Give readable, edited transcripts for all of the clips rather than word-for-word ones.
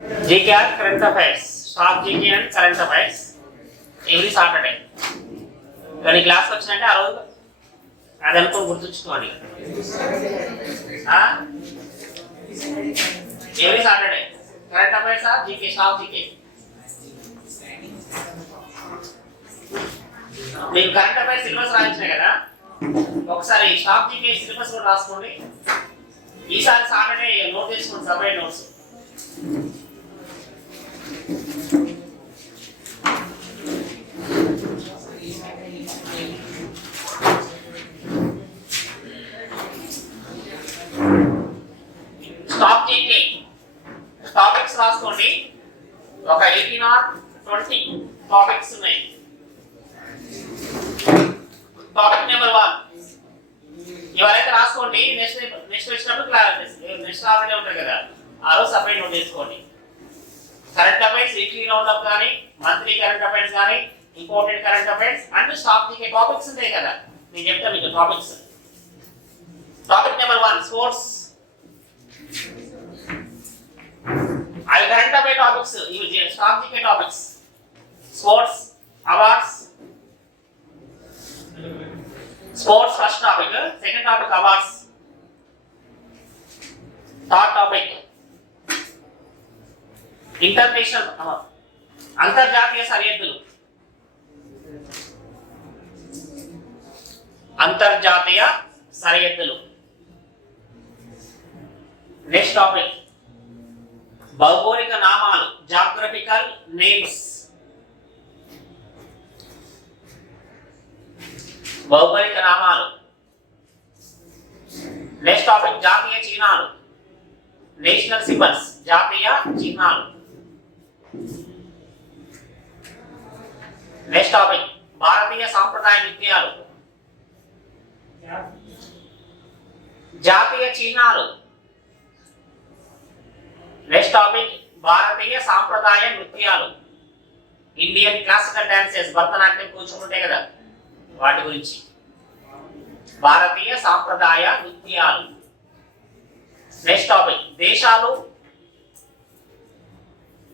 GK and current affairs. Stock GK and current affairs. Every Saturday. కానీ క్లాస్ వచ్చినంటే ఆ రోజు అది అనుకుని గుర్తుంచుకోండి. Every Saturday current affairs or GK static GK. మీకు కరెంట్ అఫైర్స్ సిలబస్ రాయించినాయి కదా, ఒకసారి స్టాక్ జీకే సిలబస్ కూడా రాసుకోండి. ఈసారి సాటర్డే నోట్ చేసుకోండి, separate notes. Static GK topics రాసుకోండి. ఒక 18 or 20 టాపిక్స్ ఉన్నాయి. టాపిక్ నెంబర్ 1 ఇవరైతే రాసుకోండి. నెక్స్ట్ వచ్చినప్పుడు నెక్స్ట్ ఆల్రెడీ ఉంటాయి కదా, ఆ రోజు సపరేట్ నోట్ చేసుకోండి. Current affairs weekly round up కానీ, మంత్లీ కరెంట్ అఫైర్స్ కానీ, important current affairs and stock GK topics ఉంటాయి కదా, నేను చెప్తాను మీకు topics. Topic number 1 sports. I current affairs topics, you stock GK topics, sports, awards, sports first topic, second topic awards, third topic international అంతర్జాతీయ సరిహద్దులు, అంతర్జాతీయ సరిహద్దులు. నెక్స్ట్ టాపిక్ భౌగోళిక నామాలు, జాగ్రఫికల్ నేమ్స్. భౌగోళిక నామాలు. నెక్స్ట్ టాపిక్ జాతీయ చిహ్నాలు, నేషనల్ సింబల్స్, జాతీయ చిహ్నాలు. నెక్స్ట్ టాపిక్ భారతీయ సాంప్రదాయ నృత్యాలు, జాతీయ చిహ్నాలు. నెక్స్ట్ టాపిక్ భారతీయ సాంప్రదాయ నృత్యాలు, Indian classical dances, Bharatanatyam, Kuchipudi ఉంటాయి కదా, వాటి గురించి. భారతీయ సాంప్రదాయ నృత్యాలు. నెక్స్ట్ టాపిక్ దేశాలు,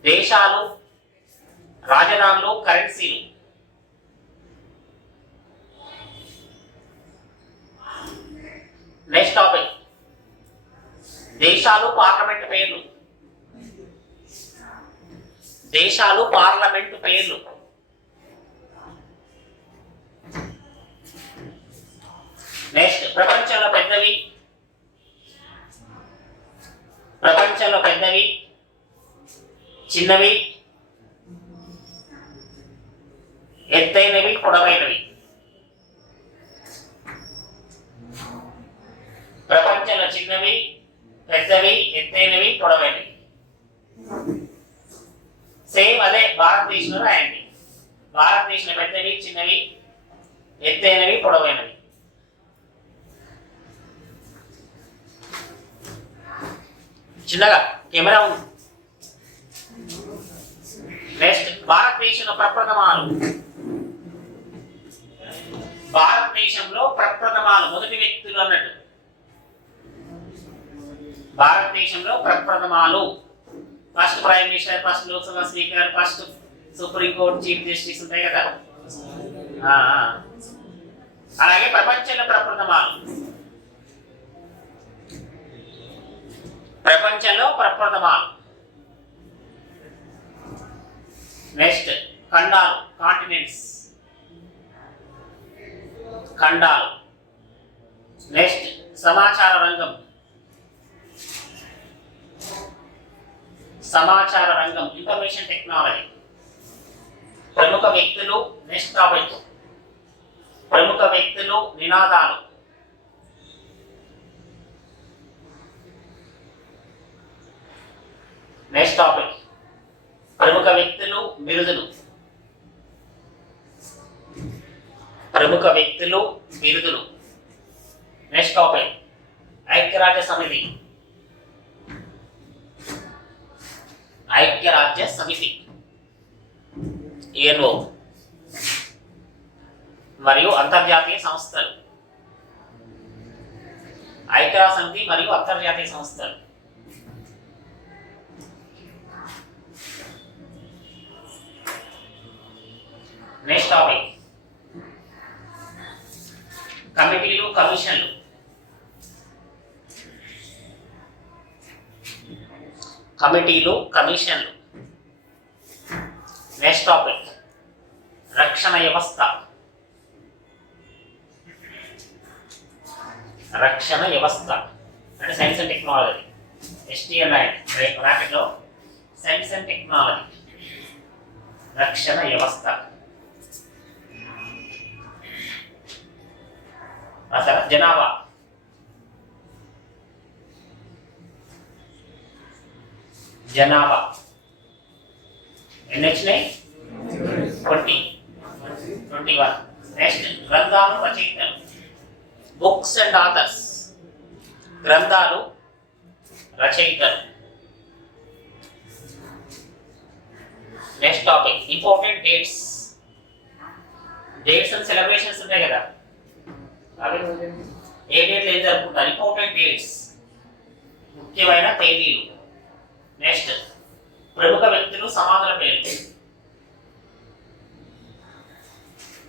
దేశాలు, రాజధానులు, కరెన్సీలు. నెక్స్ట్ టాపిక్ దేశాలు, పార్లమెంట్ పేర్లు, దేశాలు, పార్లమెంటు పేర్లు. నెక్స్ట్ ప్రపంచంలో పెద్దవి, ప్రపంచంలో పెద్దవి, చిన్నవి, ఎత్తైనవి, పొడవైనవి. ప్రపంచంలో చిన్నవి, పెద్దవి, ఎత్తైనవి, పొడవైనవి. సేమ్ అదే భారతదేశంలో రాయండి. భారతదేశంలో పెద్దవి, చిన్నవి, ఎత్తైనవి, పొడవైనవి. చిన్నగా కెమెరా ఉంది. నెక్స్ట్ భారతదేశంలో ప్రప్రథమాలు. భారతదేశంలో ప్రప్రథమాలు మొదటి వ్యక్తులు అన్నట్టు. భారతదేశంలో ప్రప్రథమాలు first prime minister, first Lok Sabha speaker, first supreme court chief justice ఉంటాయి కదా. అలాగే ప్రపంచంలో ప్రప్రథమాలు, ప్రపంచంలో ప్రప్రథమాలు. Next ఖండాలు, continents, ఖండాలు. నెక్స్ట్ సమాచార రంగం, సమాచార రంగం, ఇన్ఫర్మేషన్ టెక్నాలజీ. ప్రముఖ వ్యక్తులు. నెక్స్ట్ టాపిక్ ప్రముఖ వ్యక్తులు, నినాదాలు. నెక్స్ట్ టాపిక్ ప్రముఖ వ్యక్తులు, బిరుదులు. ప్రముఖ వ్యక్తులు, బిరుదులు. నెక్స్ట్ టాపిక్ ఐక్యరాజ్య సమితి, ఐక్యరాజ్య సమితి, యుఎన్ఓ. మరియు అంతర్జాతీయ సంస్థలు, ఐక్యరాజ్య సమితి మరియు అంతర్జాతీయ సంస్థలు. నెక్స్ట్ టాపిక్ కమిటీలు కమిషన్లు. కమిటీలు కమిషన్లు. నెక్స్ట్ టాపిక్ రక్షణ వ్యవస్థ. రక్షణ వ్యవస్థ అంటే సైన్స్ అండ్ టెక్నాలజీ. STL బ్రాకెట్లో సైన్స్ అండ్ టెక్నాలజీ. రక్షణ వ్యవస్థ. అసలు జనాభా. జనాభా ఎన్ని వచ్చినాయి? 21. నెక్స్ట్ గ్రంథాలు రచయితలు. Books and authors. గ్రంథాలు రచయితలు. Next topic important dates. Dates and celebrations ఉంటాయి కదా, అవి ఏ డేట్లు ఏం జరుపుకుంటారు? ఇంపార్టెంట్ డేట్స్, ముఖ్యమైన తేదీలు. నెక్స్ట్ ప్రముఖ వ్యక్తులు సమాధుల పేర్లు.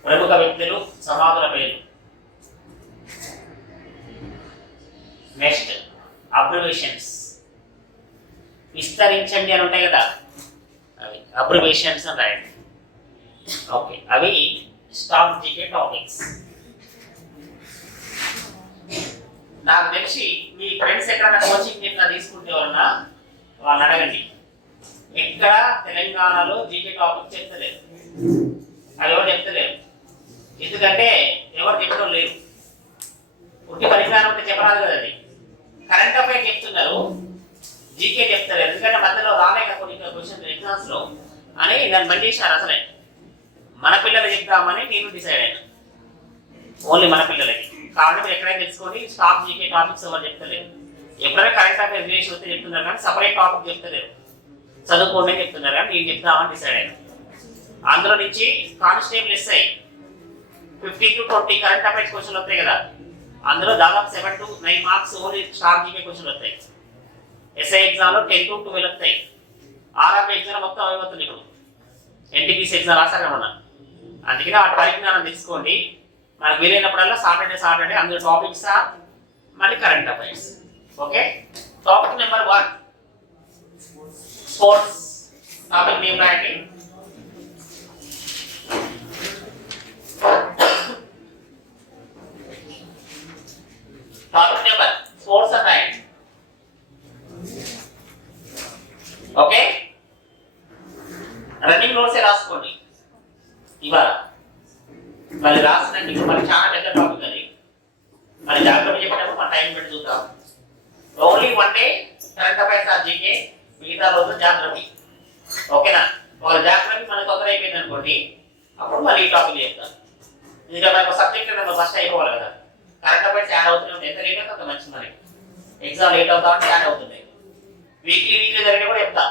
ప్రముఖ వ్యక్తులు సమాధుల పేర్లు. Next abbreviations. విస్తరించండి అని ఉంటాయి కదా, అవి అబ్రివేషన్స్ అని రాయండి. ఓకే, అవి స్టాక్ జీకే టాపిక్స్. నాకు తెలిసి మీ ఫ్రెండ్స్ ఎక్కడైనా కోచింగ్ ఇట్లా తీసుకుంటే వలన వాళ్ళు అడగండి, ఎక్కడ తెలంగాణలో జీకే టాపిక్ చెప్తలేరు, అది ఎవరు చెప్తలేరు. ఎందుకంటే ఎవరు చెప్పడం లేరు. ఉట్టి పరిజ్ఞానం ఉంటే చెప్పరాదు కదా. అది కరెంట్ అఫైర్ చెప్తున్నారు, జీకే చెప్తలేరు. ఎందుకంటే మధ్యలో రాలేక కొన్ని క్వశ్చన్ ఎగ్జామ్స్ లో అని నన్ను బంద్ చేశారు. అసలే మన పిల్లలు చెప్తామని నేను డిసైడ్ అయ్యాను, ఓన్లీ మన పిల్లలకి. కాబట్టి మీరు ఎక్కడైనా తెలుసుకోండి, స్టాక్ జీకే టాపిక్స్ ఎవరు చెప్తలేరు. ఎప్పుడైనా కరెంట్ అఫైర్ చేసి వస్తే చెప్తున్నారు కానీ సపరేట్ టాపిక్ చెప్తలేరు. చదువుకోండి అని చెప్తున్నారు కానీ నేను చెప్తామని డిసైడ్ అయ్యాను. అందులో నుంచి constable SI 15 to 20 current affairs క్వశ్చన్లు వస్తాయి కదా, అందులో దాదాపు 7 to 9 marks only stock GK క్వశ్చన్లు వస్తాయి. SI ఎగ్జామ్లో 10 to 12 వస్తాయి. RRB ఎగ్జామ్ మొత్తం అవి వస్తుంది. ఇప్పుడు NTPC ఎగ్జామ్ రాశారు కదా, అందుకని ఆ పరిజ్ఞానం తీసుకోండి. మనకు వీలైనప్పుడల్లా సాటర్డే అందులో టాపిక్స్ మళ్ళీ current affairs. Okay, topic number 1 sports. Topic name రాయండి. టాపిక్ నెంబర్ స్పోర్ట్స్ అని రాయండి. ఓకే, రన్నింగ్ నోట్స్ రాసుకోండి ఇవాళ. మళ్ళీ రాసినండి, మరి చాలా పెద్ద టాపిక్ అది. మరి జాగ్రత్త చెప్పేటప్పుడు మన టైం పెట్టి చూద్దాం. Only 1 day current affairs GK, మిగతా రోజు జాగ్రత్త. ఓకేనా? వాళ్ళ జాగ్రత్త మనకు తొందర అయిపోయింది అనుకోండి, అప్పుడు మళ్ళీ ఈ టాపిక్ చెప్తాను. ఇంకా మనకు సబ్జెక్ట్ నెంబర్ ఫస్ట్ అయిపోవాలి కదా. కరెంట్ అఫైర్స్ యాడ్ అవుతూనే ఉంటాయి. ఎంత లేట్ అవుతుంది అంత మంచి మనకి. ఎగ్జామ్ లేట్ అవుతా ఉంటే యాడ్ అవుతుంది. వీక్లీ జరిగిన కూడా చెప్తా.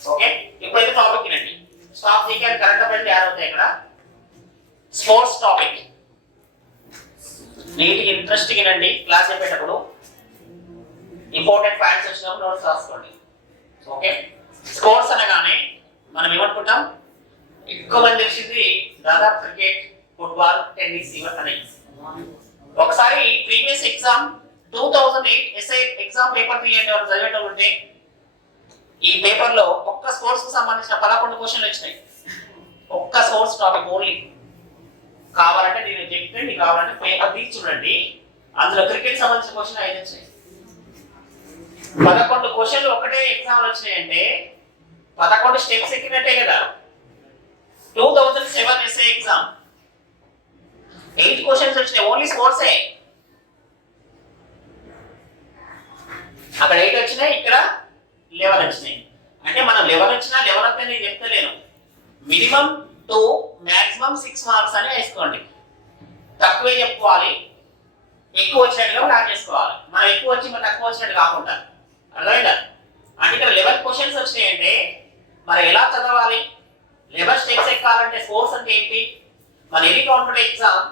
ఓకే, ఇప్పుడైతే టాపిక్ వినండి. Stock GK and current affairs add అవుతాయి ఇక్కడ. స్పోర్ట్స్ టాపిక్ నీటికి ఇంట్రెస్టింగ్ వినండి. క్లాస్ చెప్పేటప్పుడు ఇంపార్టెంట్ పాయింట్స్ వచ్చినప్పుడు నోట్స్ రాసుకోండి. ఓకే, స్పోర్ట్స్ అనగానే మనం ఏమనుకుంటాం? ఎక్కువ మంది తెలిసింది దాదాపు క్రికెట్, ఫుట్బాల్, టెన్నిస్ ఇవన్నీ. ఒకసారి previous exam 2008 SI exam paper 3 అంటే చదివేటప్పుడు ఉంటే ఈ పేపర్ లో ఒక్క స్పోర్ట్స్ కు సంబంధించిన 11 క్వశ్చన్లు వచ్చినాయి. ఒక్క స్పోర్ట్స్ టాపిక్ ఓన్లీ. కావాలంటే నేను చెప్తే మీకు కావాలంటే పేపర్ తీసి చూడండి, అందులో క్రికెట్ సంబంధించిన క్వశ్చన్ 5 వచ్చినాయి. 11 క్వశ్చన్లు ఒకటే ఎగ్జామ్ వచ్చినాయంటే 11 స్టెప్స్ ఎక్కినట్టే కదా. 2007 SI ఎగ్జామ్ 8 క్వశ్చన్స్ వచ్చినాయి, ఓన్లీ స్పోర్ట్సే. అక్కడ 8 వచ్చినాయి, ఇక్కడ 11 వచ్చినాయి. అంటే మనం 11 వచ్చినా 11 వస్తే నేను చెప్తలేను. మినిమం 2, మాక్సిమం 6 మార్క్స్ అని వేసుకోండి. తక్కువే చెప్పుకోవాలి, ఎక్కువ వచ్చినట్టుగా ప్లాన్ చేసుకోవాలి. మనం ఎక్కువ వచ్చి మనం తక్కువ వచ్చినట్టు కాకుండా. అర్థమైందా? అంటే ఇక్కడ 11 క్వశ్చన్స్ వచ్చినాయంటే మరి ఎలా చదవాలి? 11 స్టెప్స్ ఎక్కాలంటే స్పోర్ట్స్ అంటే ఏంటి? మన ఎనీ కాంపిటేటివ్ ఎగ్జామ్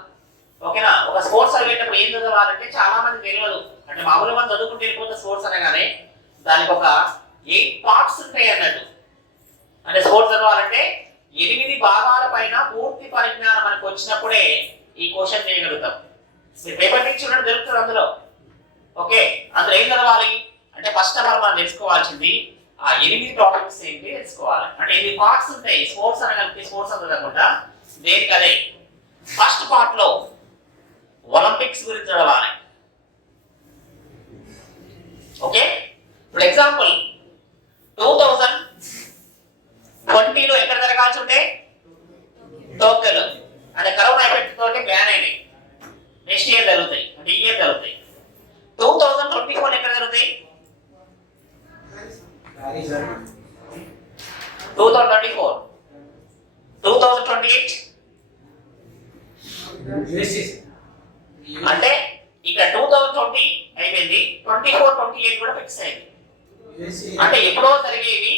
ఓకేనా, ఒక స్పోర్ట్స్ చదివేటప్పుడు ఏం చదవాలంటే చాలా మంది తెలియదు. అంటే మామూలుగా మనం చదువుకుంటే వెళ్ళిపోతే స్పోర్ట్స్ అనగానే దానికి ఒక 8 పార్ట్స్ ఉంటాయి అన్నట్టు. అంటే స్పోర్ట్స్ చదవాలంటే 8 భాగాల పైన పూర్తి పరిజ్ఞానం మనకు వచ్చినప్పుడే ఈ క్వశ్చన్ చేయగలుగుతాం. మీరు పేపర్ నుంచి చూడండి, దొరుకుతుంది అందులో. ఓకే, అందులో ఏం చదవాలి అంటే ఫస్ట్ ఆఫ్ ఆల్ మనం తెలుసుకోవాల్సింది ఆ 8 టాపిక్స్ ఏంటి తెలుసుకోవాలి. అంటే 8 పార్ట్స్ ఉంటాయి. స్పోర్ట్స్ అనగలిగితే స్పోర్ట్స్ అంతా కాకుండా దేనికి అదే. ఫస్ట్ పార్ట్ లో ఒలింపిక్స్ గురించి చదవాలి. ఓకే, ఫర్ ఎగ్జాంపుల్ 2020లో ఎక్కడ జరగాల్సి ఉంటే టోక్యోలో, అంటే కరోనా ఎఫెక్ట్ తోటి బ్యాన్ అయినాయి. నెక్స్ట్ ఇయర్ జరుగుతాయి, అంటే ఈ ఇయర్ జరుగుతాయి. 2024 ఎక్కడ జరుగుతాయి? 2024, 2028 అంటే ఇక్కడ 2020 అయిపోయింది, 24, 28 కూడా ఫిక్స్ అయింది. అంటే ఎప్పుడో జరిగేవి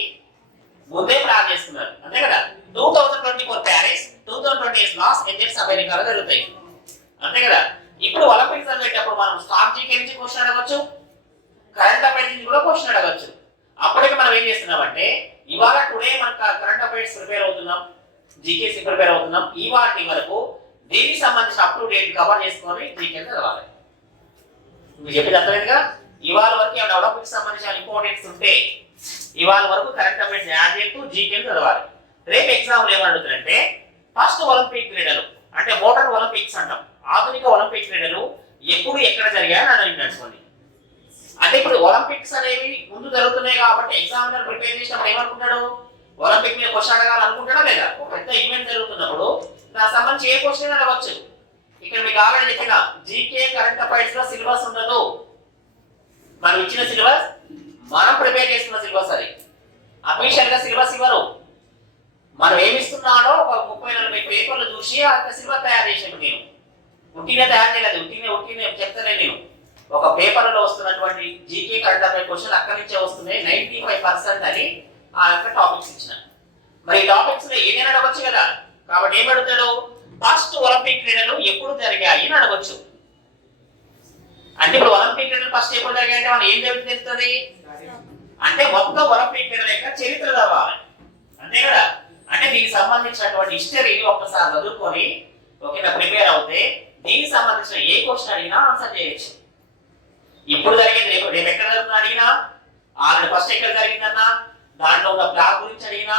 ముందే ప్లాన్ చేస్తున్నారు, అంతే కదా. 2024 ప్యారిస్, 2028 లాస్ ఏంజల్స్ అమెరికాలో జరుగుతాయి, అంతే కదా. ఇప్పుడు ఒలింపిక్స్ అనేటప్పుడు మనం స్టాక్ జీకే నుంచి క్వశ్చన్ అడగచ్చు, కరెంట్ అఫైర్స్ నుంచి కూడా క్వశ్చన్ అడగచ్చు. అప్పటికి మనం ఏం చేస్తున్నామంటే ఇవాళ టుడే మనకు కరెంట్ అఫైర్స్ ప్రిపేర్ అవుతున్నాం, జీకేసీ ప్రిపేర్ అవుతున్నాం. ఇవాటి వరకు దీనికి సంబంధించిన అప్ టు డేట్ కవర్ చేసుకొని జీకే చదవాలి. మీరు చెప్పేది అర్థమైందిగా. ఇవాళ వరకు ఏమైనా ఒలింపిక్స్ సంబంధించిన ఇంపార్టెన్స్ ఉంటే ఇవాళ వరకు కరెంట్ అఫైర్స్ యాడ్ చేస్తూ జీకే చదవాలి. రేపు ఎగ్జామ్లు ఏమని అడుగుతారంటే ఫస్ట్ ఒలింపిక్ క్రీడలు అంటే మోటార్ ఒలింపిక్స్ అంటాం. ఆధునిక ఒలింపిక్ క్రీడలు ఎప్పుడు ఎక్కడ జరిగాయని అడిగినట్టుకోండి. అంటే ఇప్పుడు ఒలింపిక్స్ అనేవి ముందు జరుగుతున్నాయి కాబట్టి ఎగ్జామినర్ ప్రిపేర్ చేసినప్పుడు ఏమనుకుంటాడు, ఒలింపిక్ మీద క్వశ్చన్ అడగాలనుకుంటాడా లేదా? ఒక పెద్ద ఈవెంట్ జరుగుతున్నప్పుడు దానికి సంబంధించి ఏ క్వశ్చన్ అడగవచ్చు. ఇక్కడ మీకు ఆల్రెడీ చెప్పిన జీకే కరెంట్ అఫైర్స్ లో సిలబస్ ఉండదు. మనం ఇచ్చిన సిలబస్ మనం ప్రిపేర్ చేస్తున్న సిలబస్, అది అఫీషియల్ గా సిలబస్ ఇవ్వరు. మనం ఏమిస్తున్నాడో ఒక 30-40 పేపర్లు చూసి ఆ సిలబస్ తయారు చేసాను. నేను ఉట్టినే తయారు చేయలేదు, ఉట్టినే చెప్తానే. నేను ఒక పేపర్లో వస్తున్నటువంటి జీకే కరెంట్ అఫైర్ క్వశ్చన్ అక్కడి నుంచే వస్తున్నాయి 95% అని ఆ యొక్క టాపిక్స్ ఇచ్చిన. మరి ఈ టాపిక్స్ లో ఏదైనా అడగచ్చు కదా. కాబట్టి ఏం అడుగుతాడు, ఫస్ట్ ఒలింపిక్ క్రీడలు ఎప్పుడు జరిగాయి అని అడగచ్చు. అంటే ఇప్పుడు ఒలింపిక్ క్రీడలు ఫస్ట్ ఎప్పుడు జరిగాయి అంటే మనం ఏం తెలుస్తుంది అంటే మొత్తం ఒలింపిక్ క్రీడల యొక్క చరిత్ర చదవాలి, అంతే కదా. అంటే దీనికి సంబంధించినటువంటి హిస్టరీని ఒక్కసారి చదువుకొని ఓకేనా ప్రిపేర్ అవుతే దీనికి సంబంధించిన ఏ క్వశ్చన్ అడిగినా ఆన్సర్ చేయొచ్చు. ఇప్పుడు జరిగేది రేపు ఎక్కడ జరుగుతుందో అడిగినా, ఆల్రెడీ ఫస్ట్ ఎక్కడ జరిగిందన్నా, దాంట్లో ఉన్న ఫ్లాగ్ గురించి అడిగినా,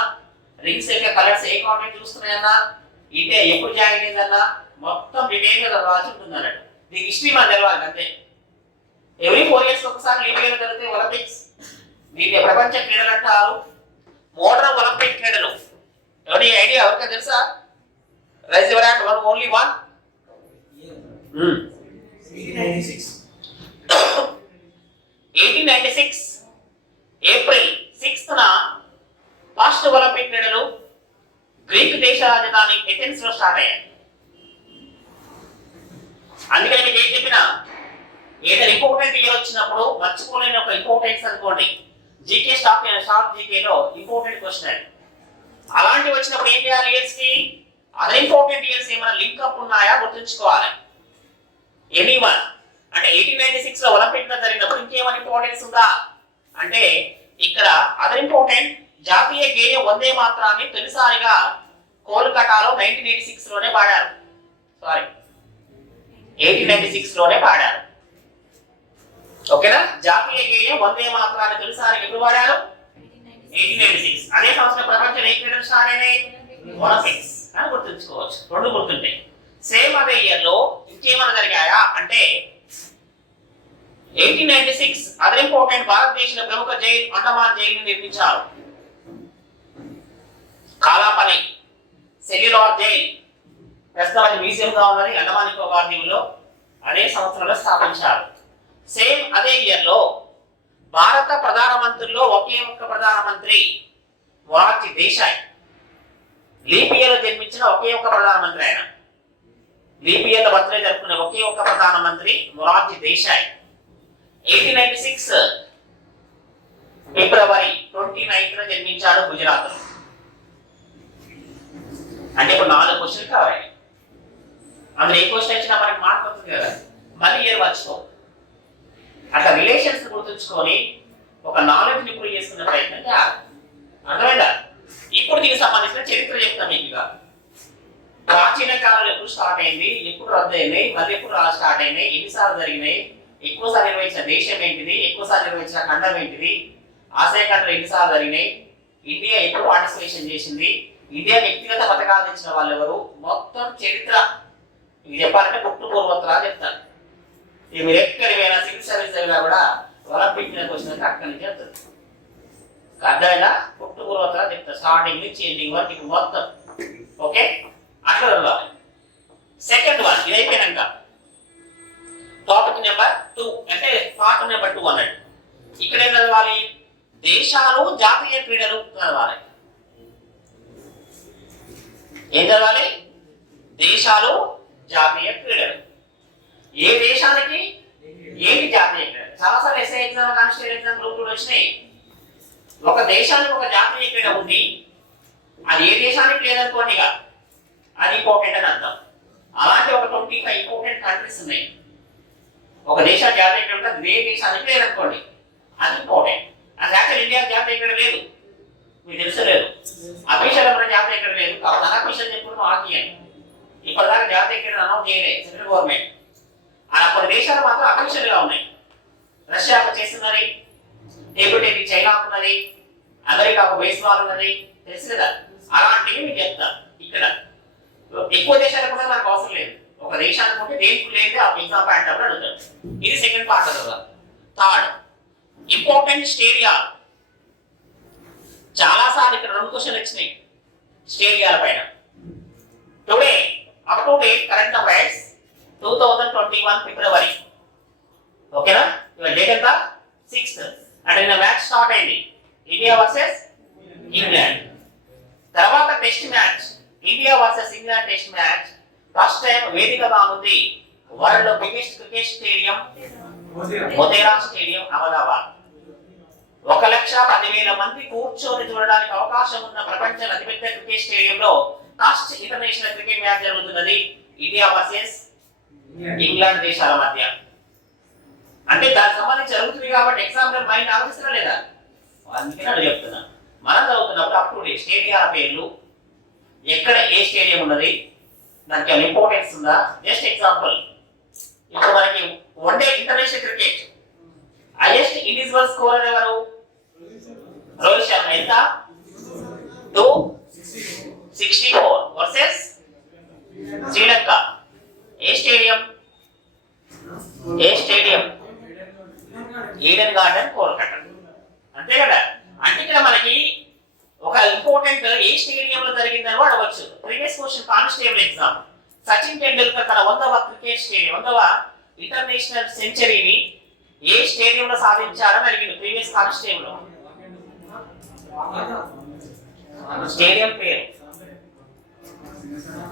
రింగ్స్ యొక్క కలర్స్ ఏ కాంటెంట్ చూస్తున్నాయన్నా, ఇండియా ఎప్పుడు జాయిన్ అయిందన్నా మొత్తం డీటెయిల్ గా చదవాల్సి ఉంటుంది అన్నట్టు. దీనికి హిస్టరీ మనం తెలవాలి అంతే. ఎవ్రీ 4 years ఒకసారి లీగ్ జరుగుతాయి ఒలింపిక్స్. దీన్ని ప్రపంచ క్రీడలు అంటారు. మోడర్న్ ఒలింపిక్ క్రీడలు ఎవరి ఐడియా ఎవరికైనా తెలుసా? Raise your hand, only one. 1896 April 6న ఫస్ట్ ఒలింపిక్ క్రీడలు గ్రీక్ దేశ రాజధాని ఎథెన్స్ లో స్టార్ట్ అయ్యాయి. అందుకని మీకు ఏం చెప్పినా ఏదైనా ఇంపార్టెంట్ ఇయర్ వచ్చినప్పుడు మర్చిపోలేని ఒక ఇంపార్టెన్స్ అనుకోండి. జీకే షార్ట్ జీకేలో ఇంపార్టెంట్ క్వశ్చన్. అలాంటి వచ్చినప్పుడు ఏం చేయాలి, ఇయర్స్ కి అదర్ ఇంపార్టెంట్ ఇయర్స్ ఏమైనా లింక్ అప్ ఉన్నాయా గుర్తుంచుకోవాలి. ఎనీవన్ అంటే 1896 లో ఒలింపిక్ లో జరిగినప్పుడు ఇంకేమైనా ఇంపార్టెన్స్ ఉందా అంటే ఇక్కడ అదర్ ఇంపార్టెంట్ జాతీయ గేయం వందే మాత్రాన్ని తొలిసారిగా కోల్కతాలో 1986 లోనే పాడారు. సారీ 1896 లోనే పాడారు. ఓకేనా. జాతీయ గేయం వందే మాత్రాన్ని తొలిసారిగా ఎప్పుడు పాడారు? 1896. అదే సంవత్సరం ప్రపంచం ఏ క్రీడలు స్టార్ట్ అయినాయి? ఒలింపిక్స్ అని గుర్తుంచుకోవచ్చు. రెండు గుర్తుంటాయి. సేమ్ అదే ఇయర్ లో ఇంకేమైనా జరిగాయా అంటే 1896 అదర్ ఇంపార్టెంట్ భారతదేశంలో ప్రముఖ జైలు అండమాన్ జైలుని నిర్మించారు. కాలాపని సెల్యులార్ జైల్ ప్రస్తుతం మ్యూజియం గా ఉన్నది అండమాన్ నికోబార్ దీవుల్లో. అదే సంవత్సరంలో స్థాపించారు. సేమ్ అదే ఇయర్ లో భారత ప్రధానమంత్రుల్లో ఒకే ఒక్క ప్రధానమంత్రి మొరార్జీ దేశాయ్. లీప్ ఇయర్ లో జన్మించిన ఒకే ఒక్క ప్రధానమంత్రి ఆయన. లీప్ ఇయర్ లో బర్త్డే జరుపుకునే ఒకే ఒక్క ప్రధానమంత్రి మొరార్జీ దేశాయ్. 1896 ఫిబ్రవరి 29న జన్మించాడు గుజరాత్ లో. అంటే ఇప్పుడు 4 క్వశ్చన్లు కావాలి. అందులో ఏ క్వశ్చన్ వచ్చినా మనకి మార్క్ వస్తుంది కదా, మళ్ళీ ఇయర్ మర్చిపో. అట్లా రిలేషన్స్ గుర్తుంచుకొని ఒక నాలెడ్జ్ ఇంప్రూవ్ చేసుకునే ప్రయత్నం చేయాలి. అర్థమైందా? ఇప్పుడు ఇప్పుడు దీనికి సంబంధించిన చరిత్ర చెప్తాం మీకు. ఇక ప్రాచీన కాలంలో ఎప్పుడు స్టార్ట్ అయింది, ఎప్పుడు రద్దు అయినాయి, మళ్ళీ ఎప్పుడు స్టార్ట్ అయినాయి, ఎన్నిసార్లు జరిగినాయి, ఎక్కువసార్లు నిర్వహించిన దేశం ఏంటిది, ఎక్కువసార్లు నిర్వహించిన ఖండం ఏంటిది, ఆసియా ఖండం ఎన్నిసార్లు జరిగినాయి, ఇండియా ఎప్పుడు పార్టిసిపేషన్ చేసింది, ఇండియా వ్యక్తిగత పథకాలు తెచ్చిన వాళ్ళు ఎవరు, మొత్తం చరిత్ర ఇది చెప్పాలంటే పుట్టు పూర్వోత్తరా చెప్తాను. ఇక మీరు ఎక్కడికి పోయినా సివిల్ సర్వీస్ అయినా కూడా ఒలింపిక్ మీద వచ్చినాక అక్కడి నుంచి వెళ్తారు. అర్థమైనా పుట్టు పూర్వోత్తరా చెప్తారు, స్టార్టింగ్ నుంచి ఎండింగ్ వరకు ఇప్పుడు మొత్తం. ఓకే, అట్లా చదవాలి. సెకండ్ వన్ ఇది అయిపోయినాక టాపిక్ నెంబర్ 2 అంటే పార్ట్ నెంబర్ 2 అన్నట్టు. ఇక్కడ ఏం చదవాలి, దేశాలు జాతీయ క్రీడలు చదవాలి. ఏం చదవాలి, దేశాలు జాతీయ క్రీడలు. ఏ దేశానికి ఏంటి జాతీయ క్రీడలు? చాలాసార్లు SI exam, constable exam, group 2 వచ్చినాయి. ఒక దేశానికి ఒక జాతీయ క్రీడ ఉంది, అది ఏ దేశానికి లేదనుకోండి ఇక అది ఇంపార్టెంట్ అని అర్థం. అలాంటి ఒక 25 ఇంపార్టెంట్ కంట్రీస్ ఉన్నాయి. ఒక దేశ జాతీయ క్రీడ ఉంటే ఏ దేశానికి లేదనుకోండి అది ఇంపార్టెంట్. అది యాక్చువల్ ఇండియా జాతీయ క్రీడ లేదు, మీకు తెలుసలేదు. అఫీషియల్ మన జాతీయ క్రీడ లేదు, కాబట్టి అన్అఫీషియల్ చెప్పుకుంటాం ఆర్టీఐ. ఇప్పటిదాకా జాతీయ క్రీడ అనౌన్స్ చేయలేదు సెంట్రల్ గవర్నమెంట్. అలా కొన్ని దేశాలు మాత్రం అఫీషియల్ గా ఉన్నాయి. రష్యాకు చేస్తున్నది, టేబుల్ టెన్నిస్ చైనాకు ఉన్నది, అమెరికాకు బేస్బాల్ ఉన్నది, తెలుసు కదా. అలాంటివి మీకు చెప్తాను. ఇక్కడ ఎక్కువ దేశాలకు కూడా నాకు అవసరం లేదు, ఒక దేశానికి ఉంటే దేనికి లేదు ఆ ఎగ్జామ్ పాయింట్ అప్పుడు అడుగుతాడు. ఇది సెకండ్ పార్ట్ కదా. Third important stadia. చాలా సార్లు ఇక్కడ 2 క్వశ్చన్లు వచ్చినాయి స్టేడియాల పైన. Today up to date current affairs 2021 February. ఓకేనా, ఇవాళ డేట్ ఎంత 6th. అంటే నిన్న మ్యాచ్ స్టార్ట్ అయింది, ఇండియా వర్సెస్ ఇంగ్లాండ్. తర్వాత test match, India versus England test match. First time వేదికగా ఉంది వరల్డ్ లో biggest cricket stadium Motera stadium Ahmedabad. 1,10,000 మంది కూర్చొని చూడడానికి అవకాశం ఉన్న ప్రపంచ అతిపెద్ద క్రికెట్ స్టేడియంలో ఫస్ట్ ఇంటర్నేషనల్ క్రికెట్ మ్యాచ్ జరుగుతున్నది ఇండియా వర్సెస్ ఇంగ్లాండ్ దేశాల మధ్య. అంటే దానికి సంబంధించి జరుగుతుంది కాబట్టి ఎగ్జామ్ లో మైండ్ ఆలోచిస్తున్నా లేదా, అందుకే నేను చెప్తున్నా. మనం చదువుతున్నప్పుడు అప్ టు డేట్ స్టేడియాల పేర్లు, ఎక్కడ ఏ స్టేడియం ఉన్నది, దానికి ఇంపార్టెన్స్ ఉందా. జస్ట్ ఎగ్జాంపుల్, ఇప్పుడు మనకి one day international cricket highest individual scorer ఎవరు, రోహిత్ శర్మ. ఎంత 264 వర్సెస్ శ్రీలంక. ఏ స్టేడియం, ఈడెన్ గార్డెన్ కోల్కతా. అంతే కదా. అంటే ఇక్కడ మనకి ఒక ఇంపార్టెంట్ ఏ స్టేడియంలో జరిగిందని అడగవచ్చు. Previous question constable exam. Sachin Tendulkar తన 100వ క్రికెట్ స్టేడియం 100వ ఇంటర్నేషనల్ సెంచరీని ఏ స్టేడియంలో సాధించారని అడిగింది ప్రీవియస్ కానిస్టేబుల్. స్టేడియం పేరు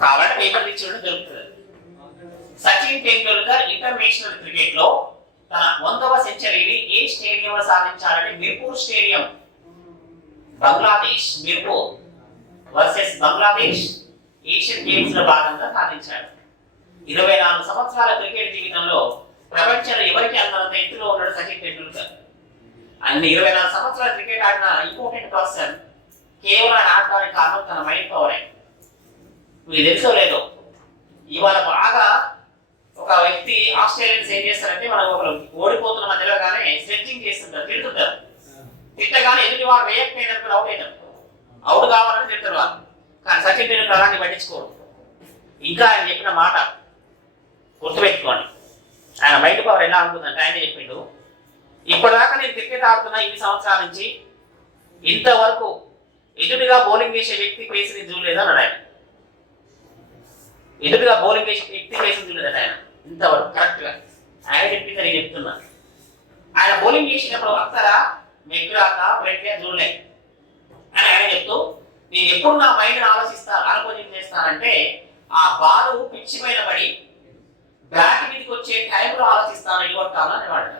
కాబట్టి పేపర్ ఇచ్చి దొరుకుతుంది. సచిన్ టెండూల్కర్ ఇంటర్నేషనల్ క్రికెట్ లో తన 100వ సెంచరీని ఏ స్టేడియంలో సాధించారంటే Mirpur stadium, Bangladesh. Mirpur versus Bangladesh Asian games లో భాగంగా సాధించాడు. 24 సంవత్సరాల క్రికెట్ జీవితంలో ప్రపంచంలో ఎవరికి అంతంత ఎత్తులో ఉన్నాడు సచిన్ టెండూల్కర్. అన్ని 24 సంవత్సరాల క్రికెట్ ఆడిన ఇంపార్టెంట్ పర్సన్. కేవలం ఆడడానికి కారణం తన మైండ్ పవరే. మీకు తెలుసో లేదో, ఇవాళ బాగా ఒక వ్యక్తి ఆస్ట్రేలియన్స్ ఏం చేస్తారంటే మనం ఒకరు ఓడిపోతున్న మధ్యలోగానే స్ట్రెచ్చింగ్ చేస్తుంటారు, తిడుతుంటారు. తిట్టగానే ఎదుటి వారు వేయకపోయినప్పుడు అవుట్ అవుతారు, అవుట్ కావాలని తిడతారు వాళ్ళు. కానీ సచిన్ టెండూల్కర్ అలాంటి పట్టించుకోరు. ఇంకా ఆయన చెప్పిన మాట గుర్తుపెట్టుకోండి, ఆయన మైండ్ పవర్ ఎలా ఉంటుందంటే ఆయన చెప్పిండు, ఇప్పటిదాకా నేను క్రికెట్ ఆడుతున్నా 8 సంవత్సరాల నుంచి ఇంతవరకు ఎదుటిగా బౌలింగ్ చేసే వ్యక్తి ఫేస్ని చూడలేదు అన్నాడు ఆయన. ఎదుటిగా బౌలింగ్ చేసే వ్యక్తి ఫేస్ని చూడలేదట ఆయన ఇంతవరకు. కరెక్ట్ గా ఆయన చెప్పింది నేను చెప్తున్నా. ఆయన బౌలింగ్ చేసినప్పుడు అక్కడా మెగ్రాక బ్రెట్గా చూడలే అని ఆయన చెప్తూ, నేను ఎప్పుడు నా మైండ్ ఆలోచన చేస్తానంటే ఆ బాలు పిచ్చి పైన పడి బ్యాట్ మీదకి వచ్చే టైంలో ఆలోచిస్తాను ఇవ్వటాను అని వాడట.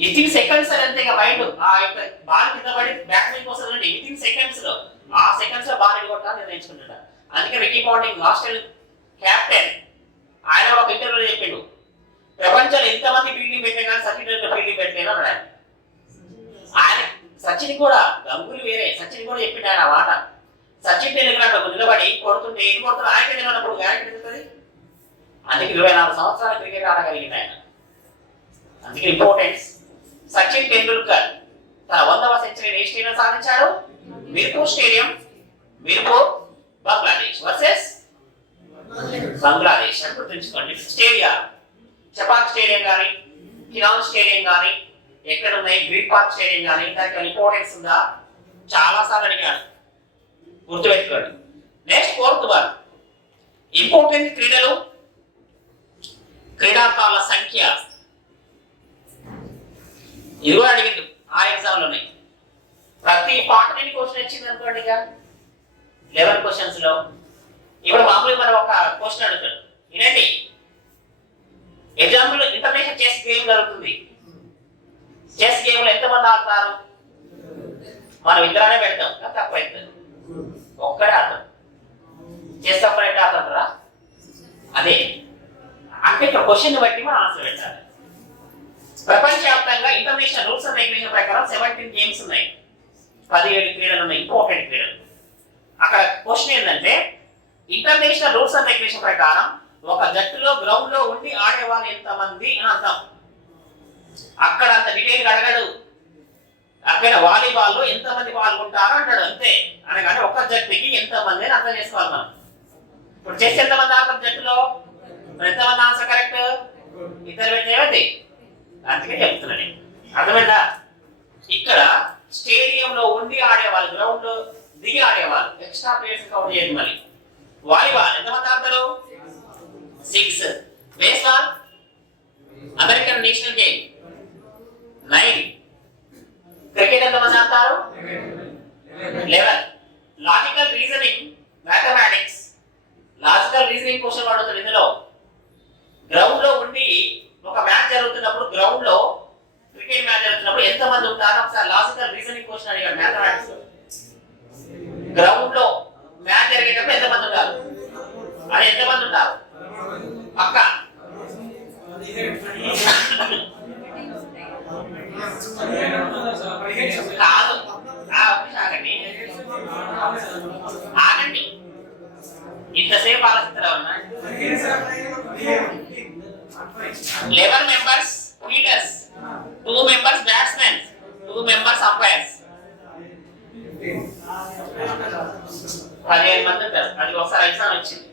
వితిన్ సెకండ్స్ అంతేగా మైండ్ ఆ యొక్క బాల్ కింద పడి బ్యాట్ మీదకి వస్తుందండి, వితిన్ సెకండ్స్ లో ఆ సెకండ్స్ లో బాల్ ఇవ్వటాను నిర్ణయించుకుంటాడు. అందుకే రికీ పాంటింగ్ ఆస్ట్రేలియన్ కెప్టెన్ ఆయన ఒక ఇంటర్వ్యూలో చెప్పిండు, ప్రపంచంలో ఎంతమంది ఫీల్డింగ్ పెట్టే కానీ సచిన్ టెండూల్కర్ ఫీల్డింగ్ పెట్టలేను అన్నాడు. ఆయన సచిన్ కూడా గంగూలీ వేరే, సచిన్ కూడా చెప్పిండు ఆయన మాట. సచిన్ టెండూల్కర్ అక్కడ నిలబడి కొడుతుంటే ఏం కొడుతున్నా ఆయన నిలబడినప్పుడు గ్యారెంటీ తెలుస్తుంది. అందుకే 24 సంవత్సరాలు క్రికెట్ ఆడగలిగింది ఆయన. అందుకే ఇంపార్టెన్స్. సచిన్ టెండూల్కర్ తన 100వ సెంచరీని ఏ స్టేడియం సాధించాడు? మీర్పూర్ స్టేడియం, మీర్పూర్ బంగ్లాదేశ్ వర్సెస్ బంగ్లాదేశ్ అని గుర్తుంచుకోండి. స్టేడియం చపాక్ స్టేడియం కానీ, కినాల్ స్టేడియం కానీ ఎక్కడ ఉన్నాయి? గ్రీన్ పార్క్ స్టేడియం కానీ. దానికి ఇంపార్టెన్స్ ఉందా? చాలా సార్లు అడిగాడు, గుర్తుపెట్టుకోండి. నెక్స్ట్ 4th వన్, ఇంపార్టెంట్ క్రీడలు, క్రీడాకారుల సంఖ్య. ఇది కూడా అడిగిండు ఆ ఎగ్జామ్లో. ప్రతి పార్ట్ నుండి క్వశ్చన్ వచ్చింది అనుకోండి. ఇక 11 క్వశ్చన్స్ లో ఇప్పుడు మామూలుగా మనం ఒక క్వశ్చన్ అడుగుతాడు. వినండి, ఎగ్జాంపుల్ ఇంటర్నేషనల్ చెస్ గేమ్ జరుగుతుంది. చెస్ గేమ్ లో ఎంతమంది ఆడతారు? మనం ఇద్దరనే పెడతాం, తక్కువ అవుతుంది. ఒక్కడే ఆడతాం. చెస్ సపరేట్ ఆడుతుంటారా? అదే అంటే ఇక్కడ క్వశ్చన్ బట్టి మనం ఆన్సర్ పెట్టాలి. ప్రపంచవ్యాప్తంగా ఇంటర్నేషనల్ రూల్స్ అండ్ రెగ్యులేషన్ ప్రకారం 17 గేమ్స్ ఉన్నాయి, 17 క్రీడలు ఉన్నాయి, ఇంపార్టెంట్ క్రీడలు. అక్కడ క్వశ్చన్ ఏంటంటే ఇంటర్నేషనల్ రూల్స్ అండ్ రెగ్యులేషన్ ప్రకారం ఒక జట్టులో గ్రౌండ్ లో ఉండి ఆడేవాళ్ళు ఎంతమంది అని అర్థం. అక్కడ అంత డీటెయిల్ అడగడు. అక్కడ వాలీబాల్ లో ఎంతమంది పాల్గొంటారు అంటాడు, అంతే. అనగానే ఒక జట్టుకి ఎంతమంది అని అర్థం చేసుకోవాలి మనం. ఇప్పుడు చెస్ ఎంతమంది ఆడతారు జట్టులో? ఎంతమంది ఆన్సర్ కరెక్ట్? ఇద్దరు పెట్టేది. అందుకే చెప్తున్నాను, అర్థమైందా? ఇక్కడ స్టేడియంలో ఉండి ఆడేవాళ్ళు, గ్రౌండ్ లో దిగి ఆడేవాళ్ళు, ఎక్స్ట్రా ప్లేయర్స్ కౌంట్ చేయండి. మరి వాలీబాల్ ఎంతమంది ఆడతారు? 6. Baseball American national game 9. Cricket ఎంతమంది ఆడతారు? 11. Logical reasoning, mathematics, logical reasoning question అడుగుతారు. ఇందులో గ్రౌండ్ లో ఉండి ఒక మ్యాచ్ జరుగుతున్నప్పుడు, గ్రౌండ్ లో క్రికెట్ మ్యాచ్ జరుగుతున్నప్పుడు ఎంతమంది ఉంటారు? ఒకసారి లాజికల్ రీజనింగ్ క్వశ్చన్ అడిగాడు మ్యాథమెటిక్స్. గ్రౌండ్ లో మ్యాచ్ జరిగేటప్పుడు ఎంతమంది ఉంటారు? అది ఎంతమంది ఉంటారు? పక్క కాదు, ఆగండి ఆగండి, ఇంతసేపు ఆలోచిస్తారా? 11 members fielders, 2 members batsmen, 2 members umpires. 15 మంది ఉంటారు. అది ఒకసారి ఎగ్జామ్ వచ్చింది.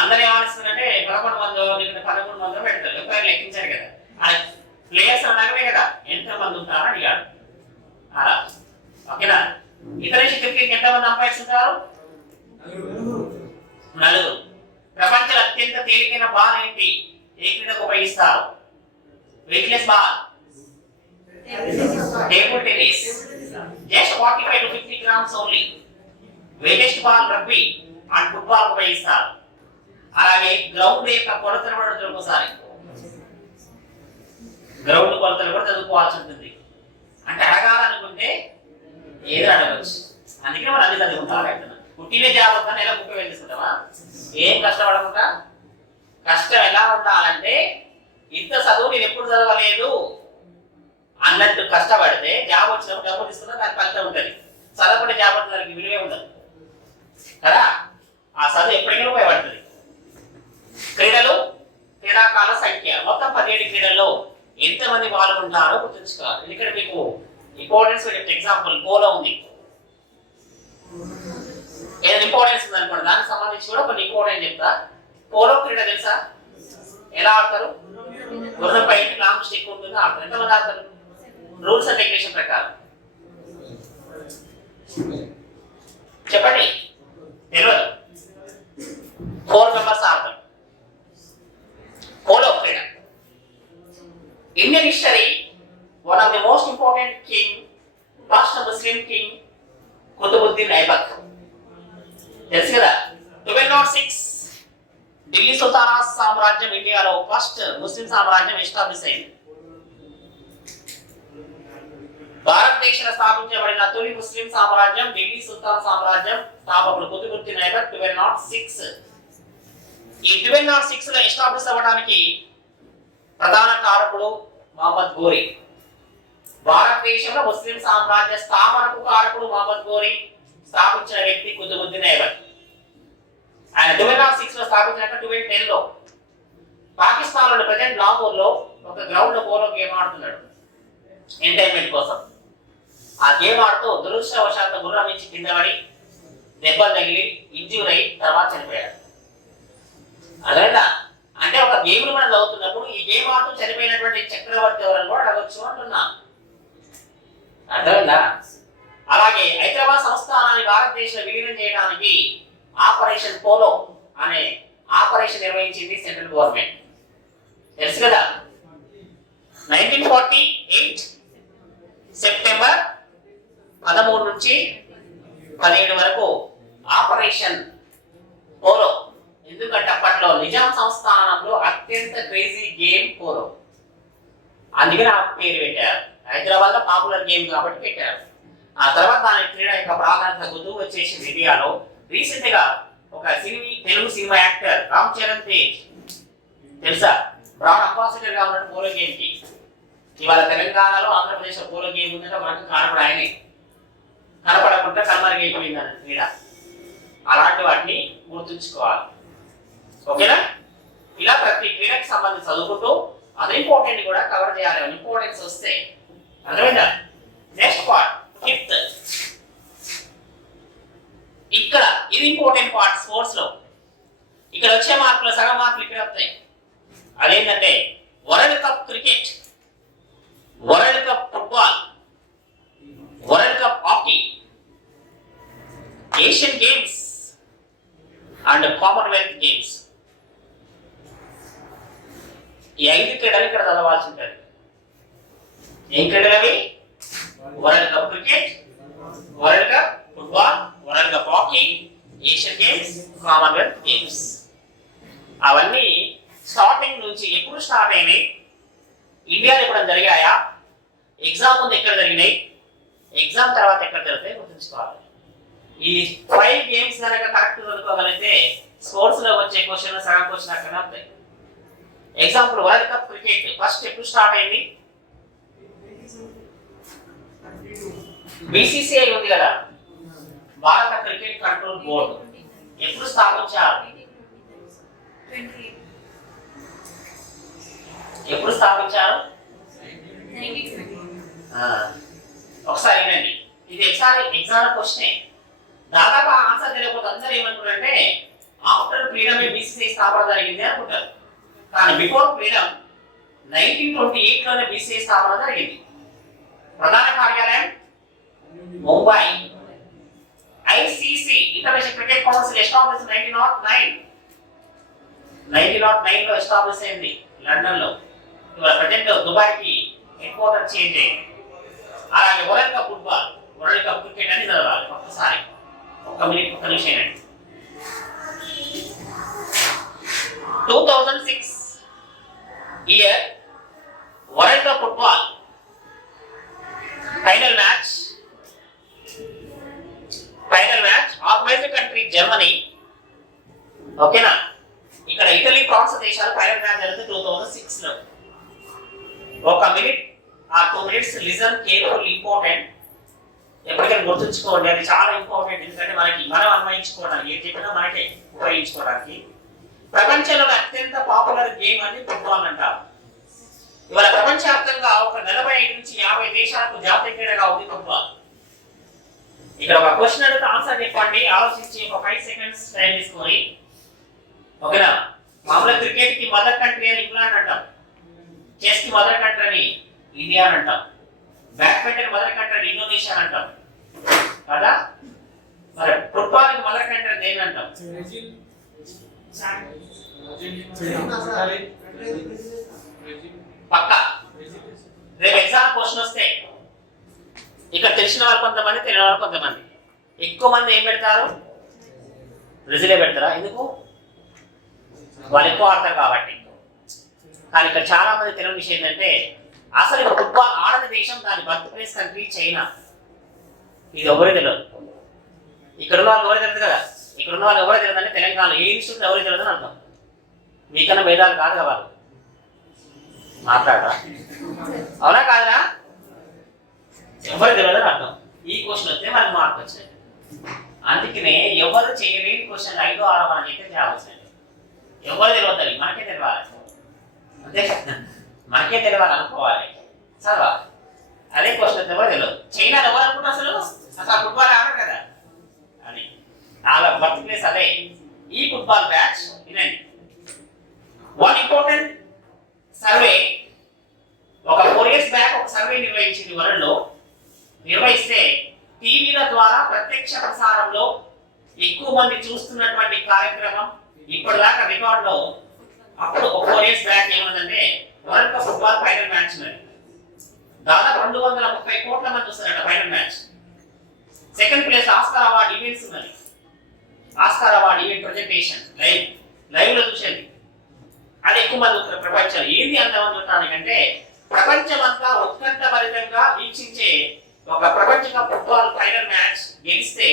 అందరూ ఏమనిస్తుందంటే 11 మందో 13 మందో పెడతారు. ఎప్పుడైనా లెక్కించారు కదా, అది ప్లేయర్స్ అనగానే కదా ఎంత మంది ఉంటారని అడిగాడు. అలా ఓకేనా? ఇంటర్నేషనల్ క్రికెట్ ఎంతమంది అంపైర్స్ ఉంటారు? 4. ప్రపంచంలో అత్యంత తేలికైన బాల్ ఏంటి? ఏ క్రీడకు ఉపయోగిస్తారు? Weightless ball, table tennis, just 45 to 50 grams only. Weightest ball rugby and football ఉపయోగిస్తారు. అలాగే గ్రౌండ్ యొక్క కొలతలు కూడా ఒకసారి గ్రౌండ్ కొలతలు కూడా చదువుకోవాల్సి ఉంటుంది. అంటే అడగాలనుకుంటే ఏదో అడగచ్చు. అందుకే మనం అన్ని చదువుకుంటాం. పుట్టిన జాబ్ అంతా నెల 30,000 తీసుకుంటామా? ఏం కష్టపడకుండా. కష్టం ఎలా ఉండాలంటే ఇంత చదువు నేను ఎప్పుడు చదవలేదు అన్నట్టు కష్టపడితే జాబ్ వచ్చినప్పుడు డబ్బులు తీసుకున్నా దాని ఫలితం ఉంటుంది. చదవకుండా జాబ్ వచ్చిన దానికి విలువే ఉండదు కదా. ఆ చదువు ఎప్పటికైనా ఉపయోగపడుతుంది. క్రీడలు, క్రీడాకారుల సంఖ్య. మొత్తం 17 క్రీడల్లో ఎంతమంది పాల్గొంటారో గుర్తుంచుకోవాలి. ఇక్కడ మీకు ఇంపార్టెన్స్ చెప్తే ఎగ్జాంపుల్ పోలో ఉంది. ఏదైనా ఇంపార్టెన్స్ ఉంది అనుకోండి, దానికి సంబంధించి కూడా కొన్ని ఇంపార్టెంట్ చెప్తా. పోలో క్రీడ తెలుసా? ఎలా ఆడతారు? గుర్రం పైన లాంగ్ స్టిక్ ఉంటుంది, ఆడతారు. ఎంతమంది ఆడతారు? రూల్స్ అండ్ రెగ్యులేషన్ ప్రకారం చెప్పండి. తెలియదు. 4 మెంబర్స్ ఆడతారు పోలో క్రీడ. Indian history, one of the most important king, first Muslim king Qutubuddin Aibak. తెలుసు కదా? 1206 ఢిల్లీ సుల్తానా సామ్రాజ్యం ఇండియాలో ఫస్ట్ ముస్లిం సామ్రాజ్యం ఎస్టాబ్లిష్ అయింది. భారతదేశంలో స్థాపించబడిన తొలి ముస్లిం సామ్రాజ్యం ఢిల్లీ సుల్తాన్ సామ్రాజ్యం. స్థాపకుడు కుతుబుద్దీన్ ఐబక్ 1206. ఈ 1206 లో ఎస్టాబ్లిష్ అవ్వడానికి ప్రధాన కారకుడు మహమ్మద్ ఘోరీ. భారతదేశంలో ముస్లిం సామ్రాజ్య స్థాపనకు కారకుడు మహమ్మద్ గోరి స్థాపించిన వ్యక్తి కుతుబుద్దీన్ ఐబక్. ఆయన 1206 లో స్థాపించాక 1210 లో పాకిస్తాన్ లోని ప్రజెంట్ లాహోర్ లో ఒక గ్రౌండ్ లో పోలో గేమ్ ఆడుతున్నాడు ఎంటర్టైన్మెంట్ కోసం. ఆ గేమ్ ఆడుతూ దురదృష్టవశాత్తు గుర్రం నుంచి కింద పడి దెబ్బలు తగిలి ఇంజ్యూర్ అయి తర్వాత చనిపోయాడు. అదేనా అంటే ఒక గేమ్ మనం చదువుతున్నప్పుడు ఈ గేమ్ ఆడుతూ చనిపోయినటువంటి చక్రవర్తి ఎవరని కూడా అడగచ్చు అంటున్నా. అర్థమైందా? అలాగే హైదరాబాద్ సంస్థానాన్ని భారతదేశంలో విలీనం చేయడానికి ఆపరేషన్ పోలో అనే ఆపరేషన్ నిర్వహించింది సెంట్రల్ గవర్నమెంట్. తెలుసు కదా. 1948 సెప్టెంబర్ 13 నుంచి 17 వరకు ఆపరేషన్ పోలో. ఎందుకంటే అప్పట్లో నిజాం సంస్థానంలో అత్యంత క్రేజీ గేమ్ పోలో, అందుకని ఆ పేరు పెట్టారు. హైదరాబాద్ లో పాపులర్ గేమ్ కాబట్టి పెట్టారు. ఆ తర్వాత దాని క్రీడ యొక్క ప్రాధాన్యత తగ్గుతూ వచ్చేసి ఇండియాలో. రీసెంట్ గా ఒక తెలుగు సినిమా యాక్టర్ రామ్ చరణ్ తేజ్ తెలుసా, బ్రాండ్ అంబాసిడర్ గా ఉన్న పోలో గేమ్ కి. ఇవాళ తెలంగాణలో ఆంధ్రప్రదేశ్ పోలో గేమ్ ఉందంటే మనకు కనపడ ఆయనే కనపడకుండా కనుమరుగైపోయిందని క్రీడ. అలాంటి వాటిని గుర్తుంచుకోవాలి. ఓకేనా? ఇలా ప్రతి క్రీడకి సంబంధించి చదువుకుంటూ అది ఇంపార్టెంట్ కూడా కవర్ చేయాలి. ఇంపార్టెన్స్ వస్తే అర్థమైందా? Next part 5th. ఇక్కడ ఇది ఇంపార్టెంట్ పార్ట్ స్పోర్ట్స్ లో. ఇక్కడ వచ్చే మార్కులు సగం మార్కులు ఇక్కడ వస్తాయి. అదేంటంటే world cup cricket, world cup football, world cup hockey, Asian games and Commonwealth games. ఈ 5 క్రీడలు ఇక్కడ చదవాల్సి ఉంటుంది. ఏం క్రీడలు అవి? World cup cricket, world cup football, world cup hockey, Asian games, Commonwealth games. అవన్నీ స్టార్టింగ్ నుంచి ఎప్పుడు స్టార్ట్ అయినాయి, ఇండియాలో ఎప్పుడు జరిగాయా, ఎగ్జామ్ ముందు ఎక్కడ జరిగినాయి, ఎగ్జామ్ తర్వాత ఎక్కడ జరుగుతాయి గుర్తుంచుకోవాలి. ఈ 5 గేమ్స్ కనుక కరెక్ట్ చదువుకోగలిగితే స్పోర్ట్స్ లో వచ్చే క్వశ్చన్ సగం క్వశ్చన్ అక్కడ అవుతాయి. Example world cup cricket first ఎప్పుడు స్టార్ట్ అయింది? బీసీసీఐ ఉంది కదా, భారత క్రికెట్ కంట్రోల్ బోర్డు. ఎప్పుడు స్థాపించారు? ఎప్పుడు స్థాపించారు? ఒకసారి వినండి, ఇది ఎగ్జామ్ క్వశ్చన్. దాదాపు ఆన్సర్ తెలియకపోతే అందరూ ఏమనుకుంటారంటే ఆఫ్టర్ ఫ్రీడమ్ బీసీసీఐ స్థాపన జరిగింది అనుకుంటారు. కానీ బిఫోర్ ఫ్రీడమ్ 1928 లోనే బీసీసీఐ స్థాపన జరిగింది. ప్రధాన కార్యాలయం Mumbai. ICC international cricket council establish 1909 లో ఎస్టాబ్లిష్ అయింది లండన్ లో. ఇవాళ ప్రజెంట్ దుబాయ్ కి హెడ్ క్వార్టర్ చేంజ్ అయింది. అలాగే world cup football, world cup cricket అని చదవాలి. ఒక్కసారి ఒక్క నిమిషం అండి. 2006 year world cup football final match organised country Germany. ఓకేనా? ఇక్కడ ఇటలీ, ఫ్రాన్స్ దేశాలు ఫైనల్ మ్యాచ్ జరిగింది 2006 లో. ఒక మినిట్ ఆ 2 minutes లిజన్ కేర్ఫుల్, ఇంపార్టెంట్. ఎప్పటికైనా గుర్తుంచుకోండి, అది చాలా ఇంపార్టెంట్. ఎందుకంటే మనం అన్వయించుకోవడానికి, ఏం చెప్పినా మనకే ఉపయోగించుకోవడానికి. ప్రపంచంలో అత్యంత పాపులర్ గేమ్ అని ఫుట్బాల్ అంటారు. ఇవాళ ప్రపంచవ్యాప్తంగా ఒక 45 నుంచి 50 దేశాలకు జాతీయ క్రీడగా ఉంది ఫుట్బాల్. ఇక్కడ ఒక క్వశ్చన్ అడిగితే ఆన్సర్ చెప్పండి, ఆలోచించి ఒక 5 seconds టైం తీసుకొని. ఓకేనా? మామూలుగా క్రికెట్ కి మదర్ కంట్రీ అని ఇంగ్లాండ్ అంటాం, చెస్ కి మదర్ కంట్రీ అని ఇండియా అని అంటాం, బ్యాడ్మింటన్ మదర్ కంట్రీ అని ఇండోనేషియా అంటాం కదా. మరి ఫుట్బాల్ కి మదర్ కంట్రీ అని దేని అంటాం? పక్క. రేపు ఎగ్జామ్ క్వశ్చన్ వస్తే ఇక్కడ తెలిసిన వాళ్ళు కొంతమంది, తెలియని వాళ్ళు కొంతమంది. ఎక్కువ మంది ఏం పెడతారు? బ్రెజిలే పెడతారా? ఎందుకు? వాళ్ళు ఎక్కువ ఆడతారు కాబట్టి. కానీ ఇక్కడ చాలా మంది తెలియని విషయం ఏంటంటే అసలు ఫుట్బాల్ ఆడని దేశం, దాని బర్త్ ప్లేస్ కంట్రీ చైనా. ఇది ఎవరే తెలియదు. ఇక్కడ ఉన్న వాళ్ళు ఎవరే తెలియదు కదా. ఇక్కడ ఉన్న వాళ్ళు ఎవరే తెలియదు అంటే తెలంగాణ ఏ ఇన్స్టిట్యూట్ ఎవరే తెలియదు అని అర్థం. మీకన్నా భేదాలు కాదు కదా వాళ్ళు మాట్లాడరా? అవునా కాదురా? ఎవరు చేయలేని క్వశ్చన్ 5 6 మనం అయితే చేయాల్సింది. ఎవరు తెలియదు, మనకే తెలియాలి. అంతే మనకే తెలియాలి అనుకోవాలి, చదవాలి. అదే క్వశ్చన్ ఎవరు తెలియదు. చైనా ఎవరు అనుకుంటా అసలు ఫుట్బాల్ ఆడరు కదా అని. చాలా బర్త్ ప్లేస్ అదే. ఈ ఫుట్బాల్ మ్యాచ్ వినండి. వన్ ఇంపార్టెంట్ సర్వే ఒక 4 years బ్యాక్ ఒక సర్వే నిర్వహించింది వరల్డ్ లో. నిర్వహిస్తే టీవీల ద్వారా ప్రత్యక్ష ప్రసారంలో ఎక్కువ మంది చూస్తున్నటువంటి కార్యక్రమం ఇప్పటిదాకా రికార్డులో. అప్పుడు ఒక 4 years బ్యాక్ ఏమన్నదంటే world cup football final match మరి దాదాపు 230 కోట్ల మంది చూస్తారట final match. Second place Oscar award events మరి. Oscar award event presentation live లో చూసేది అది ఎక్కువ మంది ప్రపంచం. ఏంది అంతమంది చూడటానికంటే ప్రపంచమంతా ఉత్కంఠభరితంగా వీక్షించే ఒక ప్రపంచ కప్ ఫుట్బాల్ ఫైనల్ మ్యాచ్ గెలిస్తే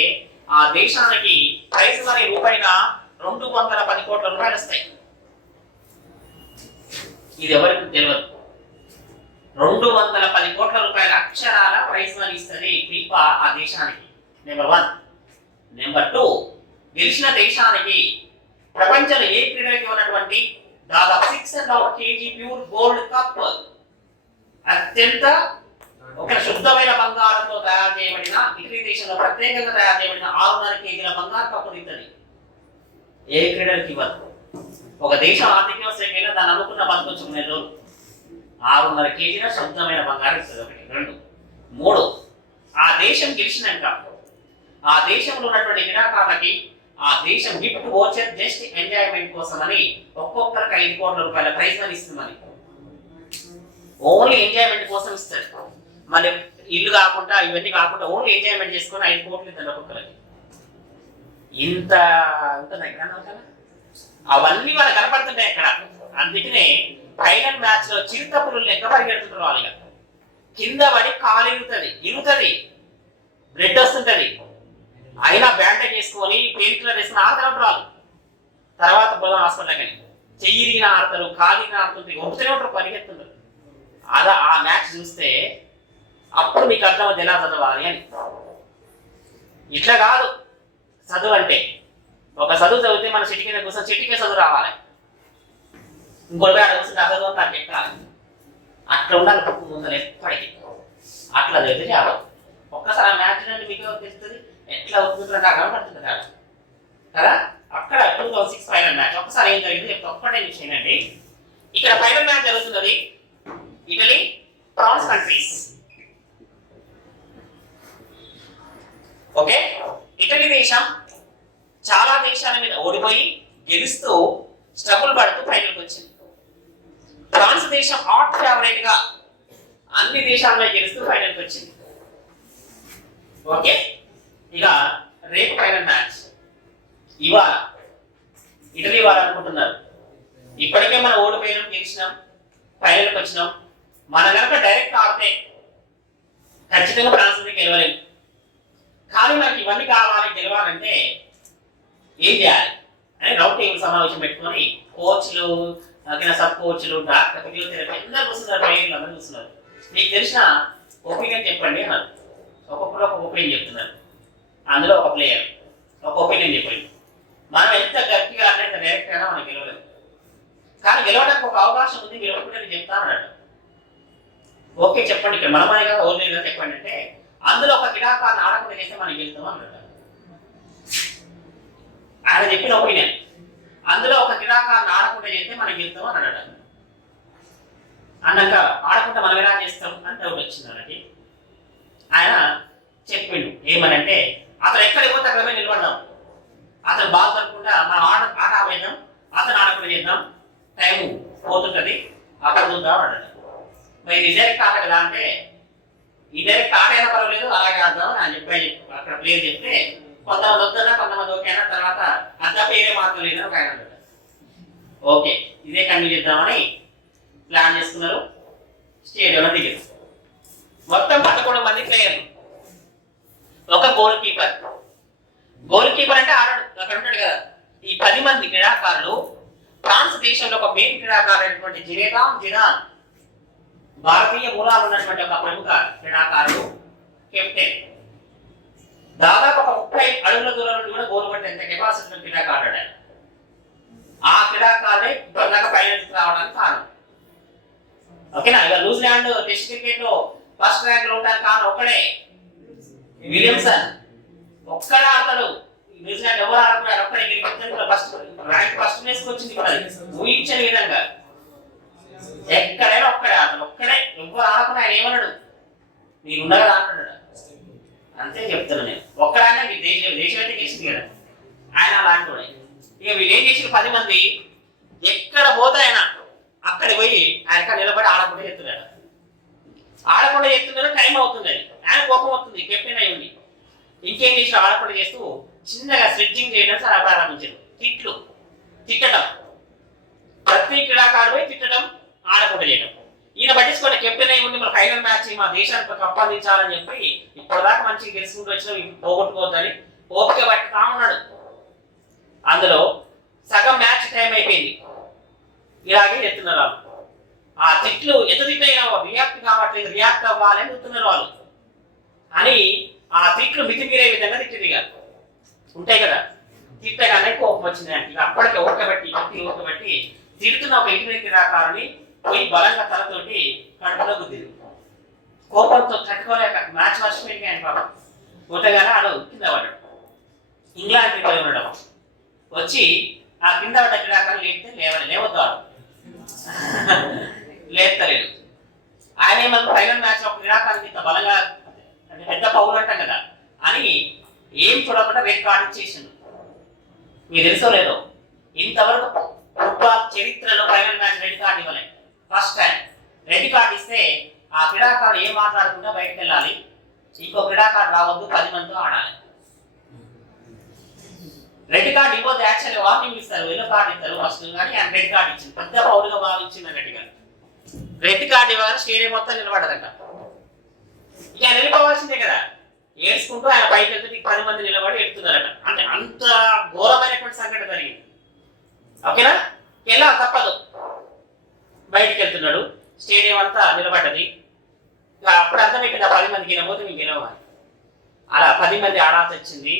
ఆ దేశానికి ప్రైజ్ మనీ రూపాయిన 210 కోట్ల రూపాయలు వస్తాయి. ఇది ఎవరికి తెలియదు. 210 కోట్ల రూపాయల అక్షరాల ప్రైజ్ మనీ ఇస్తుంది ఫీఫా ఆ దేశానికి. నెంబర్ 1. నెంబర్ 2, గెలిచిన దేశానికి ప్రపంచంలో ఏ క్రీడకి ఉన్నటువంటి దాదాపు 6.5 kg ప్యూర్ గోల్డ్ కప్, అత్యంత ఒక శుద్ధమైన బంగారంతో తయారు చేయబడిన, ఇటలీ దేశంలో ప్రత్యేకంగా తయారు చేయబడిన 6.5 kg బంగారు కప్పు ఇస్తుంది. ఏ క్రీడలకి ఇవ్వదు. ఒక దేశం ఆర్థిక వ్యవస్థకైనా దాన్ని అనుకున్న బతుకొచ్చు 3 రోజులు. 6.5 kg శుద్ధమైన బంగారం ఇస్తుంది. 1. 2. 3, ఆ దేశం గెలిచినాక ఆ దేశంలో ఉన్నటువంటి క్రీడాకారులకి ఆ దేశం గిఫ్ట్ వోచర్ జస్ట్ ఎంజాయ్మెంట్ కోసం అని ఒక్కొక్కరికి 5 కోట్ల రూపాయల ప్రైజ్ మనీ ఇస్తుందని. ఓన్లీ ఎంజాయ్మెంట్ కోసం ఇస్తారు. మళ్ళీ ఇల్లు కాకుండా ఇవన్నీ కాకుండా ఓన్లీ ఎంజాయ్మెంట్ చేసుకొని 5 కోట్లు ఇస్తారు ఒక్కొక్కరికి. ఇంత ఉంటున్నాయి కదా, అవన్నీ వాళ్ళు కనపడుతుంటాయి అక్కడ. అందుకనే ఫైనల్ మ్యాచ్ లో చిరుతపులు లెక్క పరిగెడుతుంటారు వాళ్ళు. కింద పడి కాలు ఇరుగుతుంది, బ్లడ్ వస్తుంటది. అయినా బ్యాండేజ్ చేసుకొని పెయిన్ కిల్లర్ వేసుకుని ఆడతారు వాళ్ళు. తర్వాత బోధన హాస్పిటల్ కానీ చెయ్యి ఇరిగిన ఆడతారు, కాలు ఇరిగిన ఆడుతుంటారు, ఒప్పుతూనే ఉంటారు, పరిగెత్తుంటారు. అలా ఆ మ్యాచ్ చూస్తే అప్పుడు మీకు అర్థమవుతుంది ఎలా చదవాలి అని. ఇట్లా కాదు చదువు అంటే. ఒక చదువు చదివితే మన చెట్టు కింద కూర్చొని చెట్టుకే చదువు రావాలి, ఇంకోటి ఆడ కూర్చొని ఆ చదువు నాకు ఎక్కాలి. అట్లా ఉండాలి బుక్ ముందర ఎప్పటికీ. అట్లా చదివితే చాలు. ఒక్కసారి ఆ మ్యాచ్ నుండి మీకు తెలుస్తుంది ఎట్లా అవుతుందో కనపడుతుంది కదా. అక్కడ 2006 ఫైనల్ మ్యాచ్ ఒకసారి ఏం జరిగింది చెప్తే ఒక్కటే విషయం అండి. ఇక్కడ ఫైనల్ మ్యాచ్ జరుగుతున్నది Italy France countries. Okay, Italy దేశం చాలా దేశాల మీద ఓడిపోయి గెలుస్తూ స్ట్రగుల్ పడుతూ ఫైనల్కి వచ్చింది. ఫ్రాన్స్ దేశం హాట్ ఫేవరెట్ గా అన్ని దేశాల మీద గెలుస్తూ ఫైనల్కి వచ్చింది. ఓకే, ఇక రేపు ఫైనల్ మ్యాచ్. ఇవాళ ఇటలీ వాళ్ళు అనుకుంటున్నారు ఇప్పటికే మనం ఓడిపోయినాం, గెలిచినాం, ఫైనల్కి వచ్చినాం. మన కనుక డైరెక్ట్ ఆడితే ఖచ్చితంగా ఫ్రాన్స్ గెలవలేము. కానీ మనకి ఇవన్నీ కావాలి, గెలవాలంటే ఏం చేయాలి అని రౌండ్ టేబుల్ సమావేశం పెట్టుకొని కోచ్లు, సబ్ కోచ్లు, డాక్టర్, ఫిజియోథెరపీ అందరూ చూస్తున్నారు, ట్రైనర్లు అందరూ చూస్తున్నారు. మీకు తెలిసిన ఒపీనియన్ చెప్పండి అన్నారు. ఒక్కొక్కరు ఒక ఒపీనియన్ చెప్తున్నారు. అందులో ఒక ప్లేయర్ ఒక ఒపీనియన్ చెప్పండి. మనం ఎంత గట్టిగా అంటే ఎంత డైరెక్ట్ అయినా మనం గెలవలేదు. కానీ గెలవడానికి ఒక అవకాశం ఉంది, గెలవకుండా నేను చెప్తాను అన్నట్టు. ఓకే చెప్పండి, ఇక్కడ మనమనే కదా ఓన్లీ కదా చెప్పండి అంటే అందులో ఒక క్రీడాకారుని ఆడకుండా చేస్తే మనం గెలుస్తాం అన్నట్టు. ఆయన చెప్పిన ఒపీనియన్ అందులో ఒక క్రీడాకారుని ఆడకుండా చేస్తే మనం గెలుస్తాం అని అన్నాడు. అన్నాక ఆడకుండా మనం ఎలా చేస్తాం అని డౌట్ వచ్చింది అన్నది. ఆయన చెప్పిండు ఏమనంటే అతను ఎక్కడికి పోతే అక్కడ నిలబడదాం, అతను బాగా తప్పకుండా మనం ఆట ఆపేద్దాం, అతను ఆడకుండా చేద్దాం, టైం పోతుంటది, అక్కడ చూద్దాం అన్నాడు. మరి ఇది డైరెక్ట్ ఆట కదా అంటే ఈ డైరెక్ట్ ఆట అయినా పర్వాలేదు అలాగే ఆడదాం అని చెప్పి అక్కడ ప్లేయర్ చెప్తే కొంతమంది వద్దన్నా కొంతమంది ఓకే అయినా తర్వాత అంత పేరే మాత్రం లేదని ఒక ఆయన అన్నాడు. ఓకే ఇదే కంటిన్యూ చేద్దామని ప్లాన్ చేసుకున్నారు. స్టేడియంలో దిగారు. మొత్తం 11 మంది ప్లేయర్లు, ఒక గోల్ కీపర్. గోల్ కీపర్ అంటే అక్కడ ఉంటాడు కదా. ఈ 10 మంది క్రీడాకారులు ఫ్రాన్స్ దేశంలో ఒక మెయిన్ క్రీడాకారు అయినటువంటి జినేదాన్, భారతీయ మూలాలు ఉన్నటువంటి ఒక ప్రముఖ క్రీడాకారుడు, కెప్టెన్. దాదాపు ఒక 30 అడుగుల దూరం నుండి కూడా గోల్ కొట్టే కెపాసిటీ క్రీడాకారుడు ఆయన. ఆ క్రీడాకారుడే ఇప్పటిదాకా ఫైనల్కి రావడానికి కారణం. ఓకేనా? ఇక న్యూజిలాండ్ టెస్ట్ క్రికెట్ లో ఫస్ట్ ర్యాంక్ లో ఉండడానికి కారణం ఒక్కడే, విలియమ్సన్. ఒక్కడే ఆడతాడు. న్యూజిలాండ్ ఎవరు ఆడుతున్నారు? ఒక్కడే ఫస్ట్ ర్యాంక్, ఫస్ట్ ప్లేస్ కి వచ్చింది. ఊహించని విధంగా ఎక్కడైనా ఒక్కడే ఆడతాడు. ఒక్కడే, ఎవరు ఆడకుండా ఆయన ఏమన్నాడు, నేను ఉండగా అంటున్నాడు. అంతే చెప్తున్నా నేను. ఒక్కడానే దేశం అయితే గెలిచింది కదా, ఆయన అలాంటి వాడే. ఇక వీళ్ళు ఏం చేసి 10 మంది ఎక్కడ పోతే ఆయన అక్కడ పోయి ఆయన నిలబడి ఆడకుండా చెప్తున్నాడు. ఆడకుండా చెప్తున్నారు, టైం అవుతుంది. ఆయన కోపం అవుతుంది, కెప్టెన్ అయి ఉంది. ఇంకేం చేసి ఆడకుండా చేస్తూ చిన్నగా స్ట్రెచ్చింగ్ చేయడం సార్ ప్రారంభించారు. తిట్టడం, ప్రతి క్రీడాకారుపై తిట్టడం, ఆడకుండా చేయడం. ఈయన పట్టించుకోండి, కెప్టెన్ అయి ఉండి మన ఫైనల్ మ్యాచ్ మా దేశానికి కప్ అందించాలని చెప్పి ఇప్పటిదాకా మంచిగా గెలుచుకుంటూ వచ్చిన పోగొట్టుకోవద్దని ఓపిక పట్టుతా ఉన్నాడు. అందులో సగం మ్యాచ్ టైం అయిపోయింది. ఇలాగే చెప్తున్నారు వాళ్ళు. ఆ తిట్లు ఎంత తిట్టైనా రియాక్ట్ కావట్లేదు, రియాక్ట్ అవ్వాలని చెప్తున్నారు వాళ్ళు అని. ఆ తిట్లు మితిమీరే విధంగా తిట్టిదిగా ఉంటాయి కదా, తిట్టగానే కోపం వచ్చింది అంటే అప్పటికే ఊరకబెట్టి తిడుతున్న ఒక ఇంటి క్రీడాకారుని పోయి బలంగా తలతోటి కడుపులో గుద్దిరు. కోపంతో తట్టుకోలేక మ్యాచ్ వర్షమైంది ఆయన పాపం కొట్టగానే ఆడు కింద పడ్డాడు. ఇంగ్లాండ్ క్రికెట్ ఉండడం వచ్చి ఆ కింద పడ్డ క్రీడాకారులు లేవద్దు వాడు లేస్తలేడు. ఆయన ఏమన్నా ఫైనల్ మ్యాచ్ ఒక క్రీడాకారునికి ఇంత బలంగా అంటే పెద్ద పౌలు అంటాం కదా అని ఏం చూడకుండా రెడ్ కార్డు ఇచ్చేసిండు. మీకు తెలుసో లేదో, ఇంతవరకు ఫుట్బాల్ చరిత్రలో ఫైనల్ మ్యాచ్ రెడ్ కార్డు ఇవ్వలేదు. ఫస్ట్ టైం రెడ్ కార్డు ఇస్తే ఆ క్రీడాకారుడు ఏం మాట్లాడకుండా బయటకు వెళ్ళాలి, ఇంకో క్రీడాకారుడు రావద్దు, 10 మందితో ఆడాలి. రెడ్ కార్డు ఇవ్వద్దు, యాక్చువల్లీ వార్నింగ్ ఇస్తారు, ఎల్లో కార్డు ఇస్తారు ఫస్ట్, కానీ ఆయన రెడ్ కార్డు ఇచ్చింది. పెద్ద పౌరుగా భావించింది అన్నట్టుగా రెడ్ కార్డు ఇవ్వగానే స్టేడియం మొత్తం నిలబడదట. ఇక ఆయన వెళ్ళిపోవాల్సిందే కదా, ఏడ్చుకుంటూ ఆయన బయట వెళ్తే 10 మంది నిలబడి ఎడుతున్నారట. అంటే అంత ఘోరమైనటువంటి సంఘటన జరిగింది. ఓకేనా? ఎలా తప్పదు, బయటికి వెళ్తున్నాడు, స్టేడియం అంతా నిలబడ్డది. అప్పుడు అర్థమైపోయింది, 10 మంది గెలవబోతే మేము గెలవాలి. అలా 10 మంది ఆడాల్సి వచ్చింది.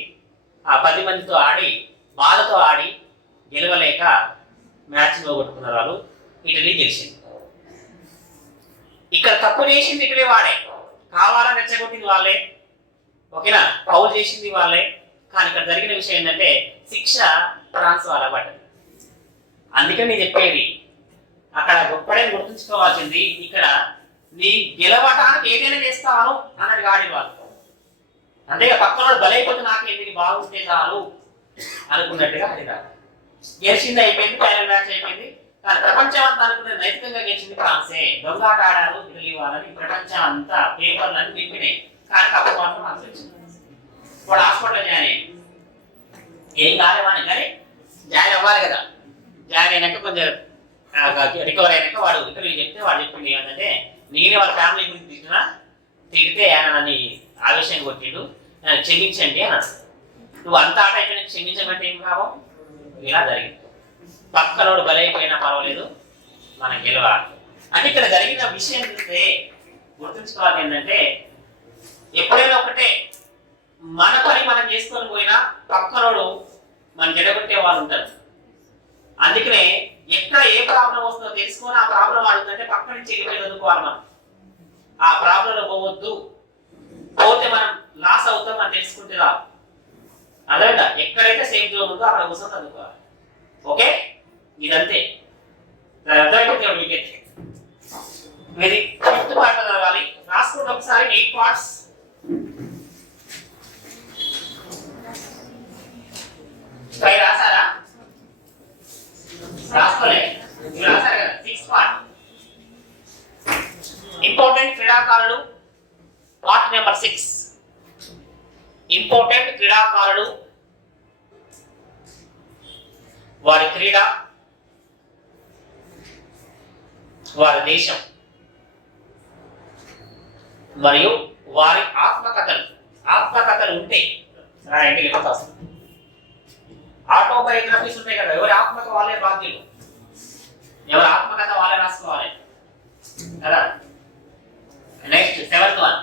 ఆ 10 మందితో ఆడి బాధతో ఆడి గెలవలేక మ్యాచ్ పోగొట్టుకున్నారు వాళ్ళు. ఇటలీ గెలిచింది. ఇక్కడ తప్పు చేసింది ఇటలీ వాడే, కావాలని రెచ్చగొట్టింది వాళ్ళే. ఓకేనా? పౌల్ చేసింది వాళ్ళే. కానీ ఇక్కడ జరిగిన విషయం ఏంటంటే శిక్ష ఫ్రాన్స్ వాళ్ళ పడ్డది. అందుకని నేను చెప్పేది, అక్కడ గొప్పడే గుర్తుంచుకోవాల్సింది, ఇక్కడ నీ గెలవటానికి ఏదైనా చేస్తాను అన్నది ఆడి వాళ్ళు. అంతేగా పక్కన బలైపోతే నాకేంది బాగుంటే చాలు అనుకున్నట్టుగా అది కాదు. గెలిచింది అయిపోయింది, ఫైనల్ మ్యాచ్ అయిపోయింది. కానీ ప్రపంచం అంతా అనుకునే నైతికంగా గెలిచింది ఫ్రాన్సే. దొంగాట ఆడారు ఇటలీ వాళ్ళని ప్రపంచం అంతా పేపర్లను నింపినాయి. కానీ కప్పు మాత్రం ఫ్రాన్స్ వచ్చింది. వాడు హాస్పిటల్లో జాయిన్ అయ్యింది, ఏం కాలేవాని, కానీ జాయిన్ అవ్వాలి కదా. జాయిన్ అయినాక కొంచెం రికవర్ అయినాక వాడు ఇటలీ చెప్తే వాడు చెప్పింది ఏంటంటే, నేనే వాళ్ళ ఫ్యామిలీ గురించి తిడితే ఆయన నన్ను ఆవేశం కొట్టిండు, క్షమించండి అన్నాడు. నువ్వు అంత ఆట అయిపోయినా క్షమించమంటే ఏం కావు. ఇలా జరిగింది. పక్కనోడు బలైపోయినా పర్వాలేదు, మనం గెలవాలి. అంటే ఇక్కడ జరిగిన విషయం చూస్తే గుర్తుంచుకోవాలి ఏంటంటే, ఎప్పుడైనా ఒకటే మన పని మనం చేసుకొని పోయినా పక్కనోడు మనం జడగొట్టే వాళ్ళు ఉంటారు. అందుకనే ఎక్కడ ఏ ప్రాబ్లం వస్తుందో తెలుసుకొని ఆ ప్రాబ్లం అడుగుతుంటే పక్క నుంచి వెళ్ళిపోయి చదువుకోవాలి. మనం ఆ ప్రాబ్లంలో పోవద్దు, పోతే మనం లాస్ అవుతాం అని తెలుసుకుంటే రాదు. అదేవిధంగా ఎక్కడైతే సేఫ్ జోన్ ఉందో అక్కడ కోసం చదువుకోవాలి. ఓకే, ఇదంతే. అర్థమైతే మీకైతే మీది 5th పార్ట్ చదవాలి. రాసుకుంటే ఒకసారి 8 పార్ట్స్. రాసారా? రాసుకోలే, రాసారు కదా. 6th పార్ట్ ఇంపార్టెంట్ క్రీడాకారుడు. పార్ట్ నెంబర్ 6 ఇంపార్టెంట్ క్రీడాకారుడు, వారి క్రీడ, వారి దేశం మరియు వారి ఆత్మకథలు ఉంటే రాయండి. ఆటోబయోగ్రఫీస్ ఉంటాయి కదా, ఎవరి ఆత్మకథ వాళ్ళే బాధ్యులు, ఎవరి ఆత్మకథ వాళ్ళే రాసుకోవాలి కదా. నెక్స్ట్ 7th వన్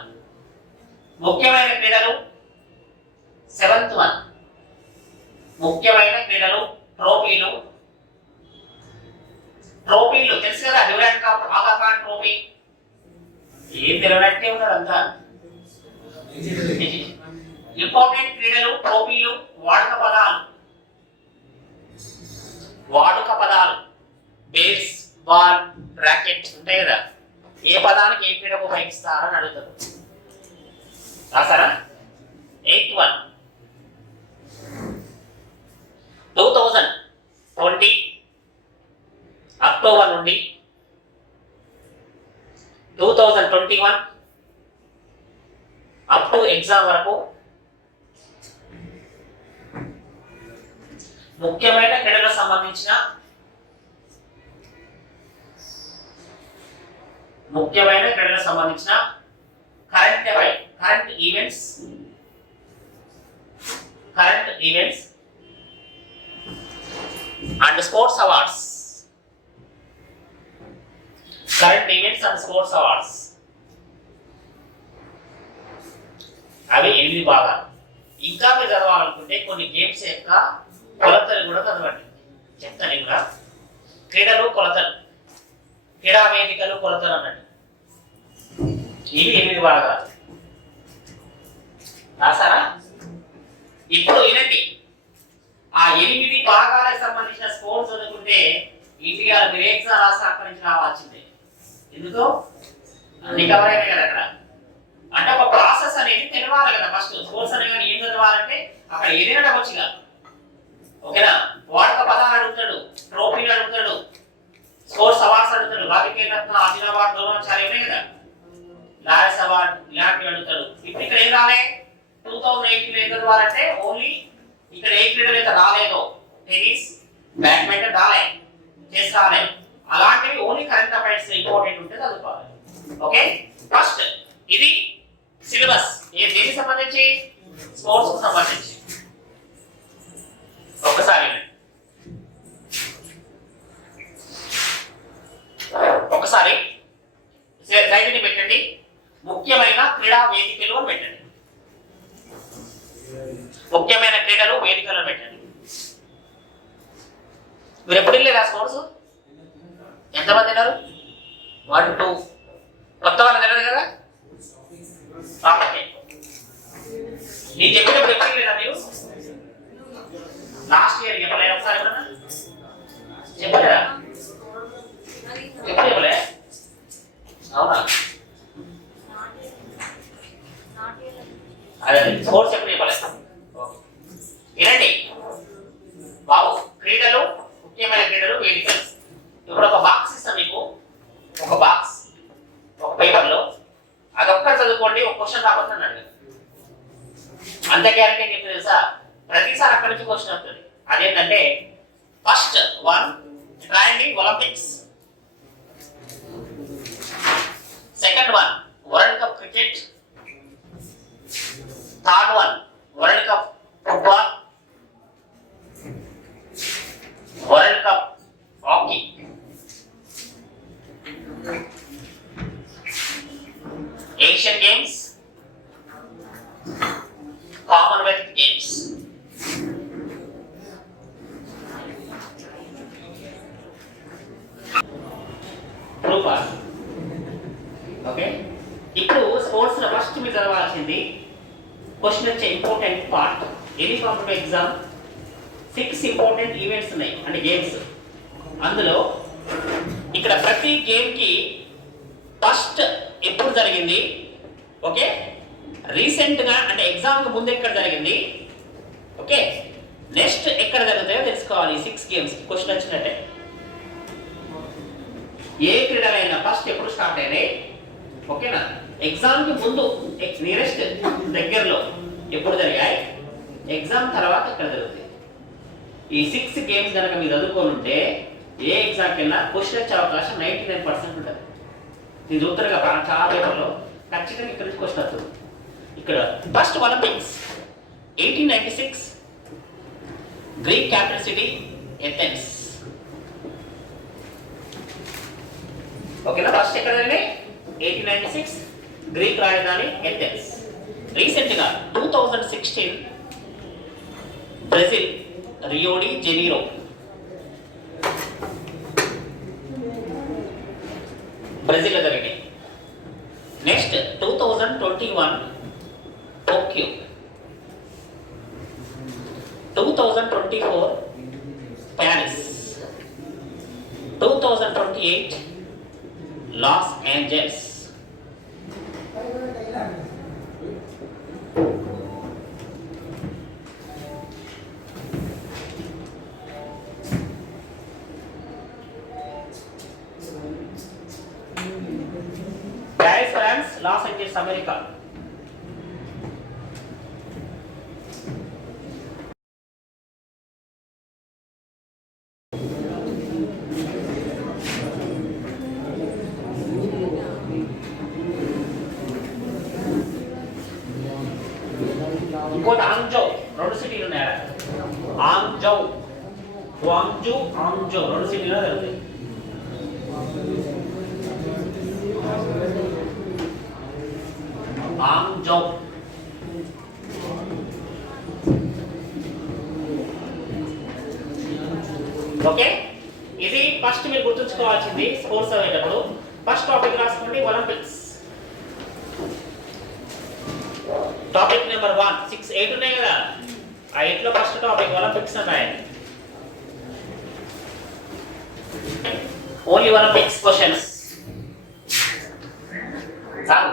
ముఖ్యమైన క్రీడలు. 7th వన్ ముఖ్యమైన అదంతా. ఇంపార్టెంట్ క్రీడలు, ట్రోఫీలు, వాడుక పదాలు. వాడుక పదాలు బేస్, బాల్, ర్యాకెట్ ఉంటాయి కదా. ఏ పదానికి ఏ క్రీడకు ఉపయోగిస్తారని అడుగుతారు. రాసారా? 8th one 2020 అక్టోబర్ నుండి 2021 అప్ టు ఎగ్జామ్ వరకు ముఖ్యమైన క్రీడలకు సంబంధించిన current events and sports awards. అవి 8 భాగాలు. ఇంకా మీరు చదవాలనుకుంటే కొన్ని గేమ్స్ యొక్క కొలతలు కూడా చదవండి. చెప్తాను కూడా. క్రీడలు, కొలతలు, క్రీడా వేదికలు, కొలతలు అన్నట్టు. ఇవి 8 భాగాలు. రాసారా? ఇప్పుడు వినండి. ఆ 8 భాగాలకు సంబంధించిన స్కోర్స్ చదువుకుంటే ఇంటికి మీరు ఎగ్జామ్ రాసి అక్కడి నుంచి రావాల్సిందే. ఎందుకు? అన్ని కవర్ అయినాయి కదా అక్కడ. అంటే ఒక ప్రాసెస్ అనేది తెలవాలి కదా. ఫస్ట్ స్కోర్స్ అనేవి ఏం చదవాలంటే అక్కడ ఏదైనా వచ్చిగా. ఓకేనా? వాడుక పదాలు అడుగుతాడు, ట్రోఫీలు అడుగుతాడు, స్పోర్ట్స్ అవార్డ్స్ అడుగుతాడు, రాజకీయ రత్న, అర్జున అవార్డు, ద్రోణాచార్య ఉన్నాయి కదా, లాయర్స్ అవార్డు, ఇలాంటివి అడుగుతాడు. ఇప్పుడు ఇక్కడ ఏం రాలే? 2018 ఏం చదవాలంటే ఓన్లీ ఇక్కడ ఏ క్రీడలు అయితే రాలేదో, టెన్నిస్, బ్యాడ్మింటన్ రాలే, చెస్ రాలే, అలాంటివి ఓన్లీ కరెంట్ అఫైర్స్ ఇంపార్టెంట్ ఉంటే చదువుకోవాలి. ఓకే, ఫస్ట్ ఇది సిలబస్. దేనికి సంబంధించి? స్పోర్ట్స్ కు సంబంధించి. ఒకసారి రైతుని పెట్టండి. ముఖ్యమైన క్రీడా వేదికలు అని పెట్టండి. ముఖ్యమైన క్రీడలు, వేదికలు పెట్టండి. మీరు ఎప్పుడు వెళ్ళారు స్పోర్ట్స్? ఎంతమంది ఉన్నారు? 1 2. కొత్త వాళ్ళు తెలియదు కదా. నేను చెప్పినప్పుడు ఎప్పుడు వెళ్ళారా మీరు? లాస్ట్ ఇయర్ చెప్పలేదు. ఒకసారి చెప్పలేదా? ఎప్పుడు చెప్పలే? అవునా? అదే స్పోర్ట్స్ ఎప్పుడు చెప్పలేదు. వినండి బాబు. క్రీడలు, ముఖ్యమైన క్రీడలు, వేదికలు. ఇప్పుడు ఒక బాక్స్ ఇస్తాం మీకు. ఒక బాక్స్ ఒక పేపర్లో అదొక్కటి చదువుకోండి. ఒక క్వశ్చన్ రాకపోతే అన్నాడు. అంత గ్యారెంటీ చెప్పి తెలుసా? ప్రతిసారి అక్కడి నుంచి క్వశ్చన్ వస్తుంది. అదేంటంటే ఫస్ట్ 1 రాయండి Olympics. Second 1 world cup cricket. Third 1 world cup football, world cup hockey, Asian games, Commonwealth games. Okay, ఇప్పుడు స్పోర్ట్స్ లో ఫస్ట్ మీరు చదవాల్సింది క్వశ్చన్ వచ్చే important part. Any competitive exam 6 important events ఉన్నాయి, అంటే గేమ్స్. అందులో ఇక్కడ ప్రతి గేమ్ కి ఫస్ట్ ఎప్పుడు జరిగింది, ఓకే, రీసెంట్ గా అంటే ఎగ్జామ్ కి ముందు ఎక్కడ జరిగింది, ఓకే, నెక్స్ట్ ఎక్కడ జరుగుతాయో తెలుసుకోవాలి. 6 గేమ్స్ క్వశ్చన్ వచ్చినట్టే. ఏ క్రీడలైనా ఫస్ట్ ఎప్పుడు స్టార్ట్ అయినాయి, ఓకేనా, ఎగ్జామ్ కి ముందు నియరెస్ట్ దగ్గరలో ఎప్పుడు జరిగాయి, ఎగ్జామ్ తర్వాత ఎక్కడ జరుగుతాయి. ఈ 6 గేమ్స్ కనుక మీరు చదువుకొని ఉంటే ఏ ఎగ్జామ్కి వెళ్ళినా క్వశ్చన్ వచ్చే అవకాశం 99% ఉంటుంది. నేను చూస్తాను కదా చాలా పేపర్లో ఖచ్చితంగా ఇక్కడ నుంచి క్వశ్చన్ వస్తుంది. ఇక్కడ first Olympics 1896 Greek capital city Athens. ఓకేనా, ఫస్ట్ ఎక్కడ జరిగింది 1896 గ్రీక్ రాజధాని ఎథెన్స్. రీసెంట్ గా 2016 Brazil Rio de Janeiro. Brazil లో జరిగినాయి. Next 2021 Tokyo, 2024 Paris, 2028 Los Angeles. Paris France, Los Angeles America. ఇంకోటి ఆంగ్జౌ, రెండు సిటీలు ఉన్నాయి. ఆంగ్జౌ, గ్వాంగ్జూ, ఆంగ్జౌ రెండు సిటీలు జరుగుతాయి. ఆంగ్జౌ. ఓకే, ఇది ఫస్ట్ మీరు గుర్తుంచుకోవాల్సింది స్పోర్ట్స్ అయ్యేటప్పుడు. ఫస్ట్ టాపిక్ రాసుకోండి ఒలింపిక్స్. టాపిక్ నెంబర్ 1, 6, 8 ఉన్నాయి కదా, ఆ 8 లో ఫస్ట్ టాపిక్ ఒలింపిక్స్ అన్నాయి. Only Olympics questions. చాలు.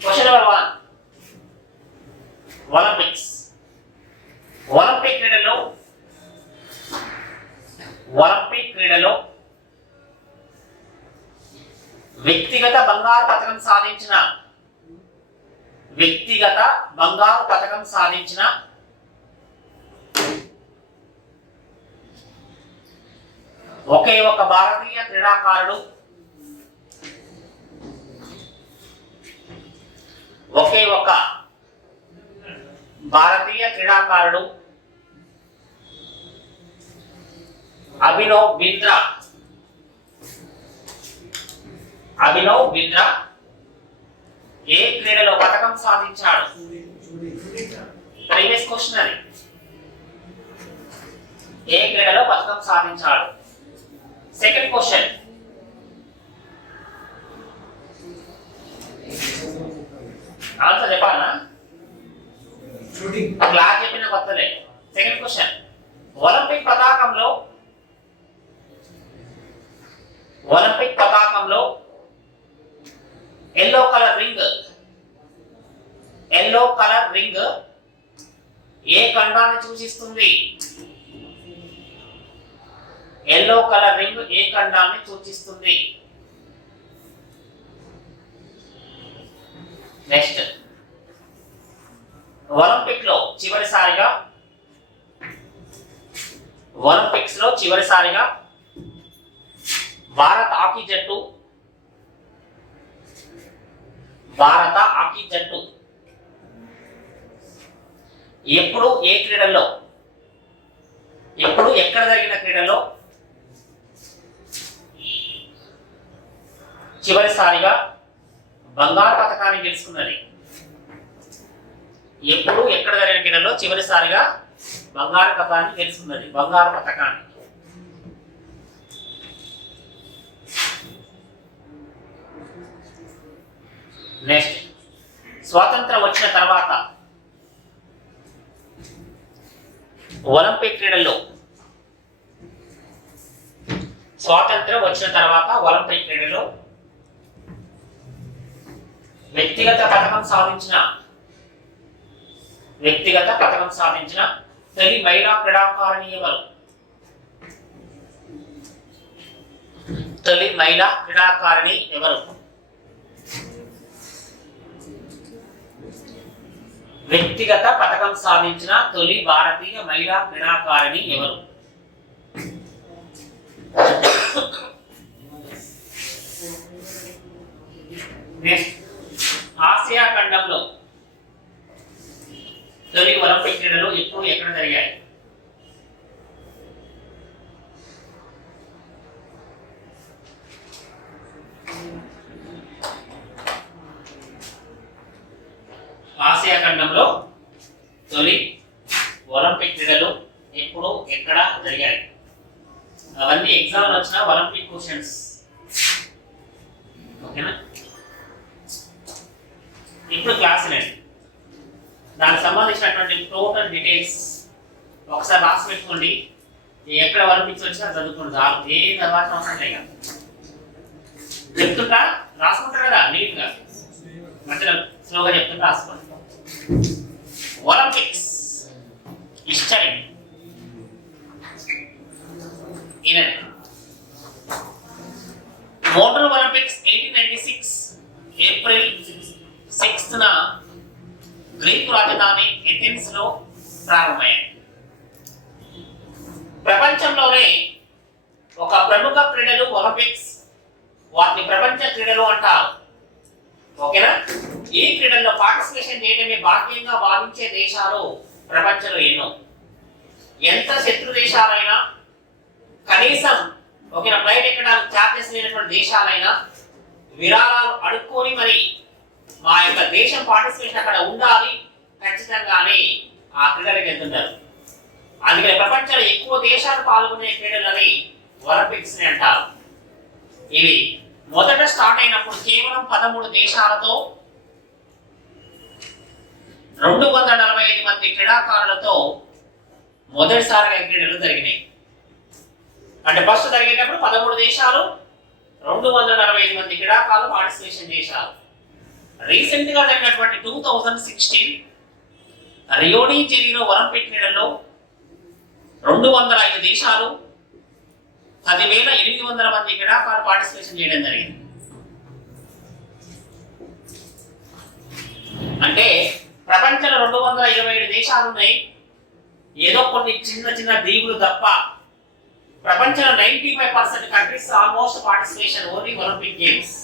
Question number 1, Olympics. ఒలింపిక్ క్రీడలో వ్యక్తిగత బంగారు పతకం సాధించిన ఒకే ఒక భారతీయ క్రీడాకారుడు, అభినవ్ బింద్రా ఏ క్రీడలో పతకం సాధించాడు? ప్రీవియస్ క్వశ్చన్ అది. ఏ క్రీడలో పతకం సాధించాడు? సెకండ్ క్వశ్చన్, ఆన్సర్ చెప్పాలా? క్లాస్ చెప్పిన కొత్తలే. సెకండ్ క్వశ్చన్, ఒలింపిక్ పతాకంలో ఎల్లో కలర్ రింగ్ ఏ ఖండాన్ని సూచిస్తుంది? ఎల్లో కలర్ రింగ్ ఏ ఖండాన్ని సూచిస్తుంది? నెక్స్ట్, ఒలింపిక్స్ లో చివరిసారిగా భారత హాకీ జట్టు ఎప్పుడు ఎక్కడ జరిగిన క్రీడలో చివరిసారిగా బంగారు పతకాన్ని గెలుచుకున్నది? ఎప్పుడు ఎక్కడ జరిగిన క్రీడలో చివరిసారిగా బంగారు పతకాన్ని. నెక్స్ట్, స్వాతంత్రం వచ్చిన తర్వాత ఒలింపిక్ క్రీడల్లో వ్యక్తిగత పతకం సాధించిన తొలి మహిళా క్రీడాకారిణి ఎవరు? వ్యక్తిగత పతకం సాధించిన తొలి భారతీయ మహిళా క్రీడాకారిణి ఎవరు? ఆసియా ఖండంలో తొలి ఒలింపిక్ క్రీడలు ఎప్పుడు ఎక్కడ జరిగాయి? ఆసియా ఖండంలో తొలి ఒలింపిక్ క్రీడలు ఎప్పుడు ఎక్కడ జరిగాయి? అవన్నీ ఎగ్జామ్ వచ్చిన ఒలింపిక్ క్వశ్చన్స్. ఓకేనా? ఇప్పుడు క్లాస్ వినండి. దానికి సంబంధించినటువంటి టోటల్ డీటెయిల్స్ ఒకసారి రాసి పెట్టుకోండి. ఎక్కడ వరపించి వచ్చినా చదువుకోండి చాలు. ఏ తర్వాత అవసరం లేక చెప్తుంటా రాసుకుంటారు కదా నీట్గా, మధ్యలో స్లోగా చెప్తుంటా రాసుకోండి. ఒలింపిక్స్ హిస్టరీ ఇనండి. మోటార్ ఒలింపిక్స్ 1896 ఏప్రిల్ 6న గ్రీకు రాజధాని ఎథెన్స్ లో ప్రారంభమయ్యాయి. ప్రపంచంలోనే ఒక ప్రముఖ క్రీడలు ఒలింపిక్స్, వాటిని ప్రపంచ క్రీడలు అంటారు. ఓకేనా? ఈ క్రీడల్లో పార్టిసిపేషన్ చేయడమే భాగ్యంగా భావించే దేశాలు ప్రపంచంలో ఎన్నో. ఎంత శత్రు దేశాలైనా, కనీసం ఓకేనా ఫ్లైట్ ఎక్కడానికి ఛార్జెస్ లేనటువంటి దేశాలైనా విరాళాలు అడుక్కొని మరి మా యొక్క దేశం పార్టిసిపేషన్ అక్కడ ఉండాలి ఖచ్చితంగానే ఆ క్రీడలకు వెళ్తుంటారు. అందుకని ప్రపంచంలో ఎక్కువ దేశాలు పాల్గొనే క్రీడలని ఒలింపిక్స్ ని అంటారు. ఇవి మొదట స్టార్ట్ అయినప్పుడు కేవలం 13 దేశాలతో 245 మంది క్రీడాకారులతో మొదటిసారిగా క్రీడలు జరిగినాయి. అంటే ఫస్ట్ జరిగేటప్పుడు 13 దేశాలు 245 మంది క్రీడాకారులు పార్టిసిపేషన్ చేశారు. రీసెంట్ గా జరిగినటువంటి 2016 రియో డి జనీరో ఒలింపిక్ క్రీడల్లో 205 దేశాలు 10,800 మంది క్రీడాకారులు పార్టిసిపేషన్ చేయడం జరిగింది. అంటే ప్రపంచంలో 227 దేశాలు ఉన్నాయి. ఏదో కొన్ని చిన్న చిన్న దీవులు తప్ప ప్రపంచంలో 95% countries almost participation only Olympic games.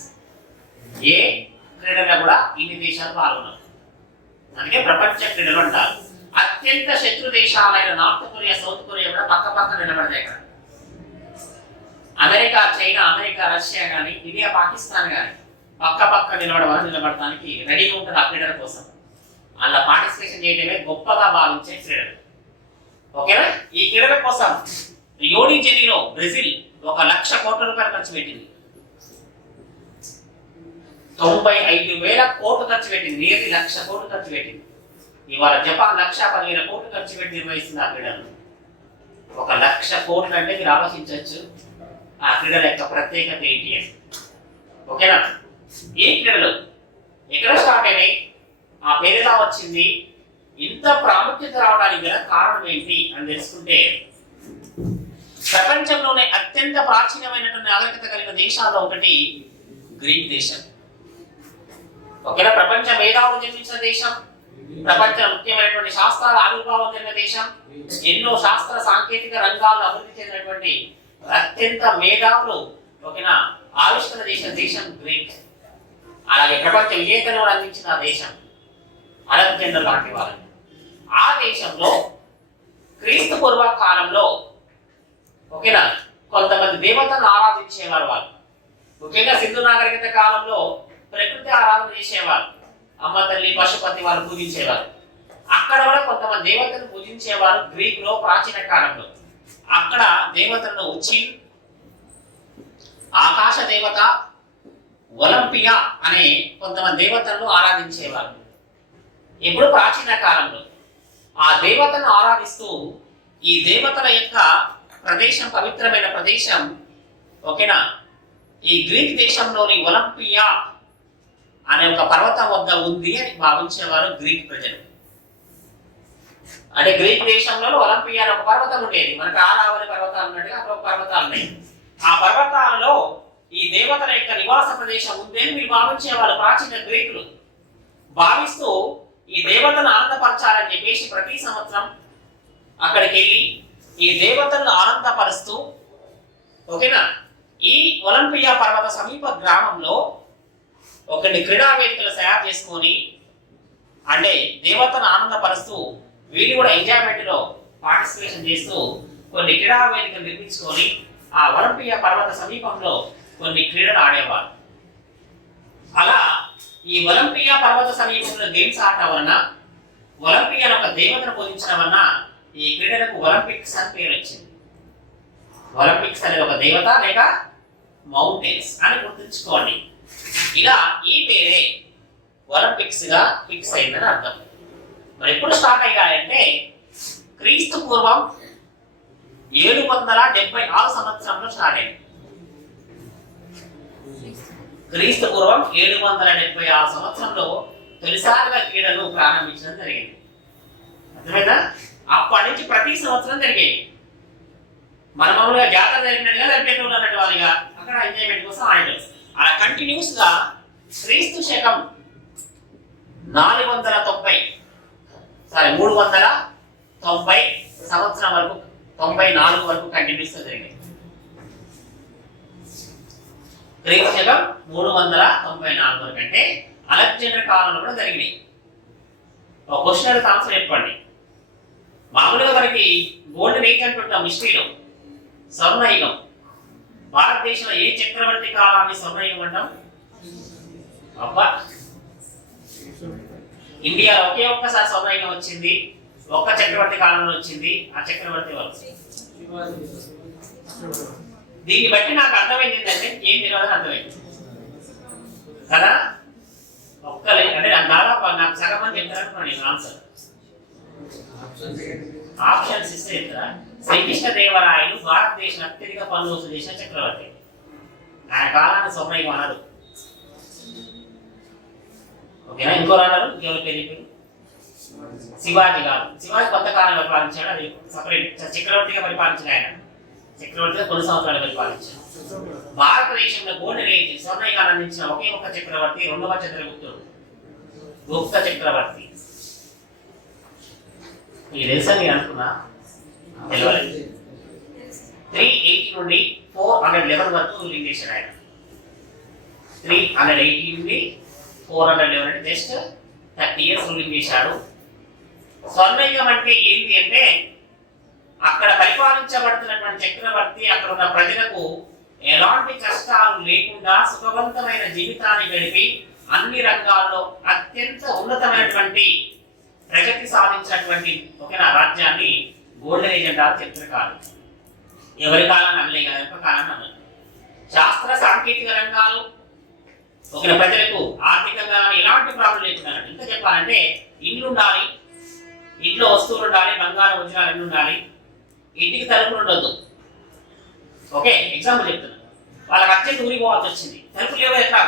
ఏ క్రీడల్లో కూడా ఇన్ని దేశాలు పాల్గొన్నారు. అందుకే ప్రపంచ క్రీడలు అంటారు. అత్యంత శత్రు దేశాలైన నార్త్ కొరియా, సౌత్ కొరియా కూడా పక్క పక్క నిలబడతాయి. ఇక్కడ అమెరికా, చైనా, అమెరికా, రష్యా కానీ, ఇండియా, పాకిస్తాన్ కానీ పక్క పక్క నిలబడడానికి రెడీగా ఉంటారు ఆ క్రీడల కోసం. అలా పార్టిసిపేషన్ చేయడమే గొప్పగా భావించే క్రీడలు. ఓకేనా? ఈ క్రీడల కోసం రియో డి జనీరో బ్రెజిల్ 1,00,000 కోట్ల రూపాయలు ఖర్చు పెట్టింది. 95,000 కోట్లు ఖర్చు పెట్టింది. నియర్లీ 1,00,000 కోట్లు ఖర్చు పెట్టింది. ఇవాళ జపాన్ 1,15,000 కోట్లు ఖర్చు పెట్టి నిర్వహిస్తుంది ఆ క్రీడలు. 1,00,000 కోట్లు అంటే మీరు ఆలోచించవచ్చు ఆ క్రీడల యొక్క ప్రత్యేకత ఏంటి అని. ఓకేనా? ఈ క్రీడలు ఎక్కడ స్టార్ట్ అయినాయి, ఆ పేరు ఎలా వచ్చింది, ఇంత ప్రాముఖ్యత రావడానికి గల కారణం ఏంటి అని తెలుసుకుంటే, ప్రపంచంలోనే అత్యంత ప్రాచీనమైనటువంటి నాగరికత కలిగిన దేశాల్లో ఒకటి గ్రీక్ దేశం. ఓకేనా? ప్రపంచ మేధావులు జన్మించిన దేశం, ప్రపంచ ముఖ్యమైనటువంటి శాస్త్రాల ఆవిర్భావం జరిగిన దేశం, ఎన్నో శాస్త్ర సాంకేతిక రంగాల్లో అభివృద్ధి చెందినటువంటి అత్యంత మేధావులు ఓకేనా ఆవిష్కరణ దేశం గ్రీక్. అలాగే ప్రపంచ విజేతను అందించిన దేశం అలెగ్జాండర్ లాంటి వారు. ఆ దేశంలో క్రీస్తు పూర్వ కాలంలో ఓకేనా కొంతమంది దేవతలను ఆరాధించేవారు. వాళ్ళు ముఖ్యంగా సింధు నాగరికత కాలంలో ప్రకృతి ఆరాధన చేసేవారు. అమ్మ, తల్లి, పశుపతి వారు పూజించేవారు. అక్కడ కూడా కొంతమంది దేవతలను పూజించేవారు గ్రీక్ లో ప్రాచీన కాలంలో. అక్కడ దేవతలను ఉచిన్, ఆకాశ దేవత, ఒలింపియా అనే కొంతమంది దేవతలను ఆరాధించేవారు. ఇప్పుడు ప్రాచీన కాలంలో ఆ దేవతను ఆరాధిస్తూ ఈ దేవతల యొక్క ప్రదేశం, పవిత్రమైన ప్రదేశం ఓకేనా ఈ గ్రీక్ దేశంలోని ఒలింపియా అనే ఒక పర్వతం వద్ద ఉంది అని భావించేవారు గ్రీక్ ప్రజలు. అంటే గ్రీక్ దేశంలో ఒలింపియా అనే ఒక పర్వతం ఉండేది. మనకు ఆరావళి పర్వతాలు ఉన్నట్టుగా అక్కడ ఒక పర్వతాలు ఉన్నాయి. ఆ పర్వతాలలో ఈ దేవతల యొక్క నివాస ప్రదేశం ఉంది అని మీరు భావించేవారు ప్రాచీన గ్రీకులు. భావిస్తూ ఈ దేవతను ఆనందపరచాలని చెప్పేసి ప్రతి సంవత్సరం అక్కడికి వెళ్ళి ఈ దేవతలను ఆనందపరుస్తూ ఓకేనా ఈ ఒలింపియా పర్వత సమీప గ్రామంలో ఒకటి క్రీడా వేదికలు తయారు చేసుకొని అంటే దేవతను ఆనందపరుస్తూ వీళ్ళు కూడా ఎంజాయ్మెంట్ లో పార్టిసిపేషన్ చేస్తూ కొన్ని క్రీడా వేదికలు నిర్మించుకొని ఆ ఒలింపియా పర్వత సమీపంలో కొన్ని క్రీడలు ఆడేవారు. అలా ఈ ఒలింపియా పర్వత సమీపంలో గేమ్స్ ఆడటం వలన ఒలింపియాను ఒక దేవతను పూజించడం వలన ఈ క్రీడలకు ఒలింపిక్స్ అని పేరు వచ్చింది. ఒలింపిక్స్ అనేది ఒక దేవత లేక మౌంటైన్స్ అని గుర్తుంచుకోండి. ఇలా ఈ పేరే ఒలింపిక్స్ గా ఫిక్స్ అయిందని అర్థం. మరి ఎప్పుడు స్టార్ట్ అయ్యాయంటే క్రీస్తు పూర్వం 776 సంవత్సరంలో స్టార్ట్ అయింది. క్రీస్తు పూర్వం 776 సంవత్సరంలో తొలిసారిగా క్రీడలు ప్రారంభించడం జరిగింది. అర్థమైందా? అప్పటి నుంచి ప్రతి సంవత్సరం జరిగేవి. మన మామూలుగా జాతర జరిగినట్టుగా జరిపేటోళ్ళు అన్నట్టు వాళ్ళుగా అక్కడ ఎంజాయ్మెంట్ కోసం ఆడేటోళ్ళు. అలా కంటిన్యూస్ గా క్రీస్తు శకం 390 సంవత్సరం వరకు 94 వరకు కంటిన్యూస్ గా జరిగింది. క్రీస్తు శకం 394 వరకు అంటే అలెగ్జాండర్ కాలంలో కూడా జరిగినాయి. ఒక క్వశ్చన్ ఆన్సర్ చెప్పండి. మామూలుగా మనకి గోల్డెన్ ఏజ్ అంటుంటాం హిస్టరీలో, స్వర్ణయుగం. భారతదేశంలో ఏ చక్రవర్తి కాలాన్ని స్వర్ణయుగం అంటాం? అబ్బా, ఇండియాలో ఒకే ఒక్కసారి స్వర్ణయుగం వచ్చింది, ఒక్క చక్రవర్తి కాలంలో వచ్చింది. ఆ చక్రవర్తి వాళ్ళు. దీన్ని బట్టి నాకు అర్థమైంది ఏంటంటే ఏం తెలియదని అర్థమైంది కదా. అంటే దాదాపు నాకు సగం మంది చెప్తారనుకున్నాను నేను ఆన్సర్. ఆప్షన్స్ ఇస్తే చెప్తారా? శ్రీకృష్ణదేవరాయలు భారతదేశం అత్యధిక పన్ను వసూలు చేసిన చక్రవర్తి. ఆయన కాలాన్ని స్వర్ణయుగం అన్నారు. ఓకేనా? ఇంకో అన్నారు. ఇంకెవరి పేరు చెప్పారు? శివాజీ గారు. శివాజీ కొంతకాలం పరిపాలించాడు. అది సపరేట్. చక్రవర్తిగా పరిపాలించిన ఆయన. చక్రవర్తిగా కొన్ని సంవత్సరాలు పరిపాలించాడు. భారతదేశంలో గోల్డెన్ ఏజ్ స్వర్ణయుగాన్ని అందించిన ఒకే ఒక్క చక్రవర్తి రెండవ చంద్రగుప్తుడు, గుప్త చక్రవర్తి. ఇది తెలుసా మీరు అనుకున్నా? తెలియలేదు. 380 నుండి 411 వరకు రూలింగ్ చేశాడు ఆయన. 380 నుండి 411 అంటే జస్ట్ 30 ఇయర్స్ రూలింగ్ చేశాడు. స్వర్ణయుగం అంటే ఏంటి అంటే అక్కడ పరిపాలించబడుతున్నటువంటి చక్రవర్తి అక్కడ ఉన్న ప్రజలకు ఎలాంటి కష్టాలు లేకుండా సుఖవంతమైన జీవితాన్ని గడిపి అన్ని రంగాల్లో అత్యంత ఉన్నతమైనటువంటి ప్రగతి సాధించినటువంటి ఒక రాజ్యాన్ని గోల్డెన్ ఏజ్ అంటారు చరిత్రకారులు. ఎవరి కాలాన్ని అనలే కదా, యొక్క కాలాన్ని అన్నారు. శాస్త్ర సాంకేతిక రంగాలు ఒక ప్రజలకు ఆర్థికంగా ఎలాంటి ప్రాబ్లం లేకుండా. ఇంకా చెప్పాలంటే ఇల్లు ఉండాలి, ఇంట్లో వస్తువులు ఉండాలి, బంగారం వజ్రాలు అన్నీ ఉండాలి, ఇంటికి తలుపులు ఉండొద్దు. ఓకే, ఎగ్జాంపుల్ చెప్తున్నా. వాళ్ళకి అత్యంత ఊరికి పోవాల్సి వచ్చింది, తలుపులు లేవు. ఎట్లా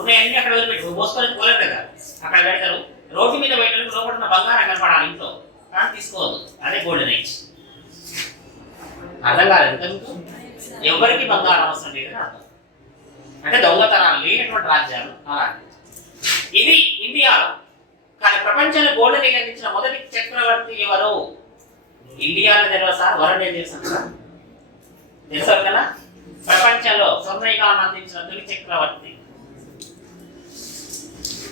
ఉన్నాయన్నీ అక్కడ వదిలిపెట్టి మోసుకొని పోలేదు కదా, అక్కడ పెడతారు. రోడ్డు మీద పెట్టడానికి లోపల ఉన్న బంగారం కనపడాలి ఇంట్లో, కానీ తీసుకోవద్దు. అదే గోల్డెన్ ఏజ్. అర్థం కాలేదు ఎందుకు? ఎవరికి బంగారం అవసరం లేదని అర్థం. అంటే దొంగతనాలు లేనటువంటి రాజ్యాలు అలాంటి. ఇది ఇండియాలో. కానీ ప్రపంచంలో గోల్డెన్ ఏజ్ అందించిన మొదటి చక్రవర్తి ఎవరు? ఇండియాలో తెలియదు సార్, వరల్డ్ ఏజ్ తెలుసు సార్, తెలుసు కదా. ప్రపంచంలో స్వర్ణయుగాన్ని అందించిన తొలి చక్రవర్తి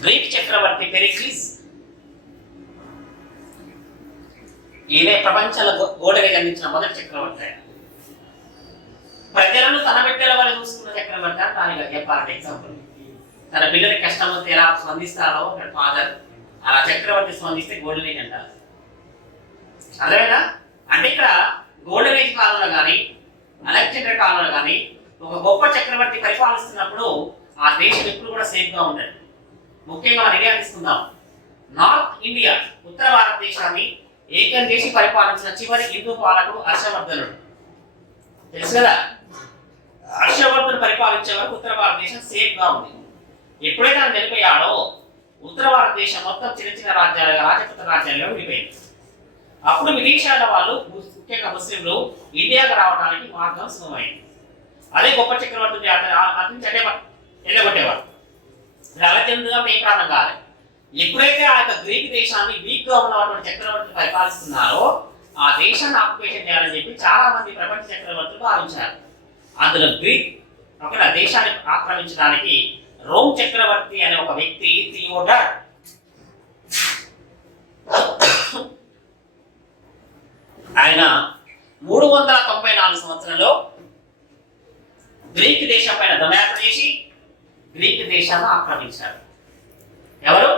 గ్రీక్ చక్రవర్తి పెరిక్లిస్. ఈయనే ప్రపంచంలో గోల్డెన్ ఏజ్ అందించిన మొదటి చక్రవర్తి. ప్రజలను తన బిడ్డల వల్ల చూసుకున్న చక్రవర్తి అని దానిగా చెప్పాలంటే ఎగ్జాంపుల్. తన పిల్లలకి కష్టం వస్తే ఎలా స్పందిస్తాడో ఫాదర్, అలా చక్రవర్తి స్పందిస్తే గోల్డెన్ ఏజ్ అంటారు. అదేనా? అంటే ఇక్కడ గోల్డెన్ ఏజ్ కాలంలో కానీ అలెగ్జాండర్ కాలంలో కానీ ఒక గొప్ప చక్రవర్తి పరిపాలిస్తున్నప్పుడు ఆ దేశం ఎప్పుడు కూడా సేఫ్ గా ఉండదు. ముఖ్యంగా మనం ఇండియా తీసుకుందాం. నార్త్ ఇండియా, ఉత్తర భారతదేశాన్ని ఏకం చేసి పరిపాలించిన చివరి హిందూ పాలకుడు హర్షవర్ధనుడు, తెలుసు కదా. హర్షవర్ధన్ పరిపాలించే వరకు ఉత్తర భారతదేశం సేఫ్ గా ఉంది. ఎప్పుడైతే ఆయన వెళ్ళిపోయాడో ఉత్తర భారతదేశం మొత్తం చిన్న చిన్న రాజ్యాలుగా, రాజపుత్ర రాజ్యాలుగా విడిపోయింది. అప్పుడు విదేశాల వాళ్ళు, ముఖ్యంగా ముస్లింలు ఇండియాకు రావడానికి మార్గం సులభమైంది. అదే గొప్ప చక్రవర్తి వెళ్ళగొట్టేవారు. అలెగ్జాండర్గా ఏ ప్రాంతం కాదు. ఎప్పుడైతే ఆ యొక్క గ్రీక్ దేశాన్ని వీక్ గా ఉన్నటువంటి చక్రవర్తి పరిపాలిస్తున్నారో ఆ దేశాన్ని ఆక్యుపేషన్ చేయాలని చెప్పి చాలా మంది ప్రపంచ చక్రవర్తులు భావించారు. అందులో గ్రీక్ ఓకేనా దేశాన్ని ఆక్రమించడానికి రోమ్ చక్రవర్తి అనే ఒక వ్యక్తి థియోడర్ ఆయన 394 సంవత్సరంలో గ్రీక్ దేశం పైన దండయాత్ర చేసి గ్రీక్ దేశాన్ని ఆక్రమించారు. ఎవరు?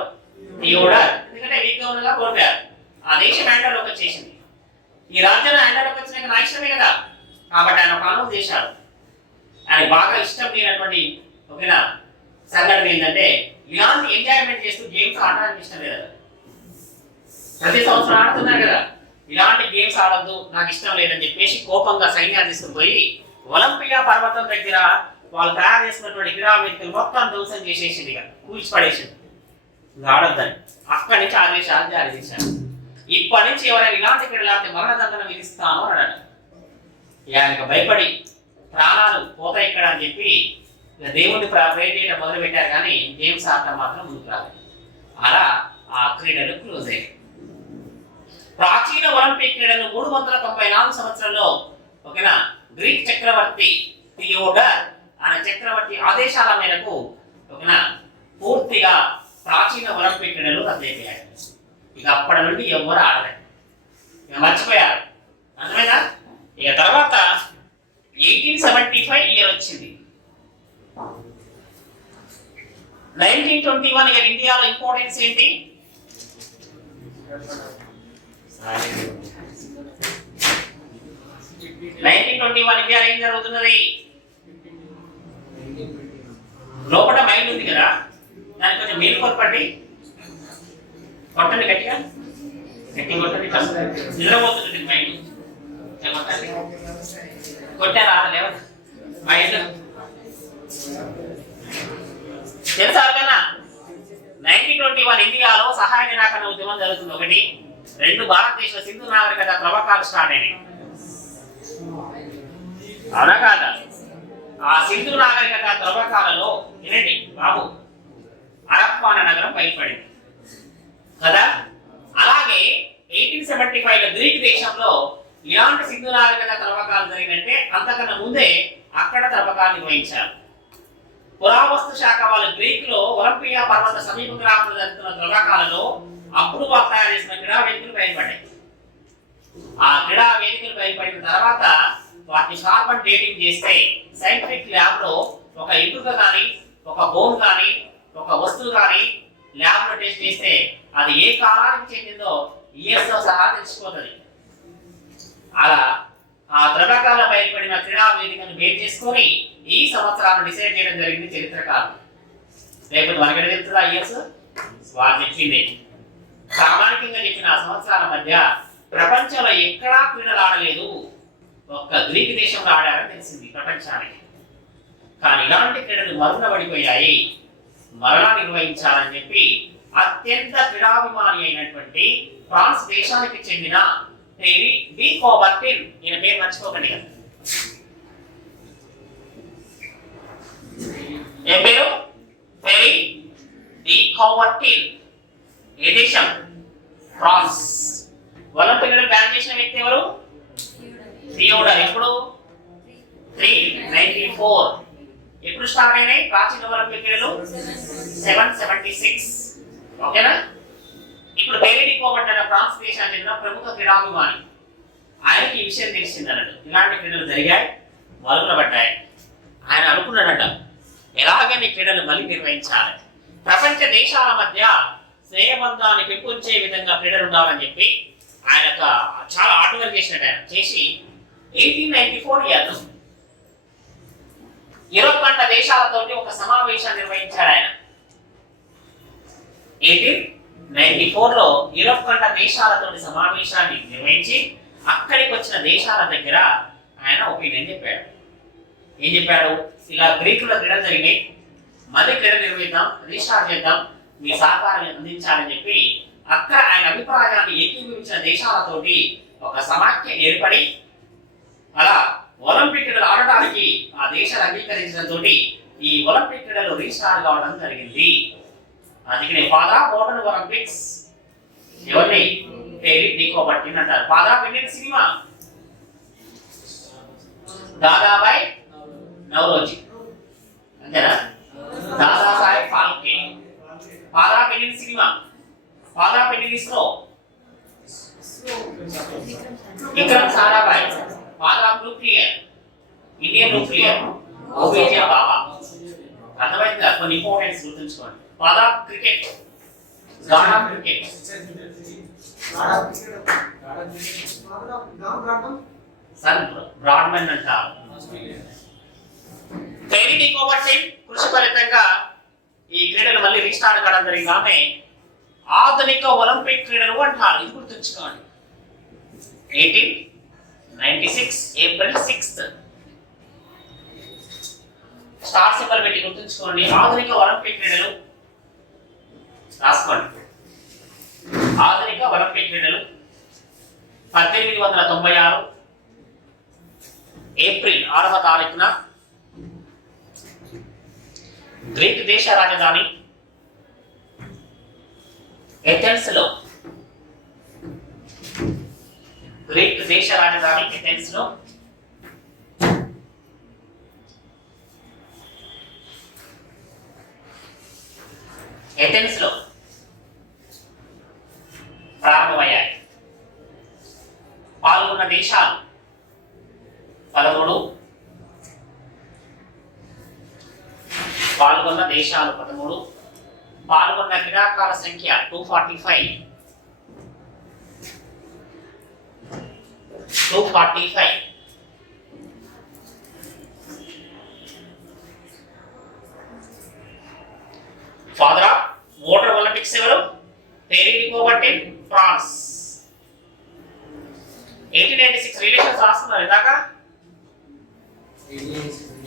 థియోడర్. ఎందుకంటే వీక్గా ఉన్నగా కోల్పోయారు. ఆ దేశం హ్యాండర్లోకి వచ్చేసింది. ఈ రాజ్యాన్ని హ్యాండర్లోకి వచ్చినాక నా ఇష్టమే కదా, కాబట్టి ఆయన ఒక అనుమతి చేశాడు. ఆయన బాగా ఇష్టం లేనటువంటి ఓకేనా సంఘటన ఏంటంటే ఇలాంటి ఎంజాయ్మెంట్ చేస్తూ గేమ్స్ ఆడడానికి ఇష్టం లేదు. ప్రతి సంవత్సరం ఆడుతున్నారు కదా, ఇలాంటి గేమ్స్ ఆడద్దు నాకు ఇష్టం లేదని చెప్పేసి కోపంగా సైన్యాన్ని తీసుకుని పోయి ఒలింపియా పర్వతం దగ్గర వాళ్ళు తయారు చేసినటువంటి క్రీడా వేదికలు మొత్తం ధ్వంసం చేసేసింది, ఇక కూల్చి పడేసింది, ఆడొద్దని. అక్కడి నుంచి ఆదేశాలు జారీ చేశారు. ఇప్పటి నుంచి ఎవరైనా ఇలాంటి క్రీడలాడితే మరణదండన విధిస్తామో అన్నాడు. ఇక భయపడి ప్రాణాలు పోతాయి ఇక్కడ అని చెప్పి దేవుడిని ప్రే చేయడం మొదలు పెట్టారు, కానీ గేమ్స్ ఆడటం మాత్రం ముందుకు రాలేదు. అలా ఆ క్రీడలు క్లోజ్ అయ్యాయి. ప్రాచీన ఒలింపిక్ క్రీడలు 394 సంవత్సరంలో ఓకేనా గ్రీక్ చక్రవర్తి థియోడర్ అనే చక్రవర్తి ఆదేశాల మేరకు ఓకేనా పూర్తిగా ప్రాచీన ఒలింపిక్ క్రీడలు రద్దయిపోయాయి. ఇక అప్పటి నుండి ఎవరు ఆడలేదు, ఇక మర్చిపోయారు. అర్థమైనా? ఇక తర్వాత 1875 ఇయర్ వచ్చింది. 1921 ఇయర్ ఇండియాలో ఇంపార్టెన్స్ ఏంటి? 1921 ఇండియాలో ఏం జరుగుతున్నది? లోపల మైండ్ ఉంది కదా, దానికి కొంచెం మేలు కొట్టండి, కొట్టండి గట్టిగా, గట్టి కొట్టండి, నిద్రపోతుంది మైండ్. కొట్టారా? లేవ మైండ్ తెలుసా కన్నా? 1921 ఇండియాలో సహాయ నిరాకరణ ఉద్యమం జరుగుతుంది. 1, 2 భారతదేశంలో సింధు నాగరికత త్రవ్వకాలు స్టార్ట్ అయినాయి. అవునా కాదా? ఆ సింధు నాగరికత త్రవ్వకాలలో వినండి బాబు, హరప్పా నగరం బయలుపడింది కదా. అలాగే 1875లో గ్రీక్ దేశంలో ఇలాంటి సింధు నాగరికత త్రవ్వకాలు జరిగినట్టే అంతకన్నా ముందే అక్కడ త్రవ్వకాలు నిర్వహించారు. పురావస్తు శాఖ వాళ్ళు గ్రీక్ లో ఒలింపియా పర్వత సమీప గ్రామంలో జరుగుతున్న త్రవ్వకాలలో అప్పుడు వాళ్ళు తయారు చేసిన క్రీడా వేదికలు బయలుపడ్డాయి. ఆ క్రీడా వేదికలు బయలుపడిన తర్వాత వాటిని కార్బన్ డేటింగ్ చేస్తే సైంటిఫిక్ ల్యాబ్ లో ఒక ఎంపిక కానీ, ఒక బోన్ కానీ, ఒక వస్తువు కానీ ల్యాబ్ లో టెస్ట్ చేస్తే అది ఏ కాలానికి చెందిందో ఇయర్స్ తో సహా తెలిసిపోతుంది. అలా ఆ త్రవ్వకాల బయలుపడిన క్రీడా వేదికను బేస్ చేసుకొని ఈ సంవత్సరాలను డిసైడ్ చేయడం జరిగింది చరిత్రకారులు. లేకపోతే మనకి తెలుస్తుందా ఇయర్స్? వారు చెప్పింది ప్రామాణికంగా చెప్పిన ఆ సంవత్సరాల మధ్య ప్రపంచంలో ఎక్కడా క్రీడలు ఆడలేదు, ఒక్క గ్రీక్ దేశంలో ఆడారని తెలిసింది ప్రపంచానికి. కానీ ఇలాంటి క్రీడలు మరుగున పడిపోయాయి, మరలా నిర్వహించాలని చెప్పి అత్యంత క్రీడాభిమాని అయినటువంటి ఫ్రాన్స్ దేశానికి చెందిన టెరీ డి కోబర్టిన్, ఈయన పేరు మర్చిపోకండి కదా, ఏం పేరు? TERI de కోబర్టిన్. ఏ దేశం? ఫ్రాన్స్. ఒలింపిక్ బ్యాన్ చేసిన వ్యక్తి ఎవరు? థియోడర్. ఎప్పుడు? 1904. ఎప్పుడు స్టార్ట్ అయినాయి ప్రాచీన ఒలింపిక్ క్రీడలు? 776. ఓకేనా? ఇప్పుడు టెరీ డి కోబర్టిన్ అనే ఫ్రాన్స్ దేశానికి చెందిన ప్రముఖ క్రీడాభిమాని. ఆయనకి ఈ విషయం తెలిసింది అన్నట్టు, ఇలాంటి క్రీడలు జరిగాయి, మరుగున పడ్డాయి. ఆయన అనుకున్నాడట ఎలాగని క్రీడలు మళ్ళీ నిర్వహించాలి, ప్రపంచ దేశాల మధ్య స్నేహబంధాన్ని పెంపొంచే విధంగా క్రీడలు ఉండాలని చెప్పి ఆయన చాలా హార్డ్ వర్క్ చేసినట్టు. ఆయన చేసి 1894 ఇయర్లో యూరోప్ ఖండ దేశాలతోటి ఒక సమావేశాన్ని నిర్వహించాడు ఆయన. 1894లో యూరోప్ ఖండ దేశాలతోటి సమావేశాన్ని నిర్వహించి అక్కడికి వచ్చిన దేశాల దగ్గర ఆయన ఒపీనియన్ చెప్పాడు. ఏం చెప్పాడు? ఇలా గ్రీకుల క్రీడలు జరిగినాయి, మళ్ళీ క్రీడ నిర్వహిద్దాం, రీస్టార్ట్ చేద్దాం, మీ సహకారం అందించాలని చెప్పి అక్కడ ఆయన అభిప్రాయాన్ని ఏకీభవించిన దేశాలతోటి ఒక సమాఖ్య ఏర్పడి అలా ఒలింపిక్ క్రీడలు ఆడటానికి ఆ దేశాలు అంగీకరించడంతో ఈ ఒలింపిక్ క్రీడలు రీస్టార్ట్ కావడం జరిగింది. అందుకనే ఫాదర్ ఆఫ్ మోడర్న్ ఒలింపిక్స్ ఎవరిని? టెరీ డి కోబర్టిన్ అంటారు. Father of Indian cinema Dadabhai Naoroji, అంతేనా? Dadasaheb Phalke. Father of Indian cinema, father of Indian ISRO Vikram Sarabhai. Father of nuclear, Indian nuclear ఓబీజే బాబా. అర్థమైందా? కొన్ని ఇంపార్టెన్స్ గుర్తుంచుకోండి. Father of cricket, god of cricket, sir Bradman అంటారు. Pierre de Coubertin కృషి ఫలితంగా ఈ క్రీడలు మళ్ళీ రీస్టార్ట్ కావడం జరిగిందామే ఆధునిక ఒలింపిక్ క్రీడలు అంటారు. ఇది గుర్తుంచుకోండి. 1896 ఏప్రిల్ 6 స్టార్ సింబల్ పెట్టి గుర్తుంచుకోండి. ఆధునిక ఒలింపిక్ క్రీడలు రాసుకోండి. ఆధునిక ఒలింపిక్ క్రీడలు 1896 ఏప్రిల్ 6వ తారీఖున గ్రీక్ దేశ రాజధాని ఎథెన్స్ లో ప్రారంభమయ్యాయి. పాల్గొన్న దేశాలు 13. పాల్గొన్న క్రీడాకారుల సంఖ్య 245. ఫాదర్ ఆఫ్ మోటార్ ఒలింపిక్స్ ఎవరు? పేరీ డి కౌబర్టిన్, ఫ్రాన్స్. 1896 రిలేషన్స్ రాస్తున్నారు ఇందాక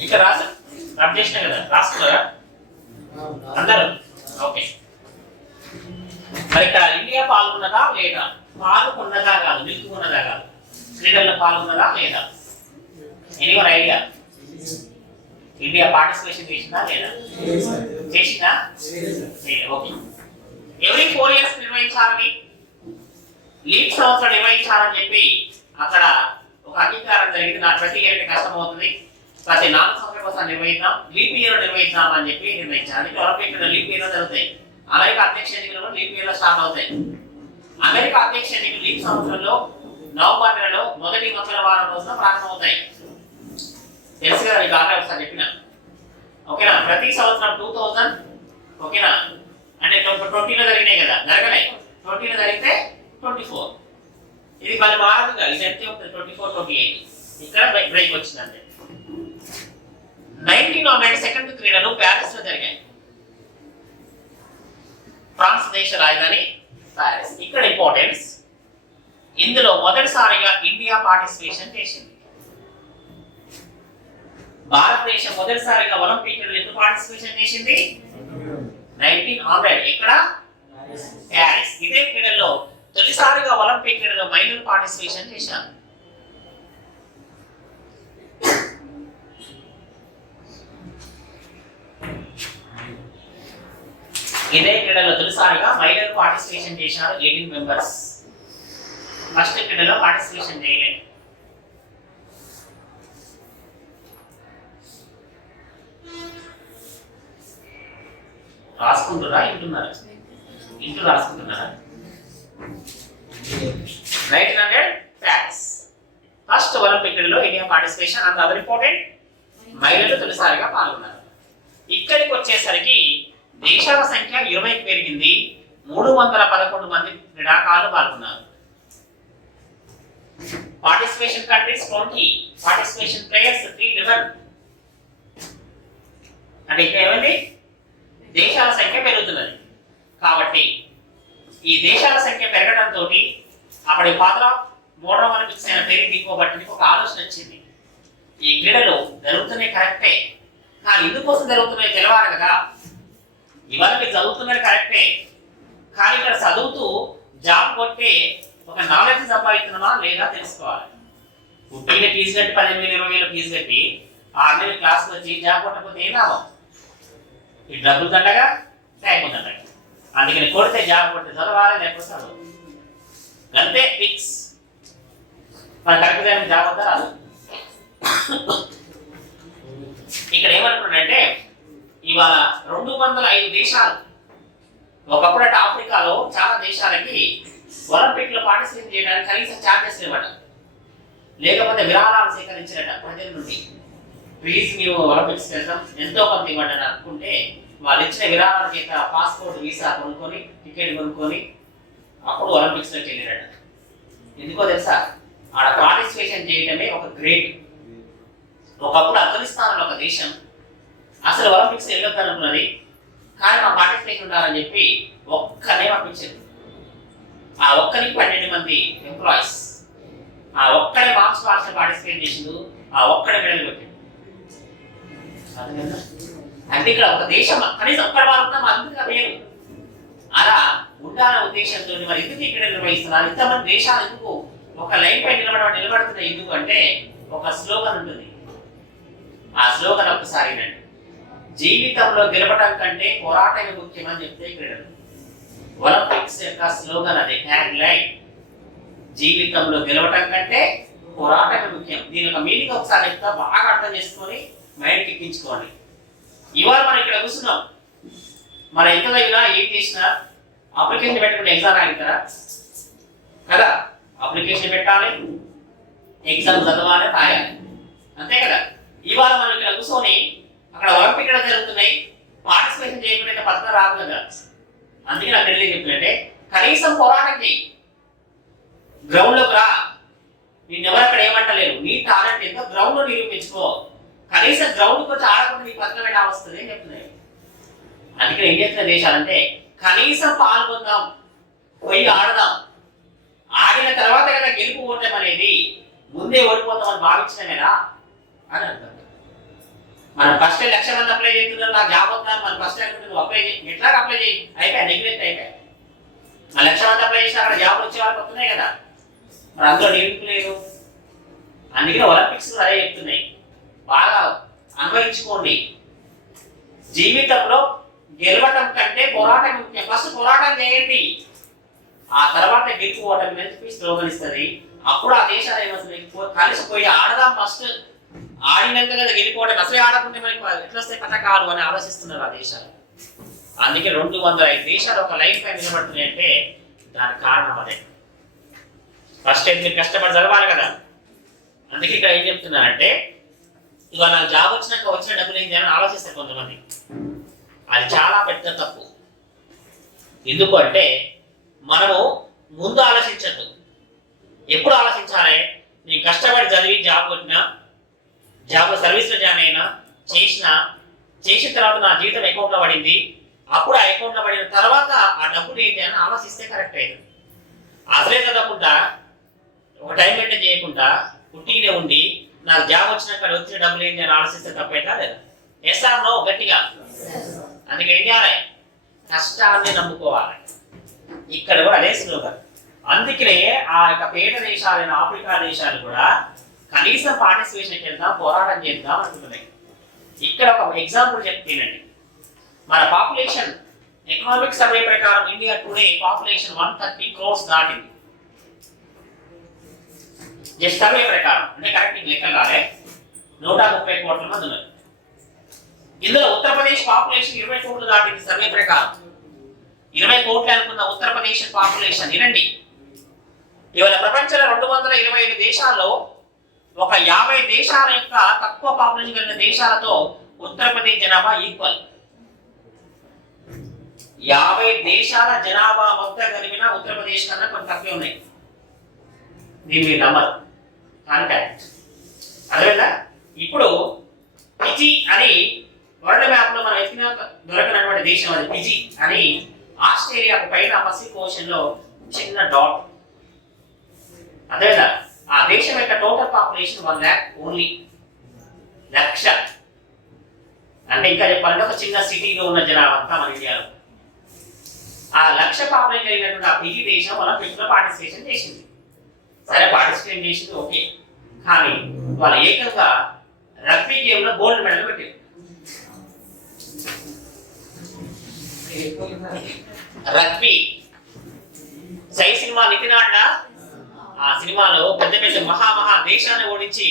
ఇక్కడ రాసు రబ్ చేసిన కదా, రాస్తున్నారా అందరూ? ఓకే. మరి ఇక్కడ ఇండియా పాల్గొన్నదా లేదా? పాల్గొన్నదా కాదు, నిలుపుకున్నదా కాదు, క్రీడల్లో పాల్గొన్నదా లేదా? Anyone idea? ఇండియా పార్టిసిపేషన్ చేసిందా లేదా? చేసిందా? ఓకే. ఎవ్రీ 4 years నిర్వహించాలని, లీగ్ సంవత్సరం నిర్వహించాలని చెప్పి అక్కడ ఒక అంగీకారం జరిగింది. నాకు ప్రతి ఏడాది కష్టం అవుతుంది, ప్రతి 4 సంవత్సరాల కోసం నిర్వహిద్దాం, లీప్ ఇయర్ నిర్వహిద్దాం అని చెప్పి నిర్ణయించారు. అందుకే ఒలింపిక్ లీప్ ఇయర్ జరుగుతాయి. అమెరికా అధ్యక్ష ఎన్నికలు లీప్ ఇయర్ లో స్టార్ట్ అవుతాయి. అమెరికా అధ్యక్ష ఎన్నికలు లీప్ సంవత్సరంలో నవంబర్ నెలలో మొదటి మంగళవారం రోజున ప్రారంభమవుతాయి. తెలుసు కదా మీకు, ఆల్రెడీ ఒకసారి చెప్పిన. ఓకేనా? ప్రతి సంవత్సరం 2000 ఓకేనా అంటే 20లో జరిగినాయి కదా, జరగలే. 20లో జరిగితే 24. ఇది మళ్ళీ మారదు కదా, ఇది ఎంత ఉంటుంది? 24, 28. ఇక్కడ బ్రేక్ వచ్చింది అంతే. 1992 క్రీడలు ప్యారిస్ లో జరిగాయి. ఫ్రాన్స్ దేశ రాజధాని ప్యారిస్. ఇక్కడ ఇంపార్టెన్స్, ఇందులో మొదటిసారిగా ఇండియా పార్టిసిపేషన్ చేసింది. భారతదేశం మొదటిసారిగా ఒలింపిక్ క్రీడలు ఎందుకు పార్టిసిపేషన్ చేసింది? 1900. ఇక్కడ ప్యారిస్. ఇదే క్రీడల్లో తొలిసారిగా ఒలింపిక్ క్రీడల్లో మహిళలు పార్టిసిపేషన్ చేశారు. ఇదే క్రీడలో తొలిసారిగా మహిళలు పార్టిసిపేషన్ చేశారు. 18 మెంబర్స్. ఫస్ట్ క్రీడలో పార్టిసిపేషన్ చేయలేదు. రాసుకుంటున్నారా, వింటున్నారా? ఇంటూ రాసుకుంటున్నారా? 1900 ప్యారిస్. ఫస్ట్ ఒలింపిక్ క్రీడలో India participation. And other important, మహిళలు తొలిసారిగా పాల్గొన్నారు. ఇక్కడికి వచ్చేసరికి దేశాల సంఖ్య 20కి పెరిగింది. 311 మంది క్రీడాకారులు పాల్గొన్నారు. Participation countries 20, participation players 311. అంటే ఇక్కడ ఏమైంది? దేశాల సంఖ్య పెరుగుతున్నది. కాబట్టి ఈ దేశాల సంఖ్య పెరగడంతో అప్పటి ఫాదర్ ఆఫ్ మోడర్న్ ఒలింపిక్స్ అయిన పేరు తీసుకోబట్టి ఒక ఆలోచన వచ్చింది. ఈ క్రీడలు జరుగుతున్నాయి కరెక్టే, కానీ ఎందుకోసం జరుగుతున్నాయి తెలవాలి కదా. ఇవాళ మీరు చదువుతున్నది కరెక్టే, కానీ ఇక్కడ చదువుతూ జాబ్ కొట్టే ఒక నాలెడ్జ్ సంపాదిస్తున్నామా లేదా తెలుసుకోవాలి. పుట్టిన ఫీజు కట్టి 10,000, 20,000 ఫీజు కట్టి 6 నెలలు క్లాస్కి వచ్చి జాబ్ కొట్టకపోతే ఏం లాభం? ఈ డబ్బులు దండగా, టైం దండగా. అందుకని కొడితే జాబ్ కొడితే చదవాలి, లేకపోతే చదవదు. అంతే ఫిక్స్. మన కరెక్ట్ టైం జాబ్ వద్దా రాదు. ఇక్కడ ఏమనుకున్నాడంటే ఇవాళ 205 దేశాలు, ఒకప్పుడు అటు ఆఫ్రికాలో చాలా దేశాలకి ఒలింపిక్ లో పార్టిసిపేట్ చేయడానికి కనీసం ఛార్జెస్ ఇవ్వట, లేకపోతే విరాళాలు సేకరించారట ప్రజల నుండి. ప్లీజ్ మేము ఒలింపిక్స్ వెళ్తాం, ఎంతో కొంత ఇవ్వండి అని అనుకుంటే వాళ్ళు ఇచ్చిన విరాళాల చేత పాస్పోర్ట్, వీసా కొనుక్కొని, టికెట్ కొనుక్కొని అప్పుడు ఒలింపిక్స్ లో వెళ్ళారట. ఎందుకో తెలుసా? ఆడ పార్టిసిపేషన్ చేయడమే ఒక గ్రేట్. ఒకప్పుడు ఆఫ్ఘనిస్తాన్ ఒక దేశం అసలు ఒలింపిక్స్ వెళ్ళొద్దనుకున్నది. కానీ మా పార్టిసిపేషన్ ఉండాలని చెప్పి ఒక్కనే పంపించారు. ఆ ఒక్కరికి 12 మంది ఎంప్లాయీస్, ఆ ఒక్కడే మార్క్స్ పార్టిసిపేట్ చేసిండు, ఆ ఒక్కడే మెడల్ పెట్టిండు. అంటే ఇక్కడ ఒక దేశం కనీసం ఒక్కడ వారు అందుకు వేరు అలా ఉండాలనే ఉద్దేశంతో మరి ఎందుకు ఇక్కడ నిర్వహిస్తున్నారు? ఇంతమంది దేశాలు ఎందుకు ఒక లైన్ పై నిలబడుతున్నాయి ఎందుకు అంటే ఒక స్లోగన్ ఉంటుంది. ఆ స్లోగన్ ఒకసారి వినండి. జీవితంలో గెలవడం కంటే పోరాటమే ముఖ్యమని చెప్తే క్రీడలు. ఒలింపిక్స్ యొక్క స్లోగన్ అదే, ట్యాగ్ లైన్. జీవితంలో గెలవడం కంటే పోరాటమే ముఖ్యం. దీని యొక్క మీనింగ్ ఒకసారి చెప్తా, బాగా అర్థం చేసుకొని మైండ్కి ఎక్కించుకోండి. ఇవాళ మనం ఇక్కడ కూర్చున్నాం, మనం ఎంత దగ్గర ఏం చేసినా అప్లికేషన్ పెట్టుకుంటే ఎగ్జామ్ రాయితారా కదా? అప్లికేషన్ పెట్టాలి, ఎగ్జామ్ చదవాలి, రాయాలి, అంతే కదా? ఇవాళ మనం ఇక్కడ కూర్చొని అక్కడ ఒలింపిక్ జరుగుతున్నాయి, పార్టిసిపేషన్ చేయకుండా పథకం రాదు కదా. అందుకే నాకు తెలియదు చెప్తున్నట్టే కనీసం పోరాటం చేయి, గ్రౌండ్లోకి రా. నేను ఎవరు అక్కడ ఏమంటలేరు, నీ టాలెంట్ ఎంతో గ్రౌండ్ లో నిరూపించుకో. కనీసం గ్రౌండ్కి వచ్చి ఆడకుండా నీ పథకం ఎలా వస్తుంది అని చెప్తున్నాయి. అందుకే ఏం చేస్తున్న దేశాలంటే కనీసం పాల్గొందాం, పోయి ఆడదాం, ఆడిన తర్వాత కదా గెలుపు ఓటం అనేది, ముందే ఓడిపోతామని భావించడమేనా అని అంటారు. మనం ఫస్ట్ 1,00,000 మంది అప్లై చేస్తున్నారు, నాకు జాబ్ వద్దాం, మనం ఫస్ట్ నువ్వు అప్లై చేయి, ఎట్లా అప్లై చేయి, అయిపోయా నెగ్లెక్ట్ అయిపోయా. 1,00,000 మంది అప్లై చేసినా అక్కడ జాబ్ వచ్చే వాళ్ళకి వస్తున్నాయి కదా, మరి అందులో నిరుపు లేదు. అందుకనే ఒలింపిక్స్ అదే చెప్తున్నాయి, బాగా అన్వయించుకోండి. జీవితంలో గెలవటం కంటే పోరాటం ముఖ్యం. ఫస్ట్ పోరాటం చేయండి, ఆ తర్వాత గెలుపు ఓటమి అని చెప్పి స్లోగన్ ఇస్తుంది. అప్పుడు ఆ దేశాలు ఏమవుతుంది, కలిసిపోయి ఆడదాం, ఫస్ట్ ఆడినాక కదా గెలిపోవటం, అసలే ఆడకుంటే మనకి ఎట్లా వస్తాయి పథకాలు అని ఆలోచిస్తున్నారు ఆ దేశాలు. అందుకే 205 దేశాలు ఒక లైన్ పై నిలబడుతున్నాయి అంటే దానికి కారణం అదే. ఫస్ట్ అయితే మీరు కష్టపడి చదవాలి కదా. అందుకే ఇక్కడ ఏం చెప్తున్నానంటే ఇవాళ నాకు జాబ్ వచ్చినాక వచ్చిన డబ్బులు ఏం చేయాలని ఆలోచిస్తారు కొంతమంది. అది చాలా పెద్ద తప్పు. ఎందుకు అంటే మనము ముందు ఆలోచించద్దు. ఎప్పుడు ఆలోచించాలి, నేను కష్టపడి చదివి జాబ్ కొట్టినా, జాబ్లో సర్వీస్లో జాయిన్ అయినా, చేసిన తర్వాత నా జీవితం అకౌంట్లో పడింది, అప్పుడు ఆ అకౌంట్లో పడిన తర్వాత ఆ డబ్బులు ఏం చేయాలని ఆలోచిస్తే కరెక్ట్ అవుతుంది. అసలే చదవకుండా ఒక టైం మెయింటైన్ చేయకుండా పుట్టినే ఉండి నాకు జాబ్ వచ్చినాక వచ్చిన డబ్బులు ఏం చేయాలని ఆలోచిస్తే తప్పైతే లేదా? ఎస్ఆర్ నో గట్టిగా. అందుకే ఏం చేయాలి, కష్టాన్ని నమ్ముకోవాలి. ఇక్కడ కూడా అదే స్లోగన్. అందుకనే ఆ యొక్క పేద దేశాలైన ఆఫ్రికా దేశాలు కూడా కనీసం పార్టిసిపేషన్కి వెళ్దాం, పోరాటం చేద్దాం అంటున్నాయి. ఇక్కడ ఒక ఎగ్జాంపుల్ చెప్తానండి. మన పాపులేషన్ ఎకనామిక్ సర్వే ప్రకారం ఇండియా టుడే పాపులేషన్ 130 crores దాటింది. జస్ట్ సర్వే ప్రకారం, అంటే కరెక్ట్ లెక్కలు రాలే, 130 కోట్ల మంది ఉన్నారు. ఇందులో ఉత్తరప్రదేశ్ పాపులేషన్ 20 కోట్లు దాటింది సర్వే ప్రకారం. 20 కోట్లు అనుకున్న ఉత్తరప్రదేశ్ పాపులేషన్ వినండి. ఇవాళ ప్రపంచంలో 225 దేశాల్లో ఒక 50 దేశాల యొక్క తక్కువ పాపులేషన్ కలిగిన దేశాలతో ఉత్తరప్రదేశ్ జనాభా ఈక్వల్. 50 దేశాల జనాభా మొత్తం కలిపిన ఉత్తరప్రదేశ్ కన్నా కొన్ని తక్కువ ఉన్నాయి. దీన్ని మీరు నమ్మరు కానీ కరెక్ట్. అదేవిధంగా ఇప్పుడు ఫిజీ అని వరల్డ్ మ్యాప్ లో మనం ఎత్తిన దొరకనటువంటి దేశం అది ఫిజీ అని. ఆస్ట్రేలియాకు పైన పసిఫిక్ ఓషన్ లో చిన్న డాట్. అదేవిధంగా ఆ దేశం యొక్క టోటల్ పాపులేషన్ 1 lakh ఓన్లీ, 1,00,000. అంటే ఇంకా చెప్పాలంటే ఒక చిన్న సిటీలో ఉన్న జనాభా అంతా మన ఇండియాలో. ఆ 1,00,000 పాపులేషన్ అయినటువంటి ఆ ఫిజీ దేశం ఒలింపిక్స్ లో పార్టిసిపేషన్ చేసింది. సరే పార్టిసిపేట్ చేసింది ఓకే, కానీ వాళ్ళు ఏకంగా రగ్బీ గేమ్ లో గోల్డ్ మెడల్ పెట్టారు. రగ్బీ సై సినిమా నితినాడ, ఆ సినిమాలో పెద్ద పెద్ద మహా దేశాన్ని ఓడించి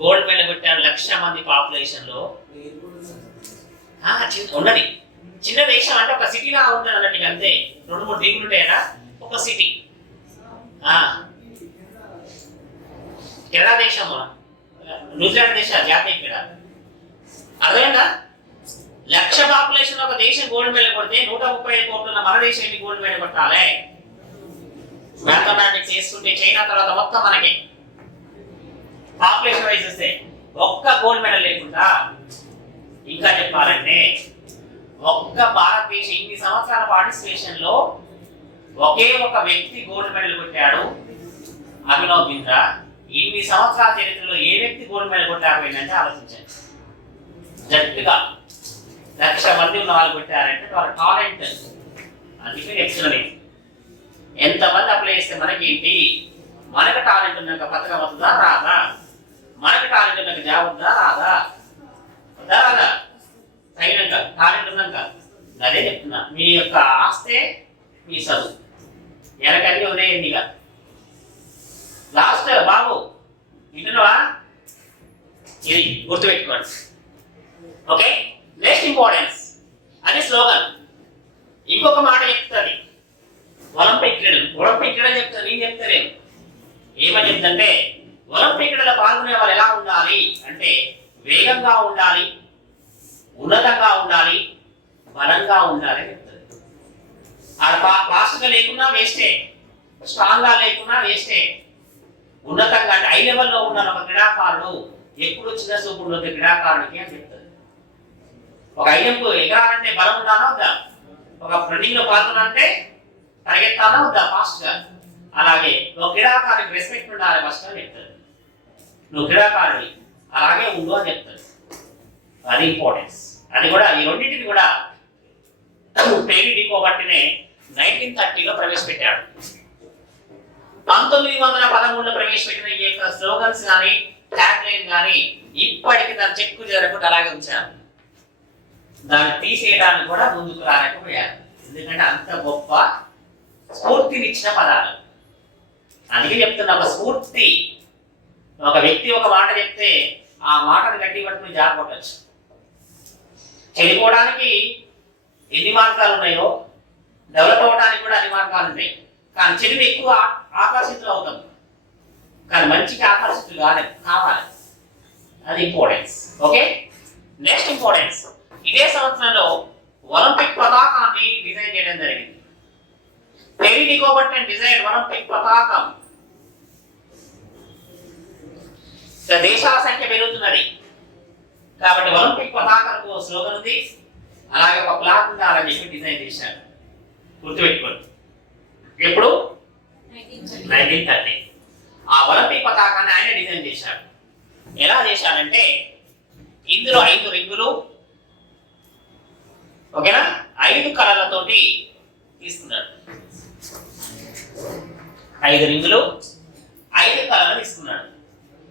గోల్డ్ మెడల్ కొట్టారు. 1,00,000 మంది పాపులేషన్ లో ఉన్నది. చిన్న దేశం అంటే ఒక సిటీలా ఉంటుంది అన్నట్టుగా, అంతే. 2-3 దీవులు ఉంటాయనా ఒక సిటీ. కెనడా దేశం, న్యూజిలాండ్ దేశ జాతీయ క్రీడ. అర్థమైందా? 1,00,000 పాపులేషన్ ఒక దేశం గోల్డ్ మెడల్ కొడితే 135 కోట్ల మన దేశం ఎన్ని గోల్డ్ మెడల్ కొట్టాలి? మ్యాథమెటిక్స్ చేసుకుంటే చైనా తర్వాత మొత్తం మనకి పాపులేషన్ వైజ్ వస్తే ఒక్క గోల్డ్ మెడల్ లేకుండా. ఇంకా చెప్పాలంటే ఒక్క భారతదేశ ఇన్ని సంవత్సరాల పార్టిసిపేషన్ లో ఒకే ఒక వ్యక్తి గోల్డ్ మెడల్ కొట్టాడు, అభినవ్ బింద్రా. ఇన్ని సంవత్సరాల చరిత్రలో ఏ వ్యక్తి గోల్డ్ మెడల్ కొట్టారంటే ఆలోచించండి. జట్టుగా 1,00,000 మంది ఉన్న వాళ్ళు కొట్టారంటే వాళ్ళ టాలెంట్. అందుకే ఎక్సలెంట్. ఎంతమంది అప్లై చేస్తే మనకేంటి? మనకు టాలెంట్ ఉన్నాక పథకం వస్తుందా రాదా? మనకు టాలెంట్ ఉన్నాక జాబ్ ఉందా రాదా? వద్దా రాదా? తగినాక టాలెంట్ ఉన్నాక. అదే చెప్తున్నా, మీ యొక్క ఆస్తే మీ చదువు. వెనకన్నీ వదిలేయండి. ఇక లాస్ట్ బాబు వింటున్నావా? ఇది గుర్తుపెట్టుకోండి. ఓకే, నెక్స్ట్ ఇంపార్టెన్స్ అది స్లోగన్. ఇంకొక మాట చెప్తుంది ఒలింపిక్ క్రీడలు. ఒలింపిక్ క్రీడలు చెప్తాను, నేను చెప్తాను. ఏమని చెప్తుంటే ఒలింపిక్ క్రీడలో పాల్గొనే వాళ్ళు ఎలా ఉండాలి అంటే వేగంగా ఉండాలి, ఉన్నతంగా ఉండాలి, బలంగా ఉండాలి అని చెప్తుంది. ఫాస్ట్గా లేకున్నా వేస్టే, స్ట్రాంగ్గా లేకున్నా వేస్టే. ఉన్నతంగా అంటే హై లెవెల్లో ఉన్న ఒక క్రీడాకారుడు ఎప్పుడు చిన్న చూపుడు క్రీడాకారుడికి అని చెప్తుంది. ఒక ఐఎంకు ఎగరాలంటే బలం ఉండాలా వద్దా? ఒక రన్నింగ్ లో పాల్గొనాలంటే పరిగెత్తాలా వద్దా ఫాస్ట్ గా? అలాగే ఒక క్రీడాకారుడికి రెస్పెక్ట్ ఉండాలి ఫస్ట్ అని చెప్తాడు. నువ్వు క్రీడాకారుడి అలాగే ఉండు అని చెప్తాడు. అది ఇంపార్టెన్స్. అది కూడా ఈ రెండింటిని కూడా పేరీ డికోబర్టీనే 1930లో ప్రవేశపెట్టాడు. 1913లో ప్రవేశపెట్టిన ఈ యొక్క స్లోగన్స్ కానీ ట్యాగ్ లైన్ కానీ ఇప్పటికి దాని చెక్కు జరగకుండా అలాగే ఉంచారు. దాన్ని తీసేయడానికి కూడా ముందుకు రాలేకపోయారు. ఎందుకంటే అంత గొప్ప స్ఫూర్తినిచ్చిన పదాలు. అందుకే చెప్తున్నా, ఒక స్ఫూర్తి. ఒక వ్యక్తి ఒక మాట చెప్తే ఆ మాటను గట్టి పట్టుకుని జారకొట్టచ్చు. చెడిపోవడానికి ఎన్ని మార్గాలు ఉన్నాయో డెవలప్ అవ్వడానికి కూడా అన్ని మార్గాలు ఉన్నాయి. కానీ చెడుని ఎక్కువ ఆకర్షితులు అవుతాం, కానీ మంచికి ఆకర్షితులు కావాలి. అది ఇంపార్టెన్స్. Okay, next importance. ఇదే సంవత్సరంలో ఒలింపిక్ పతాకాన్ని డిజైన్ చేయడం జరిగింది. పేరీ డికోబర్టీ డిజైన్ ఒలింపిక్ పతాకం. దేశాల సంఖ్య పెరుగుతున్నది కాబట్టి ఒలింపిక్ పతాకానికి స్లోగన్ ఉంది, అలాగే ఒక ప్లాన్ ఉండాలని చెప్పి డిజైన్ చేశారు. గుర్తుపెట్టుకోండి. ఎప్పుడు? 1930. ఆ ఒలింపిక్ పతాకాన్ని ఆయన డిజైన్ చేశాడు. ఎలా చేశాడంటే ఇందులో 5 రింగులు, ఓకేనా, 5 కలర్లతోటి తీసుకున్నాడు. 5 రింగులు, 5 కలర్లు తీసుకున్నాడు.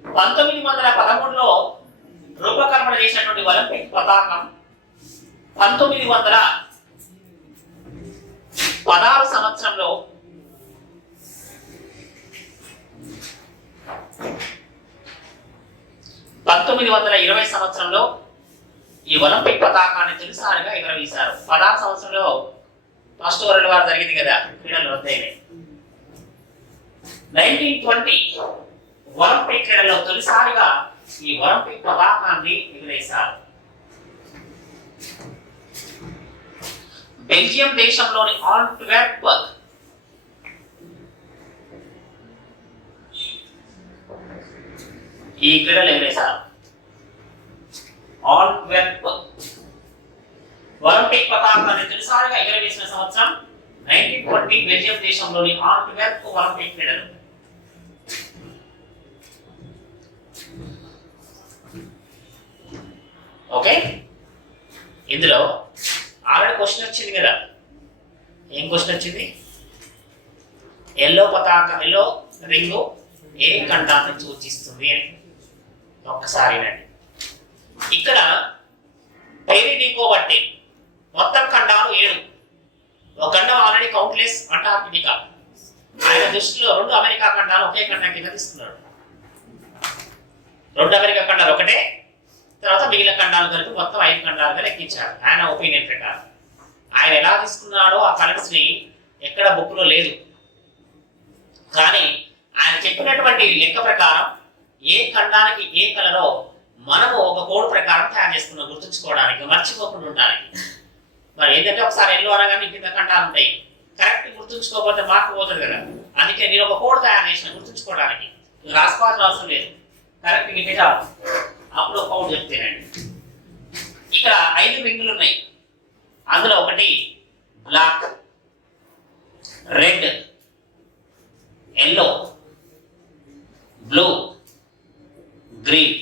1913లో రూపకల్పన చేసినటువంటి ఒలింపిక్ పతాకం 1916 సంవత్సరంలో 1920 సంవత్సరంలో ఈ ఒలింపిక్ పతాకాన్ని తొలిసారిగా ఎగరవేశారు. 16 సంవత్సరంలో ఫస్ట్ వరల్డ్ వార్ జరిగింది కదా, క్రీడలు రద్దయినాయి. 1920 ఒలింపిక్ క్రీడల్లో తొలిసారిగా ఈ ఒలింపిక్ పతాకాన్ని ఎగరేశారు. బెల్జియం దేశంలోని ఆంట్వెర్ప్ ఈ క్రీడలు ఎగరేశారు. ఆంట్వెర్ప్ ఒలింపిక్ పతాకాన్ని తొలిసారిగా ఎగరవేసిన సంవత్సరం 1920 బెల్జియం దేశంలోని ఆంట్వెర్ప్ ఒలింపిక్ క్రీడలు. ఓకే, ఇందులో ఆల్రెడీ క్వశ్చన్ వచ్చింది కదా. ఏం క్వశ్చన్ వచ్చింది? ఎల్లో పతాకం, ఎల్లో రింగు ఏ ఖండాన్ని సూచిస్తుంది అని. ఒక్కసారి ఇక్కడ పేరీ డికోబర్టీ మొత్తం ఖండాలు 7. ఒక ఖండం ఆల్రెడీ కౌంట్లెస్ అంటార్కిటికా. ఆయన దృష్టిలో 2 అమెరికా ఖండాలు ఒకే ఖండం కింద తీసుకున్నాడు. 2 అమెరికా ఖండాలు ఒకటే, తర్వాత మిగిలిన ఖండాలు కలిపి మొత్తం 5 ఖండాలుగా లెక్కించాడు ఆయన ఒపీనియన్ ప్రకారం. ఆయన ఎలా తీసుకున్నాడో ఆ కలర్స్ ని ఎక్కడ బుక్ లో లేదు, కానీ ఆయన చెప్పినటువంటి లెక్క ప్రకారం ఏ ఖండానికి ఏ కలరో మనము ఒక కోడ్ ప్రకారం తయారు చేసుకున్నాం, గుర్తుంచుకోవడానికి, మర్చిపోకుండా ఉండడానికి. మరి ఏంటంటే ఒకసారి ఎల్లో అనగానే కింద ఖండాలు ఉంటాయి, కరెక్ట్ గుర్తుంచుకోకపోతే మార్క్ పోతుంది కదా. అందుకే నేను ఒక కోడ్ తయారు చేసిన గుర్తుంచుకోవడానికి, రాసుకోవాల్సిన అవసరం లేదు, కరెక్ట్ ఇంకే చాలు. అప్పుడు ఒక కౌంట్ చెప్తేనండి. ఇక్కడ 5 రింగులు ఉన్నాయి. అందులో ఒకటి black, red, yellow, blue, green.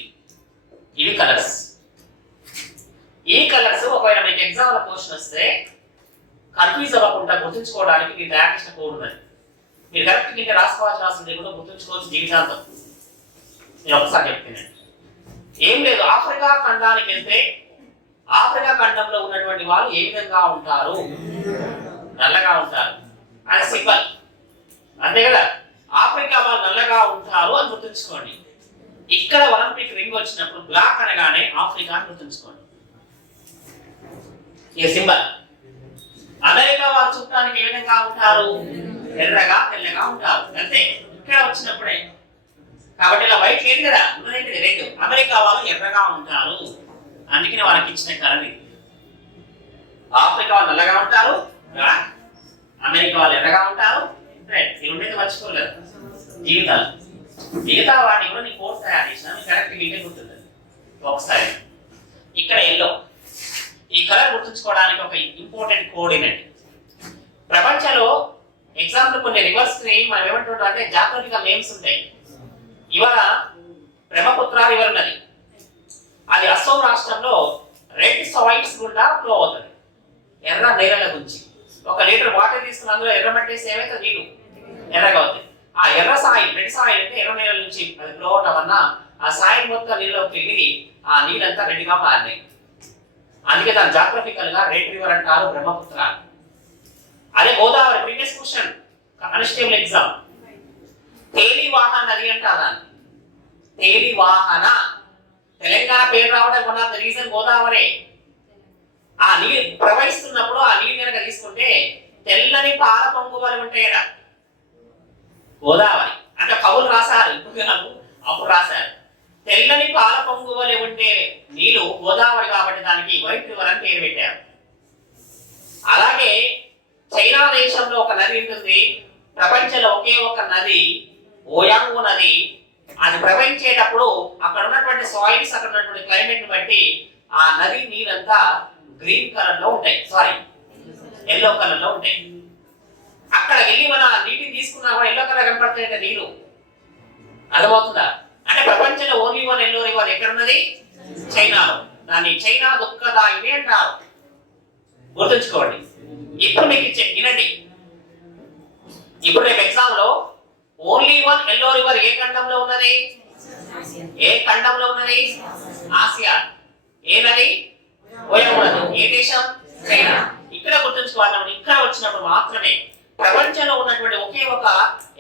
ఇవి కలర్స్. ఈ కలర్స్ ఒకవేళ మీకు ఎగ్జామ్ లో క్వశ్చన్ వస్తే కన్ఫ్యూజ్ అవ్వకుండా గుర్తుంచుకోవడానికి మీరు తయారు చేసిన కోడ్ ఉన్నది. మీరు కరెక్ట్ ఇంకా రాసుకోవాల్సిన అవసరం లేకుండా గుర్తుంచుకోవచ్చు జీవితాంతం. నేను ఒకసారి చెప్తున్నాను. ఏం లేదు, ఆఫ్రికా ఖండానికి వెళ్తే ఆఫ్రికా ఖండంలో ఉన్నటువంటి వాళ్ళు ఏ విధంగా ఉంటారు? నల్లగా ఉంటారు. అది సింబల్, అంతే కదా. ఆఫ్రికా వాళ్ళు నల్లగా ఉంటారు అని గుర్తుంచుకోండి. ఇక్కడ ఒలింపిక్ రింగ్ వచ్చినప్పుడు బ్లాక్ అనగానే ఆఫ్రికా అని గుర్తుంచుకోండి. ఈ సింబల్. అమెరికా వాళ్ళు చూడటానికి ఏ విధంగా ఉంటారు? ఎర్రగా తెల్లగా ఉంటారు, అంతే. ఇక్కడ వచ్చినప్పుడే కాబట్టి ఇలా వైట్ లేదు కదా, ఉన్నదేంటి రెడ్. అమెరికా వాళ్ళు ఎర్రగా ఉంటారు, అందుకని వాళ్ళకి ఇచ్చిన కలర్ ఇది. ఆఫ్రికా వాళ్ళు నల్లగా ఉంటారు, అమెరికా వాళ్ళు ఎర్రగా ఉంటారు, రెడ్. ఇది ఉండేది మర్చిపోలేదు జీవితాలు. మిగతా వాటిని కూడా నీ కోర్స్ తయారు చేసిన కరెక్ట్ మీకే గుర్తుంది. ఒకసారి ఇక్కడ ఎల్లో. ఈ కలర్ గుర్తుంచుకోవడానికి ఒక ఇంపార్టెంట్ కోడ్ ఏంటంటే, ప్రపంచంలో ఎగ్జాంపుల్ కొన్ని రివర్స్ ని మనం ఏమంటుంటాం అంటే జాగ్రఫికల్ నేమ్స్ ఉంటాయి. ఇవాళ బ్రహ్మపుత్ర రివర్ ఉన్నది, అది అస్సాం రాష్ట్రంలో రెడ్ సాయిల్స్ గుండా ఫ్లో అవుతుంది, ఎర్ర నేలల గురించి. 1 లీటర్ వాటర్ తీసుకున్న అందులో ఎర్ర మట్టేసి ఏమైతే నీళ్ళు ఎర్రగా అవుతుంది. ఆ ఎర్ర సాయిల్, రెడ్ సాయిల్ అంటే ఎర్ర నేలల నుంచి అది ఫ్లో అవడం వల్ల ఆ సాయిల్ మొత్తం నీళ్ళలోకి వెళ్ళి ఆ నీళ్ళంతా రెడ్గా మారినాయి. అందుకే దాని జాగ్రఫికల్ గా రెడ్ రివర్ అంటారు, బ్రహ్మపుత్ర. అదే Godavari, previous question constable exam, Telivahana నది అంటారు దాన్ని. తేలివాహన, తెలంగాణ పేరు రావడానికి one of the reason Godavari. ఆ నీరు ప్రవహిస్తున్నప్పుడు ఆ నీరు కనుక తీసుకుంటే తెల్లని పాల పొంగువలు ఉంటాయి కదా, గోదావరి అంటే కవులు రాశారు, ఇప్పుడు అప్పుడు రాశారు. తెల్లని పాల పొంగువలు ఉంటే నీళ్ళు గోదావరి కాబట్టి దానికి వైట్ రివర్ అని పేరు పెట్టారు. అలాగే చైనా దేశంలో ఒక నది ఉంటుంది, ప్రపంచంలో ఒకే ఒక నది ఓయాంగు నది. అది ప్రవహించేటప్పుడు అక్కడ ఉన్నటువంటి సాయిల్స్, అక్కడ ఉన్నటువంటి క్లైమేట్ ని బట్టి ఆ నది నీరంతా గ్రీన్ కలర్ లో ఉంటాయి, సారీ ఎల్లో కలర్ లో ఉంటాయి. అక్కడ వెళ్ళి మన నీటిని తీసుకున్నా కూడా ఎల్లో కలర్ కనపడుతుంటే నీరు, అర్థమవుతుందా? అంటే ప్రపంచంలో ఓన్లీ వన్ ఎల్లో రివర్ ఎక్కడున్నది? చైనాలో. దాన్ని చైనా దుఃఖదాయిని అంటారు, గుర్తుంచుకోండి. ఇప్పుడు మీకు వినండి, ఇప్పుడు రేపు ఎగ్జామ్ లో ఓన్లీ వన్ ఎల్లో రివర్ ఏ ఖండంలో ఉన్నది? ఏ ఖండంలో ఉన్నది? ఆసియా. ఏ నది? ఓయాంగు నది. ఏ దేశం? చైనా. ఇక్కడ గుర్తుంచుకోవాలి, ఇక్కడ వచ్చినప్పుడు మాత్రమే ప్రపంచంలో ఉన్నటువంటి ఒకే ఒక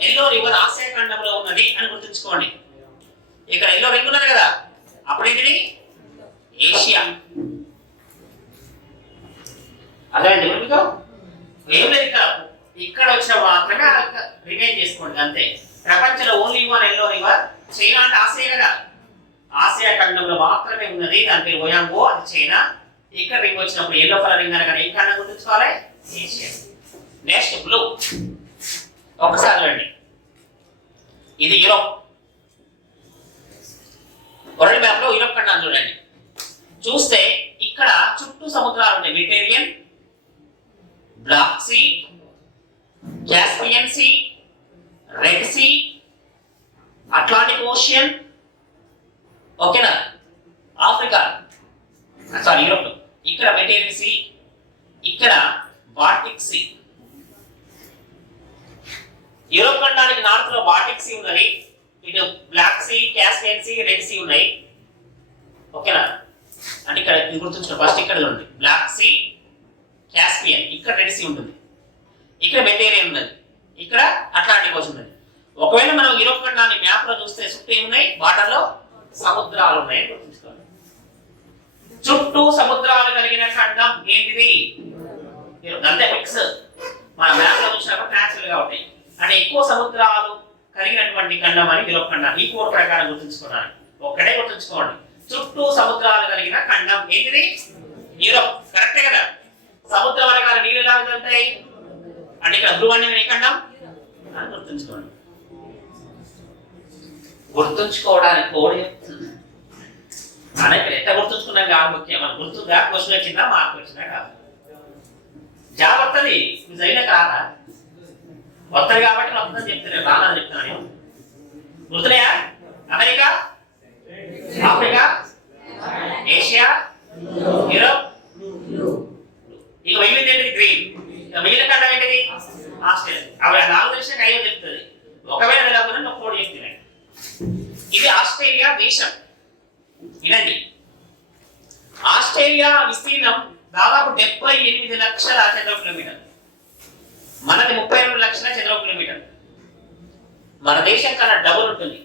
ఎల్లో రివర్ ఆసియా ఖండంలో ఉన్నది అని గుర్తుంచుకోండి. ఇక్కడ ఎల్లో రింగ్ ఉన్నది కదా, అప్పుడేంటిది? ఏషియా. అదేంటి మీకు ఏం లేదు, ఇక్కడ వచ్చిన మాత్రమే రిమైన్ చేసుకోండి, అంతే. ప్రపంచంలో only one yellow river China అంటే ఆసియా కదా, ఆసియా ఖండంలో మాత్రమే ఉన్నది, దాని పేరు ఓయాంగు, అది చైనా. ఇక్కడ రింగ్ వచ్చినప్పుడు ఎల్లో కలర్ రింగ్ అనగా ఏం ఖండం గుర్తుంచుకోవాలి? ఏషియా. Next blue. ఒకసారి చూడండి, ఇది యూరోప్. వరల్డ్ మ్యాప్ లో యూరోప్ ఖండాన్ని చూడండి. చూస్తే ఇక్కడ చుట్టూ సముద్రాలు ఉన్నాయి, Mediterranean, black sea, Caspian sea, red sea, Atlantic ocean, ఓకేనా. ఆఫ్రికా, సారీ యూరోప్ లో ఇక్కడ మెడిటరేనియన్ సీ, ఇక్కడ బాల్టిక్ సీ. యూరోప్ ఖండానికి నార్త్ లో బాల్టిక్ సీ ఉన్నది, ఇటు black sea, Caspian sea, red sea ఉన్నాయి, ఓకేనా. అంటే ఇక్కడ గుర్తుంచుకో, ఫస్ట్ ఇక్కడ ఉంది బ్లాక్ సీ, కాస్పియన్, ఇక్కడ రెడ్ సీ ఉంటుంది, ఇక్కడ మెడిటరేనియన్ ఉన్నది, ఇక్కడ అట్లాంటిక్ ఓషన్ ఉన్నది. ఒకవేళ మనం యూరోప్ ఖండాన్ని మ్యాప్ లో చూస్తే చుట్టూ ఏమున్నాయి? వాటర్ లో సముద్రాలు ఉన్నాయి, గుర్తుంచుకోవాలి. చుట్టూ సముద్రాలు కలిగిన ఖండం ఏంటిది? అంతే మిక్స్. మన మ్యాప్ లో చూసినప్పుడు న్యాచురల్ గా ఉంటాయి, అంటే ఎక్కువ సముద్రాలు కలిగినటువంటి ఖండం అని యూరోప్ ఖండం. ఈ కోడ్ ప్రకారం గుర్తుంచుకోవడానికి ఒక్కటే గుర్తుంచుకోండి, చుట్టూ సముద్రాలు కలిగిన ఖండం ఏంటిది? యూరోప్. కరెక్టే కదా. సముద్రం అనగా నీళ్ళు ఎలా వెళ్తాయి అంటే ఇక్కడ బ్లూ అనేది ఏ ఖండం అని గుర్తుంచుకోండి. గుర్తుంచుకోవడానికి కోడ్ చెప్తుంది, అలాగే ఎట్లా గుర్తుంచుకున్నాం కాదు ముఖ్యం, మనం గుర్తుందా? క్వశ్చన్ వచ్చిందా, మార్క్ వచ్చినా కాదు. జాబ్ వస్తుంది, నువ్వు చదివినాక రాదా? వస్తుంది కాబట్టి నువ్వు వస్తుందని చెప్తున్నాను, రానని చెప్తున్నాను నేను. గుర్తున్నాయా? అమెరికా, ఆఫ్రికా, ఏషియా, యూరోప్, ఇక మిగిలింది ఏంటిది? గ్రీన్. ఇక మిగిలిన ఖండం ఏంటిది? ఆస్ట్రేలియా. అవి 4 దేశాలకు 5 చెప్తుంది. ఒకవేళ లేకపోతే నువ్వు 4 చెప్తున్నాయి. ఇది ఆస్ట్రేలియా దేశం. వినండి, ఆస్ట్రేలియా విస్తీర్ణం దాదాపు 78 లక్షల చదరపు కిలోమీటర్లు. మనది 32 లక్షల చదరపు కిలోమీటర్లు. మన దేశం కన్నా డబుల్ ఉంటుంది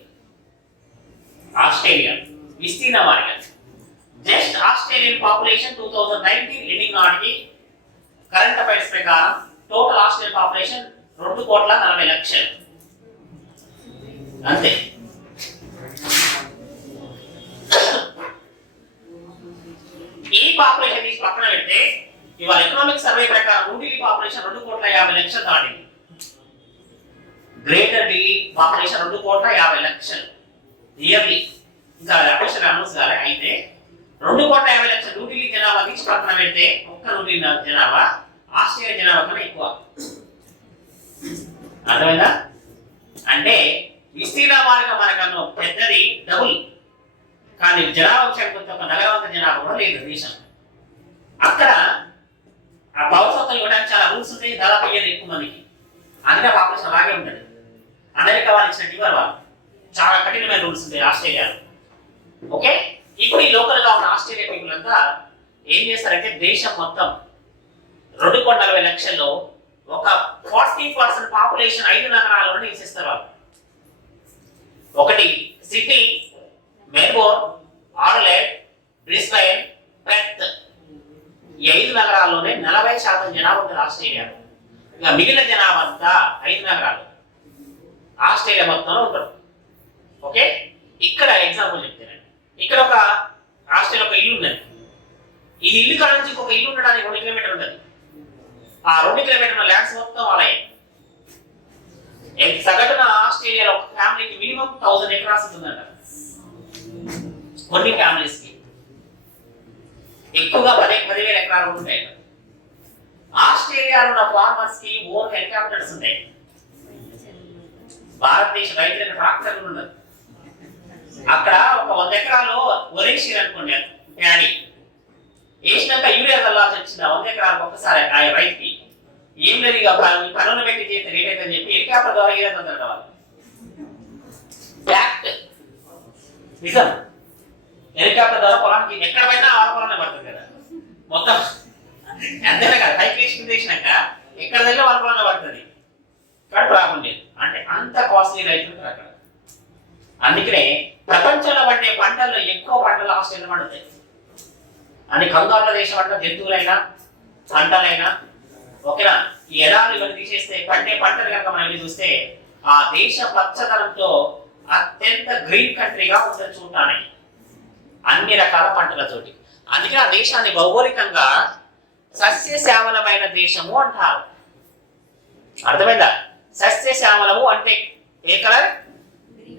ఆస్ట్రేలియా విస్తీర్ణ వారిగా. జస్ట్ ఆస్ట్రేలియన్ పాపులేషన్ 2019 ఎండింగ్ నాటికి కరెంట్ అఫైర్స్ ప్రకారం టోటల్ ఆస్ట్రేలియన్ పాపులేషన్ 2,40,00,000 అంతే. ఈ పాపులేషన్ తీసి పక్కన పెడితే ఇవాళ ఎకనామిక్ సర్వే ప్రకారం ఢిల్లీ పాపులేషన్ 2,50,00,000 దాటింది. Greater Delhi population 2,50,00,000 yearly. ఇంకా అఫీషియల్ అనౌన్స్ కాలే. అయితే 2,50,00,000 ఢిల్లీ జనాభా తీసి పక్కన పెడితే ఒక్క ఢిల్లీ జనాభా ఆస్ట్రేలియా జనాభా కన్నా ఎక్కువ. అర్థమైందా? అంటే విస్తీర్ణ వారిగా మనకన్నా పెద్దది డబుల్, కానీ జనాభా విషయానికి కొంత ఒక నగరవంత జనాభా కూడా లేదు దేశం. అక్కడ ఆ పౌరసత్వం ఇవ్వడానికి చాలా రూల్స్ ఉంటాయి, దాదాపు ఇయ్యేది ఎక్కువ మందికి. అందుకే పాపులేషన్ అలాగే ఉంటుంది. అమెరికా వాళ్ళు ఇచ్చినట్టు ఇవ్వరు, వాళ్ళు చాలా కఠినమైన రూల్స్ ఉంటాయి ఆస్ట్రేలియాలో. ఓకే, ఇప్పుడు ఈ లోకల్గా ఉన్న ఆస్ట్రేలియా పీపుల్ అంతా ఏం చేస్తారంటే దేశం మొత్తం 2,40,00,000లో ఒక 40% పాపులేషన్ 5 నగరాలను నివసిస్తారు వాళ్ళు. ఒకటి Sydney, Melbourne, Adelaide, Brisbane, Perth. ఈ 5 నగరాల్లోనే 40% జనాభా ఉంటుంది ఆస్ట్రేలియాలో. ఇక మిగిలిన జనాభా అంతా 5 నగరాలు ఆస్ట్రేలియా మొత్తంలో ఉంటారు. ఓకే, ఇక్కడ ఎగ్జాంపుల్ చెప్తానండి. ఇక్కడ ఒక ఆస్ట్రేలియా ఒక ఇల్లు ఉన్నది. ఈ ఇల్లు కాడ నుంచి ఇంకొక ఇల్లు ఉండడానికి 2 కిలోమీటర్లు ఉంటుంది. ఆ 2 కిలోమీటర్ల ల్యాండ్స్ మొత్తం అలాగే. సగటున ఆస్ట్రేలియాలో ఒక ఫ్యామిలీకి మినిమం 1000 ఎకరాస్ ఉంటుందంట. కొన్ని ఫ్యామిలీస్ కి ఎక్కువగా 10,000 ఎకరాలు ఉంటాయి. ఆస్ట్రేలియాలో ఉన్న ఫార్మర్స్ కి ఓన్ హెలికాప్టర్స్ ఉంటాయి. భారతదేశ రైతులకు ట్రాక్టర్లు ఉండదు. అక్కడ ఒక 100 ఎకరాలు ఒరేషియర్ అనుకోండి, ప్యాడీ వేసినాక యూరియా చల్లాల్సి వచ్చింది 100 ఎకరాలకు ఒక్కసారి. ఆ రైతుకి ఏం లేదు, ఇక పనులు పెట్టి చేస్తే రేట్ అయితే అని చెప్పి హెలికాప్టర్ ద్వారా ఏదంటారు వాళ్ళు. ఫ్యాక్ట్, నిజం. హెలికాప్టర్ ద్వారా పొలానికి ఎక్కడ పైన ఆ పొలాన్ని పడుతుంది కదా మొత్తం. అంతేనా కదా, పైకి వేసినాక ఎక్కడ దగ్గర వాళ్ళ పొలంలో పడుతుంది. ఇక్కడ ప్రాబ్లం లేదు. అంటే అంత కాస్ట్లీ రైతులు అక్కడ. అందుకనే ప్రపంచంలో పండే పంటల్లో ఎక్కువ పంటలు ఆస్ట్రేలియా పండుతాయి. అని కంగారుల దేశం అంటే జంతువులైనా పంటలైనా ఓకేనా. ఈ ఎడాలు ఇవన్నీ తీసేస్తే పండే పంటలు కనుక మనం వెళ్ళి చూస్తే ఆ దేశ పచ్చదనంతో అత్యంత గ్రీన్ కంట్రీగా ఉంటుంది చూడటానికి, అన్ని రకాల పంటలతోటి. అందుకే ఆ దేశాన్ని భౌగోళికంగా సస్యశ్యామలమైన దేశము అంటారు. అర్థమైందా? సస్యశ్యామలము అంటే ఏ కలర్?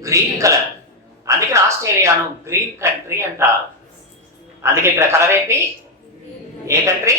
Green colour. అందుకే ఆస్ట్రేలియాను గ్రీన్ కంట్రీ అంటారు. అందుకే ఇక్కడ కలర్ ఏంటి? ఏ కంట్రీ?